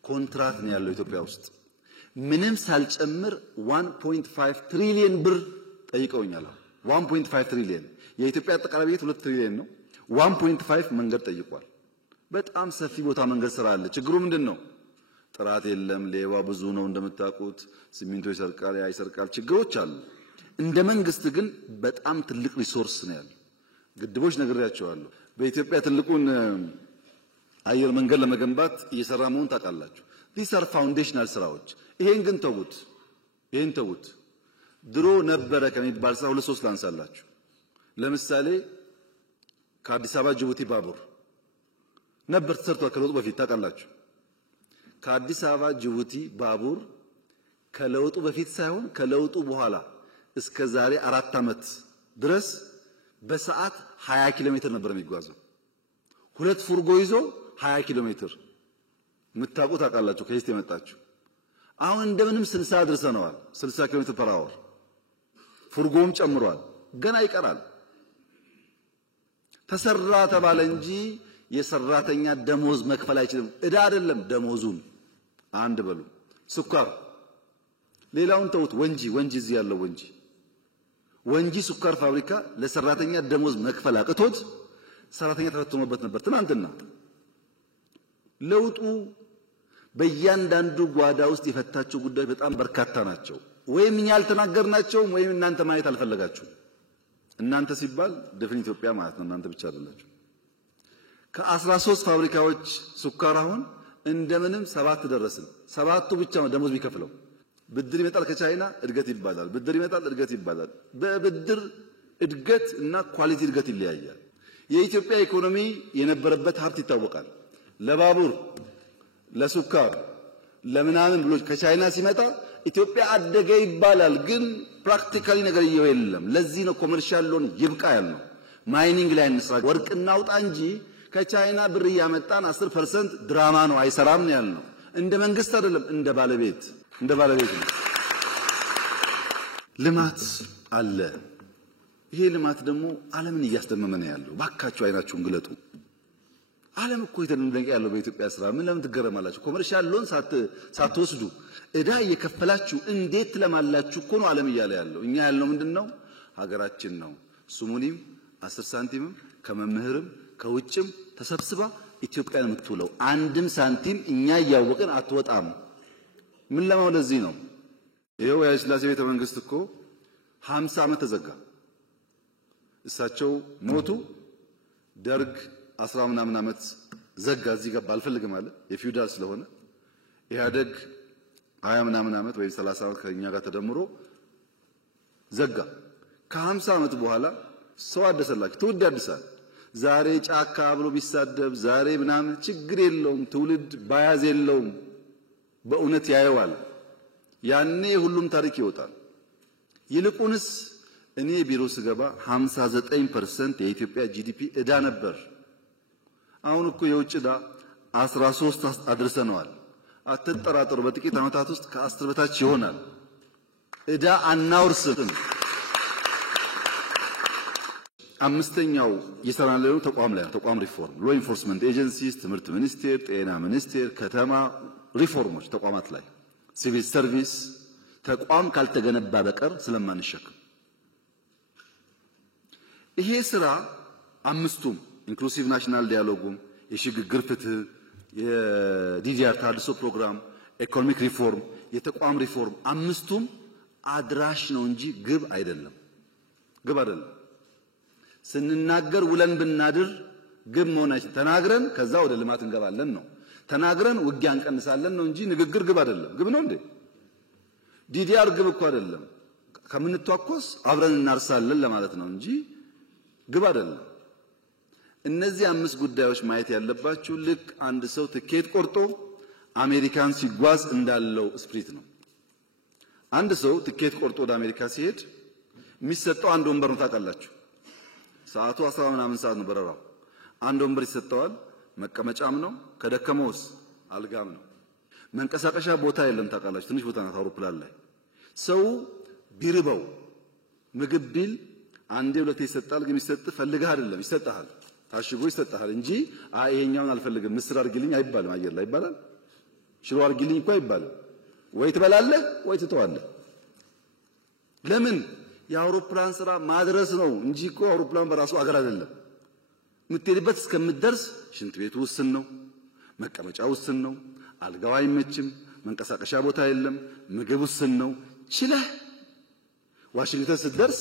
ኮንትራክት ነው ያለው ኢትዮጵያ ውስጥ። ምንም ሳልጨምር 1.5 ትሪሊየን ብር ጠይቀውኛል። 1.5 ትሪሊየን የኢትዮጵያ አጠቃላይ በጀት 2 ትሪሊየን ነው። 1.5 መንገድ ጠይቋል። በጣም ሰፊ ቦታ መንገድ ስራ አለ። ችግሩ ምንድነው? ጥራት የለም፣ ሌባ ብዙ ነው እንደምታውቁት፣ ሲሚንቶ ይሰርቃል፣ ያይሰርቃል፣ ችግሮች አሉ። እንደ መንግስት ግን በጣም ትልቅ ሪሶርስ ነው ያለው። ግድቦች ነግሬያቸዋለሁ። በኢትዮጵያ ትልቁን አየር መንገድ ለመገንባት እየሰራ መሆን ታውቃላችሁ። these are foundational ስራዎች። ይሄን ግን ተውት። ድሮ ነበረ ከሚባል ስራ 2-3 ላንሳላችሁ። ለምሳሌ ከአዲስ አበባ ጅቡቲ ባቡር ነበር ተሰርቷል ከለውጡ በፊት ታውቃላችሁ። ከአዲስ አበባ ጅቡቲ ባቡር ከለውጡ በፊት ሳይሆን ከለውጡ በኋላ እስከ ዛሬ 4 ዓመት ድረስ በሰዓት 20 ኪሎ ሜትር ነበር የሚጓዘው። 2 ፉርጎ ይዞ 20 ኪሎ ሜትር። የምታውቁት ታውቃላችሁ ከየት የመጣችሁ አሁን እንደምንም 60 አድርሰነዋል 60 ኪሎ ሜትር ፐር አወር ፉርጎም ጨምሯል ገና ይቀራል ተሰራ ተባለ እንጂ የሰራተኛ ደሞዝ መክፈል አይችልም እዳ አይደለም ደሞዙን አንድ በሉ ስኳር ሌላውን ተውት ወንጂ እዚህ ያለው ወንጂ ስኳር ፋብሪካ ለሰራተኛ ደሞዝ መክፈል አቅቶት ሰራተኛ ተፈትኖበት ነበር ትናንትና ለውጡ በእያንዳንዱ ጓዳ ውስጥ የፈታቸው ጉዳይ በጣም በርካታ ናቸው ወይም እኛ ያልተናገርናቸው ወይም እናንተ ማየት አልፈለጋችሁ እናንተ ሲባል ድፍን ኢትዮጵያ ማለት ነው እናንተ ብቻ አይደላችሁ ከ13 ፋብሪካዎች ስኳር አሁን እንደምንም 7 ደረስን 7ቱ ብቻ ነው ደሞዝ ቢከፍለው ብድር ይመጣል ከቻይና እድገት ይባላል ብድር ይመጣል እድገት ይባላል በብድር እድገት እና ኳሊቲ እድገት ይለያያል የኢትዮጵያ ኢኮኖሚ የነበረበት ሀብት ይታወቃል ለባቡር ለስኳር ለምናምን ብሎ ከቻይና ሲመጣ ኢትዮጵያ አደገ ይባላል ግን ፕራክቲካሊ ነገር የለም ለዚህ ነው ኮመርሻል ሎን ይብቃ ያልነው ማይኒንግ ላይ እንስራ ወርቅ እናውጣ እንጂ ከቻይና ብር ያመጣን 10% ድራማ ነው አይሰራም ነው ያልነው እንደ መንግስት አይደለም እንደ ባለቤት ነው ልማት አለ ይሄ ልማት ደግሞ ዓለምን እያስደመመ ነው ያለው ባካችሁ አይናችሁን ግለጡ ዓለም እኮ የተደነቀ ያለው በኢትዮጵያ ስራ ምን ለምን ትገረማላችሁ ኮመርሻል ሎን ሳትወስዱ እዳ እየከፈላችሁ እንዴት ለማላችሁ እኮ ነው ዓለም እያለ ያለው እኛ ያልነው ምንድነው ሀገራችን ነው ሱሙኒም 10 ሳንቲምም ከመምህርም ከውጭም ተሰብስባ ኢትዮጵያን የምትውለው አንድም ሳንቲም እኛ ያወቀን አትወጣም ምን ለማለት ለዚህ ነው ይሄው የኃይለሥላሴ ቤተ መንግስት እኮ 50 ዓመት ተዘጋ እሳቸው ሞቱ ደርግ 10 ምናምን ዓመት ዘጋ እዚህ ገባ አልፈልግም አለ የፊውዳል ስለሆነ ኢህአደግ 20 ምናምን ዓመት ወይ 30 ዓመት ከኛ ጋር ተደምሮ ዘጋ ከ50 ዓመት በኋላ ሰው አደሰላችሁ ትውልድ ያድሳል ዛሬ ጫካ ብሎ ቢሳደብ ዛሬ ምናምን ችግር የለውም ትውልድ ባያዝ የለውም በእውነት ያየዋል ያኔ ሁሉም ታሪክ ይወጣል ይልቁንስ እኔ ቢሮ ስገባ 59% የኢትዮጵያ ጂዲፒ እዳ ነበር አሁን እኮ የውጭ እዳ 13 አድርሰናል አትጠራጠሩ በጥቂት ዓመታት ውስጥ ከ10 በታች ይሆናል እዳ አናውርስም አምስተኛው የሰራነው ተቋም ሪፎርም ሎ ኢንፎርስመንት ኤጀንሲስ ትምህርት ሚኒስቴር ጤና ሚኒስቴር ከተማ ሪፎርሞች ተቋማት ላይ ሲቪል ሰርቪስ ተቋም ካልተገነባ በቀር ስለማንሸከም ይሄ ስራ አምስቱም ኢንክሉሲቭ ናሽናል ዲያሎጉም የሽግግር ፍትህ የዲዲአር ታድሶ ፕሮግራም ኢኮኖሚክ ሪፎርም የተቋም ሪፎርም አምስቱም አድራሽ ነው እንጂ ግብ አይደለም ስንናገር ውለን ብናድር ግብ መሆናችን ተናግረን ከዛ ወደ ልማት እንገባለን ነው ተናግረን ውጊያ እንቀንሳለን ነው እንጂ ንግግር ግብ አይደለም ግብ ነው እንዴ ዲዲአር ግብ እኮ አይደለም ከምንተዋኮስ አብረን እናርሳለን ለማለት ነው እንጂ ግብ አይደለም እነዚህ አምስት ጉዳዮች ማየት ያለባችሁ ልክ አንድ ሰው ትኬት ቆርጦ አሜሪካን ሲጓዝ እንዳለው ስፕሪት ነው አንድ ሰው ትኬት ቆርጦ ወደ አሜሪካ ሲሄድ የሚሰጠው አንድ ወንበር ነው ታውቃላችሁ ሰዓቱ 10 ምናምን ሰዓት ነው በረራው አንድ ወንበር ይሰጠዋል መቀመጫም ነው ከደከመውስ አልጋም ነው መንቀሳቀሻ ቦታ የለም ታውቃላችሁ ትንሽ ቦታ ነው አውሮፕላን ላይ ሰው ቢርበው ምግብ ቢል አንዴ ሁለቴ ይሰጣል ግን ይሰጥ ፈልገህ አይደለም ይሰጣል ታሽጎ ይሰጣል እንጂ ይሄኛውን አልፈልግም ምስር አርግልኝ አይባልም አየር ላይ ይባላል ሽሮ አርግልኝ እኮ አይባልም ወይ ትበላለህ ወይ ትተዋለህ ለምን የአውሮፕላን ስራ ማድረስ ነው እንጂ እኮ አውሮፕላን በራሱ አገር አይደለም ምትሄድበት እስከምትደርስ ሽንት ቤቱ ውስን ነው መቀመጫው ውስን ነው አልጋው አይመችም መንቀሳቀሻ ቦታ የለም ምግብ ውስን ነው ችለህ ዋሽንግተን ስትደርስ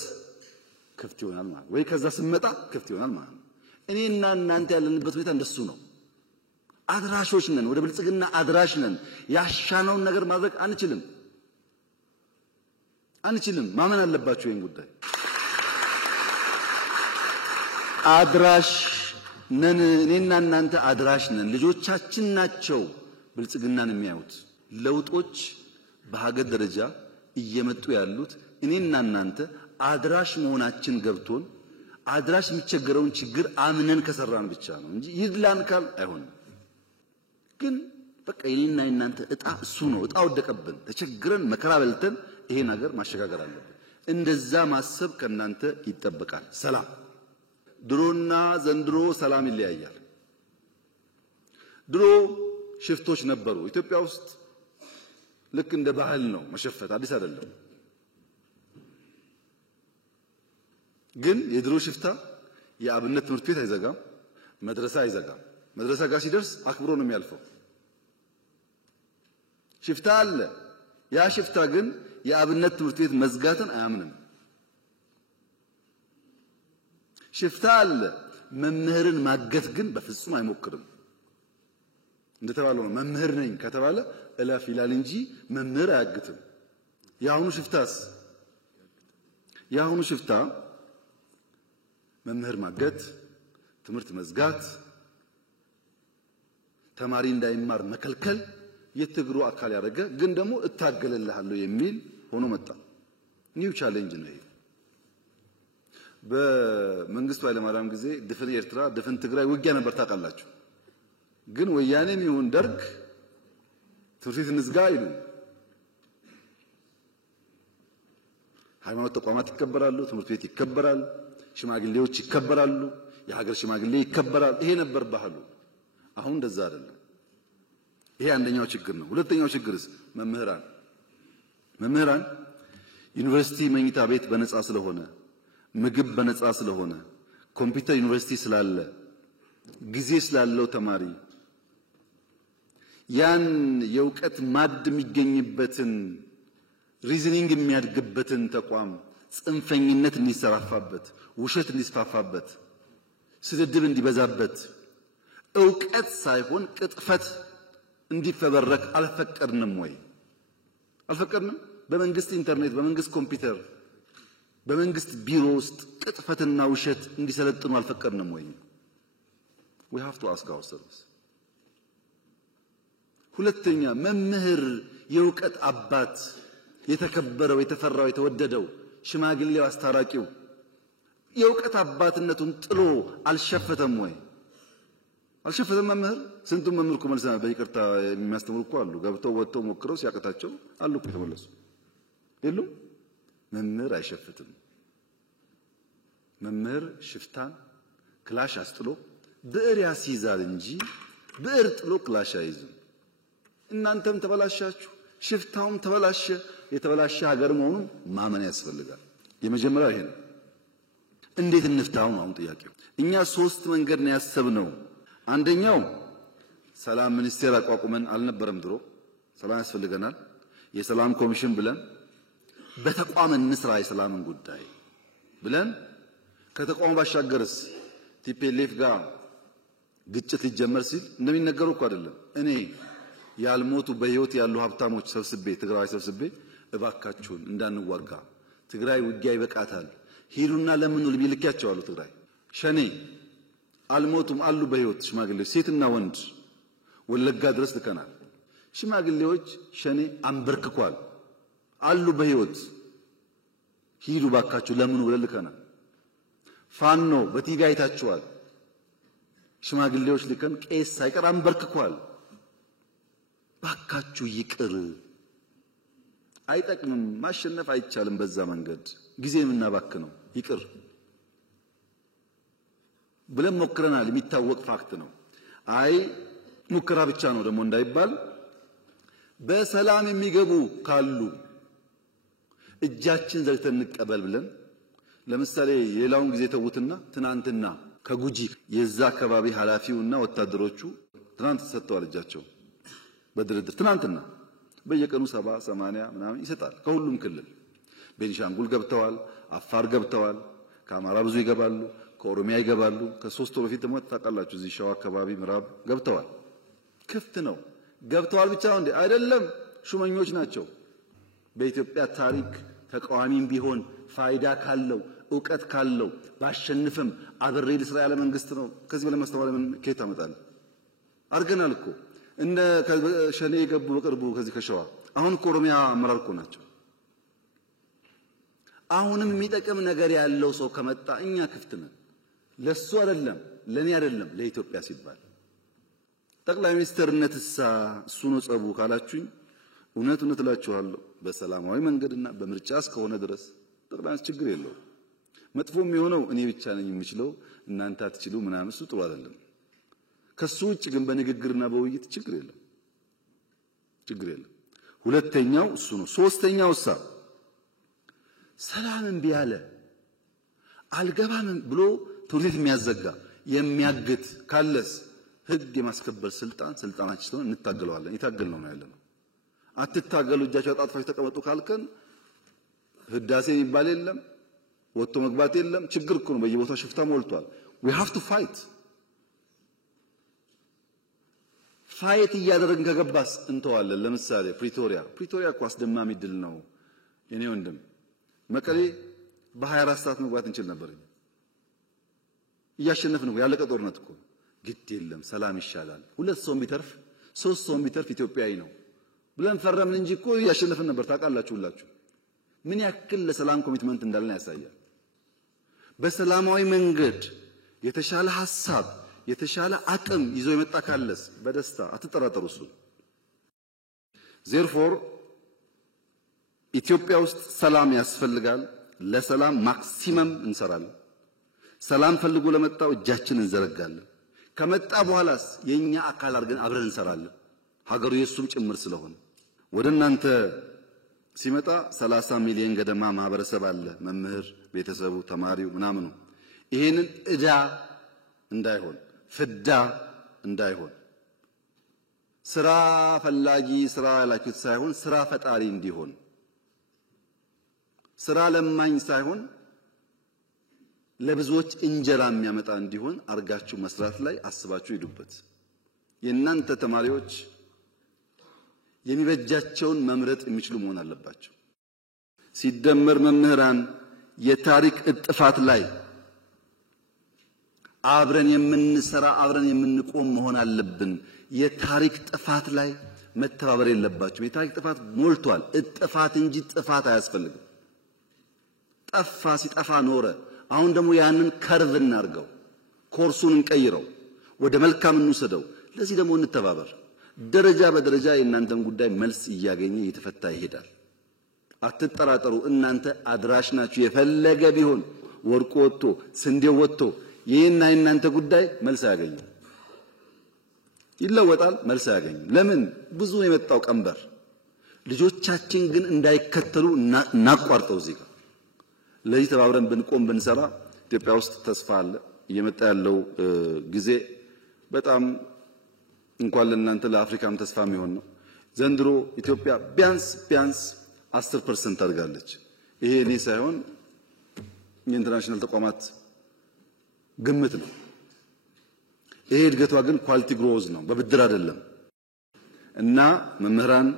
ክፍት ይሆናል ማለት ወይ ከዛ ስመጣ ክፍት ይሆናል ማለት እኔና እናንተ ያለንበት ሁኔታ እንደሱ ነው አድራሾች ነን ወደ ብልጽግና አድራሽ ነን ያሻነውን ነገር ማድረግ አንችልም ማመን አለባችሁ ይሄን ጉዳይ አድራሽ ነን እኔና እናንተ አድራሽ ነን ልጆቻችን ናቸው ብልጽግናን የሚያዩት ለውጦች በሀገር ደረጃ እየመጡ ያሉት እኔና እናንተ አድራሽ መሆናችን ገብቶን አድራሽ የሚቸገረውን ችግር አምነን ከሰራን ብቻ ነው እንጂ ይድላን ካል አይሆንም ግን በቃ የኔና የናንተ እጣ እሱ ነው። እጣ ወደቀብን፣ ተቸግረን መከራ በልተን ይሄን ሀገር ማሸጋገር አለብን። እንደዛ ማሰብ ከናንተ ይጠበቃል። ሰላም ድሮና ዘንድሮ ሰላም ይለያያል። ድሮ ሽፍቶች ነበሩ ኢትዮጵያ ውስጥ ልክ እንደ ባህል ነው መሸፈት፣ አዲስ አይደለም። ግን የድሮ ሽፍታ የአብነት ትምህርት ቤት አይዘጋም፣ መድረሳ አይዘጋም። መድረሳ ጋር ሲደርስ አክብሮ ነው የሚያልፈው። ሽፍታ አለ። ያ ሽፍታ ግን የአብነት ትምህርት ቤት መዝጋትን አያምንም። ሽፍታ አለ። መምህርን ማገት ግን በፍጹም አይሞክርም። እንደተባለው ነው መምህር ነኝ ከተባለ እላፍ ይላል እንጂ መምህር አያግትም። ያሁኑ ሽፍታ መምህር ማገት፣ ትምህርት መዝጋት፣ ተማሪ እንዳይማር መከልከል የትግሩ አካል ያደረገ ግን ደግሞ እታገለልሃለሁ የሚል ሆኖ መጣ። ኒው ቻሌንጅ ነው ይሄ። በመንግስቱ ኃይለማርያም ጊዜ ድፍን ኤርትራ ድፍን ትግራይ ውጊያ ነበር ታውቃላችሁ። ግን ወያኔም ይሁን ደርግ ትምህርት ቤት እንዝጋ አይሉ። ሃይማኖት ተቋማት ይከበራሉ፣ ትምህርት ቤት ይከበራል፣ ሽማግሌዎች ይከበራሉ፣ የሀገር ሽማግሌ ይከበራል። ይሄ ነበር ባህሉ። አሁን እንደዛ አይደለም። ይሄ አንደኛው ችግር ነው። ሁለተኛው ችግርስ መምህራን ዩኒቨርሲቲ መኝታ ቤት በነፃ ስለሆነ፣ ምግብ በነፃ ስለሆነ፣ ኮምፒውተር ዩኒቨርሲቲ ስላለ፣ ጊዜ ስላለው ተማሪ ያን የእውቀት ማድ የሚገኝበትን ሪዝኒንግ የሚያድግበትን ተቋም ጽንፈኝነት እንዲሰራፋበት፣ ውሸት እንዲስፋፋበት፣ ስድድብ እንዲበዛበት፣ ዕውቀት ሳይሆን ቅጥፈት እንዲፈበረክ አልፈቀድንም ወይ? አልፈቀድንም። በመንግስት ኢንተርኔት፣ በመንግስት ኮምፒውተር፣ በመንግስት ቢሮ ውስጥ ቅጥፈትና ውሸት እንዲሰለጥኑ አልፈቀድንም ወይ? we have to ask ourselves። ሁለተኛ መምህር የእውቀት አባት የተከበረው የተፈራው የተወደደው ሽማግሌው አስታራቂው የእውቀት አባትነቱን ጥሎ አልሸፈተም ወይ? አልሸፈተም። መምህር ስንቱን መምህር እኮ መልሰናል። በይቅርታ የሚያስተምሩ እኮ አሉ። ገብተው ወጥተው ሞክረው ሲያቀታቸው አሉ እኮ የተመለሱ የሉም። መምህር አይሸፍትም። መምህር ሽፍታን ክላሽ አስጥሎ ብዕር ያስይዛል እንጂ ብዕር ጥሎ ክላሽ አይዝም። እናንተም ተበላሻችሁ፣ ሽፍታውም ተበላሸ። የተበላሸ ሀገር መሆኑን ማመን ያስፈልጋል። የመጀመሪያው ይሄ ነው። እንዴት እንፍታው ነው አሁን ጥያቄው። እኛ ሶስት መንገድ ነው ያሰብነው። አንደኛው ሰላም ሚኒስቴር አቋቁመን አልነበረም ድሮ። ሰላም ያስፈልገናል የሰላም ኮሚሽን ብለን በተቋም እንስራ የሰላምን ጉዳይ ብለን ከተቋሙ ባሻገርስ ቲፒኤልኤፍ ጋር ግጭት ሊጀመር ሲል እንደሚነገረው እኮ አይደለም። እኔ ያልሞቱ በህይወት ያሉ ሀብታሞች ሰብስቤ ትግራይ ሰብስቤ እባካችሁን እንዳንዋጋ፣ ትግራይ ውጊያ ይበቃታል፣ ሂዱና ለምን ነው ልቢልካቸው አሉ። ትግራይ ሸኔ አልሞቱም አሉ በህይወት ሽማግሌዎች ሴትና ወንድ ወለጋ ድረስ ልከናል። ሽማግሌዎች ሸኔ አንበርክኳል አሉ በህይወት ሂዱ ባካችሁ ለምን ብለን ልከናል። ፋኖ በቲቪ አይታችኋል። ሽማግሌዎች ልከን ቄስ ሳይቀር አንበርክኳል። ባካችሁ ይቅር፣ አይጠቅምም፣ ማሸነፍ አይቻልም በዛ መንገድ ጊዜ የምናባክነው ይቅር ብለን ሞክረናል። የሚታወቅ ፋክት ነው። አይ ሙከራ ብቻ ነው ደግሞ እንዳይባል በሰላም የሚገቡ ካሉ እጃችን ዘግተን እንቀበል ብለን ለምሳሌ የሌላውን ጊዜ ተውትና ትናንትና ከጉጂ የዛ አካባቢ ኃላፊውና ወታደሮቹ ትናንት ሰጥተዋል እጃቸው በድርድር ትናንትና በየቀኑ 70 80 ምናምን ይሰጣል ከሁሉም ክልል። ቤንሻንጉል ገብተዋል፣ አፋር ገብተዋል፣ ከአማራ ብዙ ይገባሉ፣ ከኦሮሚያ ይገባሉ። ከሶስት ወር በፊት ደግሞ ታውቃላችሁ እዚህ ሸዋ አካባቢ ምዕራብ ገብተዋል። ክፍት ነው። ገብተዋል ብቻ ነው እንዴ? አይደለም፣ ሹመኞች ናቸው። በኢትዮጵያ ታሪክ ተቃዋሚም ቢሆን ፋይዳ ካለው ዕውቀት ካለው ባሸንፍም አብሬ ልስራ ያለ መንግስት ነው። ከዚህ በላይ ማስተዋል ምን ከየት አመጣለሁ? አርገናል እኮ እነ ሸኔ የገቡ በቅርቡ ከዚህ ከሸዋ አሁን እኮ ኦሮሚያ አመራር እኮ ናቸው። አሁንም የሚጠቅም ነገር ያለው ሰው ከመጣ እኛ ክፍት ነን። ለሱ አይደለም ለኔ አይደለም ለኢትዮጵያ ሲባል ጠቅላይ ሚኒስትርነትሳ እሱ ነው ጸቡ ካላችሁኝ እውነት እላችኋለሁ በሰላማዊ መንገድና በምርጫ እስከሆነ ድረስ ጠቅላይ ችግር የለው። መጥፎም የሆነው እኔ ብቻ ነኝ የምችለው እናንተ አትችሉ ምናምን እሱ ጥሩ አይደለም። ከሱ ውጭ ግን በንግግርና በውይይት ችግር የለም። ሁለተኛው እሱ ነው። ሶስተኛው ሰላምን ቢያለ አልገባም ብሎ ትውልድ የሚያዘጋ የሚያግት ካለስ ህግ የማስከበር ስልጣናችን ስለሆነ እንታገለዋለን። ይታገል ነው ያለነው። አትታገሉ እጃችሁ አጣጥፋችሁ ተቀመጡ ካልከን ህዳሴ የሚባል የለም፣ ወጥቶ መግባት የለም። ችግር እኮ ነው። በየቦታው ሽፍታ ሞልቷል። we have to fight እያደረግን ከገባስ እንተዋለን። ለምሳሌ ፕሪቶሪያ እኮ አስደማሚ ድል ነው የኔ ወንድም። መቀሌ በ24 ሰዓት መግባት እንችል ነበር። እያሸነፍን ነው። ያለቀ ጦርነት እኮ ግድ የለም ሰላም ይሻላል። 2 ሰው ቢተርፍ 3 ሰው ቢተርፍ ኢትዮጵያዊ ነው ብለን ፈረምን እንጂ እኮ እያሸነፍን ነበር። ታውቃላችሁ ሁላችሁ ምን ያክል ለሰላም ኮሚትመንት እንዳለን ያሳያል። በሰላማዊ መንገድ የተሻለ ሐሳብ የተሻለ አቅም ይዞ የመጣ ካለስ በደስታ አትጠራጠሩ። እሱ therefore ኢትዮጵያ ውስጥ ሰላም ያስፈልጋል። ለሰላም ማክሲመም እንሰራለን። ሰላም ፈልጎ ለመጣው እጃችንን እንዘረጋለን። ከመጣ በኋላስ የኛ አካል አድርገን አብረን እንሰራለን። ሀገሩ የሱም ጭምር ስለሆነ ወደ እናንተ ሲመጣ 30 ሚሊዮን ገደማ ማህበረሰብ አለ። መምህር፣ ቤተሰቡ፣ ተማሪው ምናምኑ ይሄንን እዳ እንዳይሆን ፍዳ እንዳይሆን ስራ ፈላጊ ስራ ያላችሁት ሳይሆን ስራ ፈጣሪ እንዲሆን ስራ ለማኝ ሳይሆን ለብዙዎች እንጀራ የሚያመጣ እንዲሆን አርጋችሁ መስራት ላይ አስባችሁ ሂዱበት። የእናንተ ተማሪዎች የሚበጃቸውን መምረጥ የሚችሉ መሆን አለባቸው። ሲደመር መምህራን የታሪክ እጥፋት ላይ አብረን የምንሰራ አብረን የምንቆም መሆን አለብን። የታሪክ ጥፋት ላይ መተባበር የለባቸው። የታሪክ ጥፋት ሞልቷል። እጥፋት እንጂ ጥፋት አያስፈልግም። ጠፋ ሲጠፋ ኖረ። አሁን ደግሞ ያንን ከርቭ እናርገው፣ ኮርሱን እንቀይረው፣ ወደ መልካም እንውሰደው። ለዚህ ደግሞ እንተባበር። ደረጃ በደረጃ የእናንተን ጉዳይ መልስ እያገኘ እየተፈታ ይሄዳል። አትጠራጠሩ። እናንተ አድራሽ ናችሁ። የፈለገ ቢሆን ወርቁ ወጥቶ ስንዴው ወጥቶ ይሄና የእናንተ ጉዳይ መልስ አያገኝም። ይለወጣል፣ መልስ አያገኝም። ለምን? ብዙ የመጣው ቀንበር ልጆቻችን ግን እንዳይከተሉ እናቋርጠው። እዚህ ጋር ለዚህ ተባብረን ብንቆም ብንሰራ ኢትዮጵያ ውስጥ ተስፋ አለ። እየመጣ ያለው ጊዜ በጣም እንኳን ለእናንተ ለአፍሪካም ተስፋ የሚሆን ነው። ዘንድሮ ኢትዮጵያ ቢያንስ 10% አድጋለች። ይሄ እኔ ሳይሆን የኢንተርናሽናል ተቋማት ግምት ነው። ይሄ እድገቷ ግን ኳሊቲ ግሮዝ ነው፣ በብድር አይደለም። እና መምህራን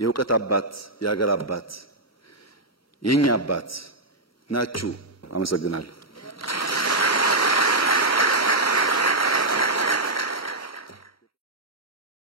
የእውቀት አባት የሀገር አባት የኛ አባት ናችሁ። አመሰግናለሁ።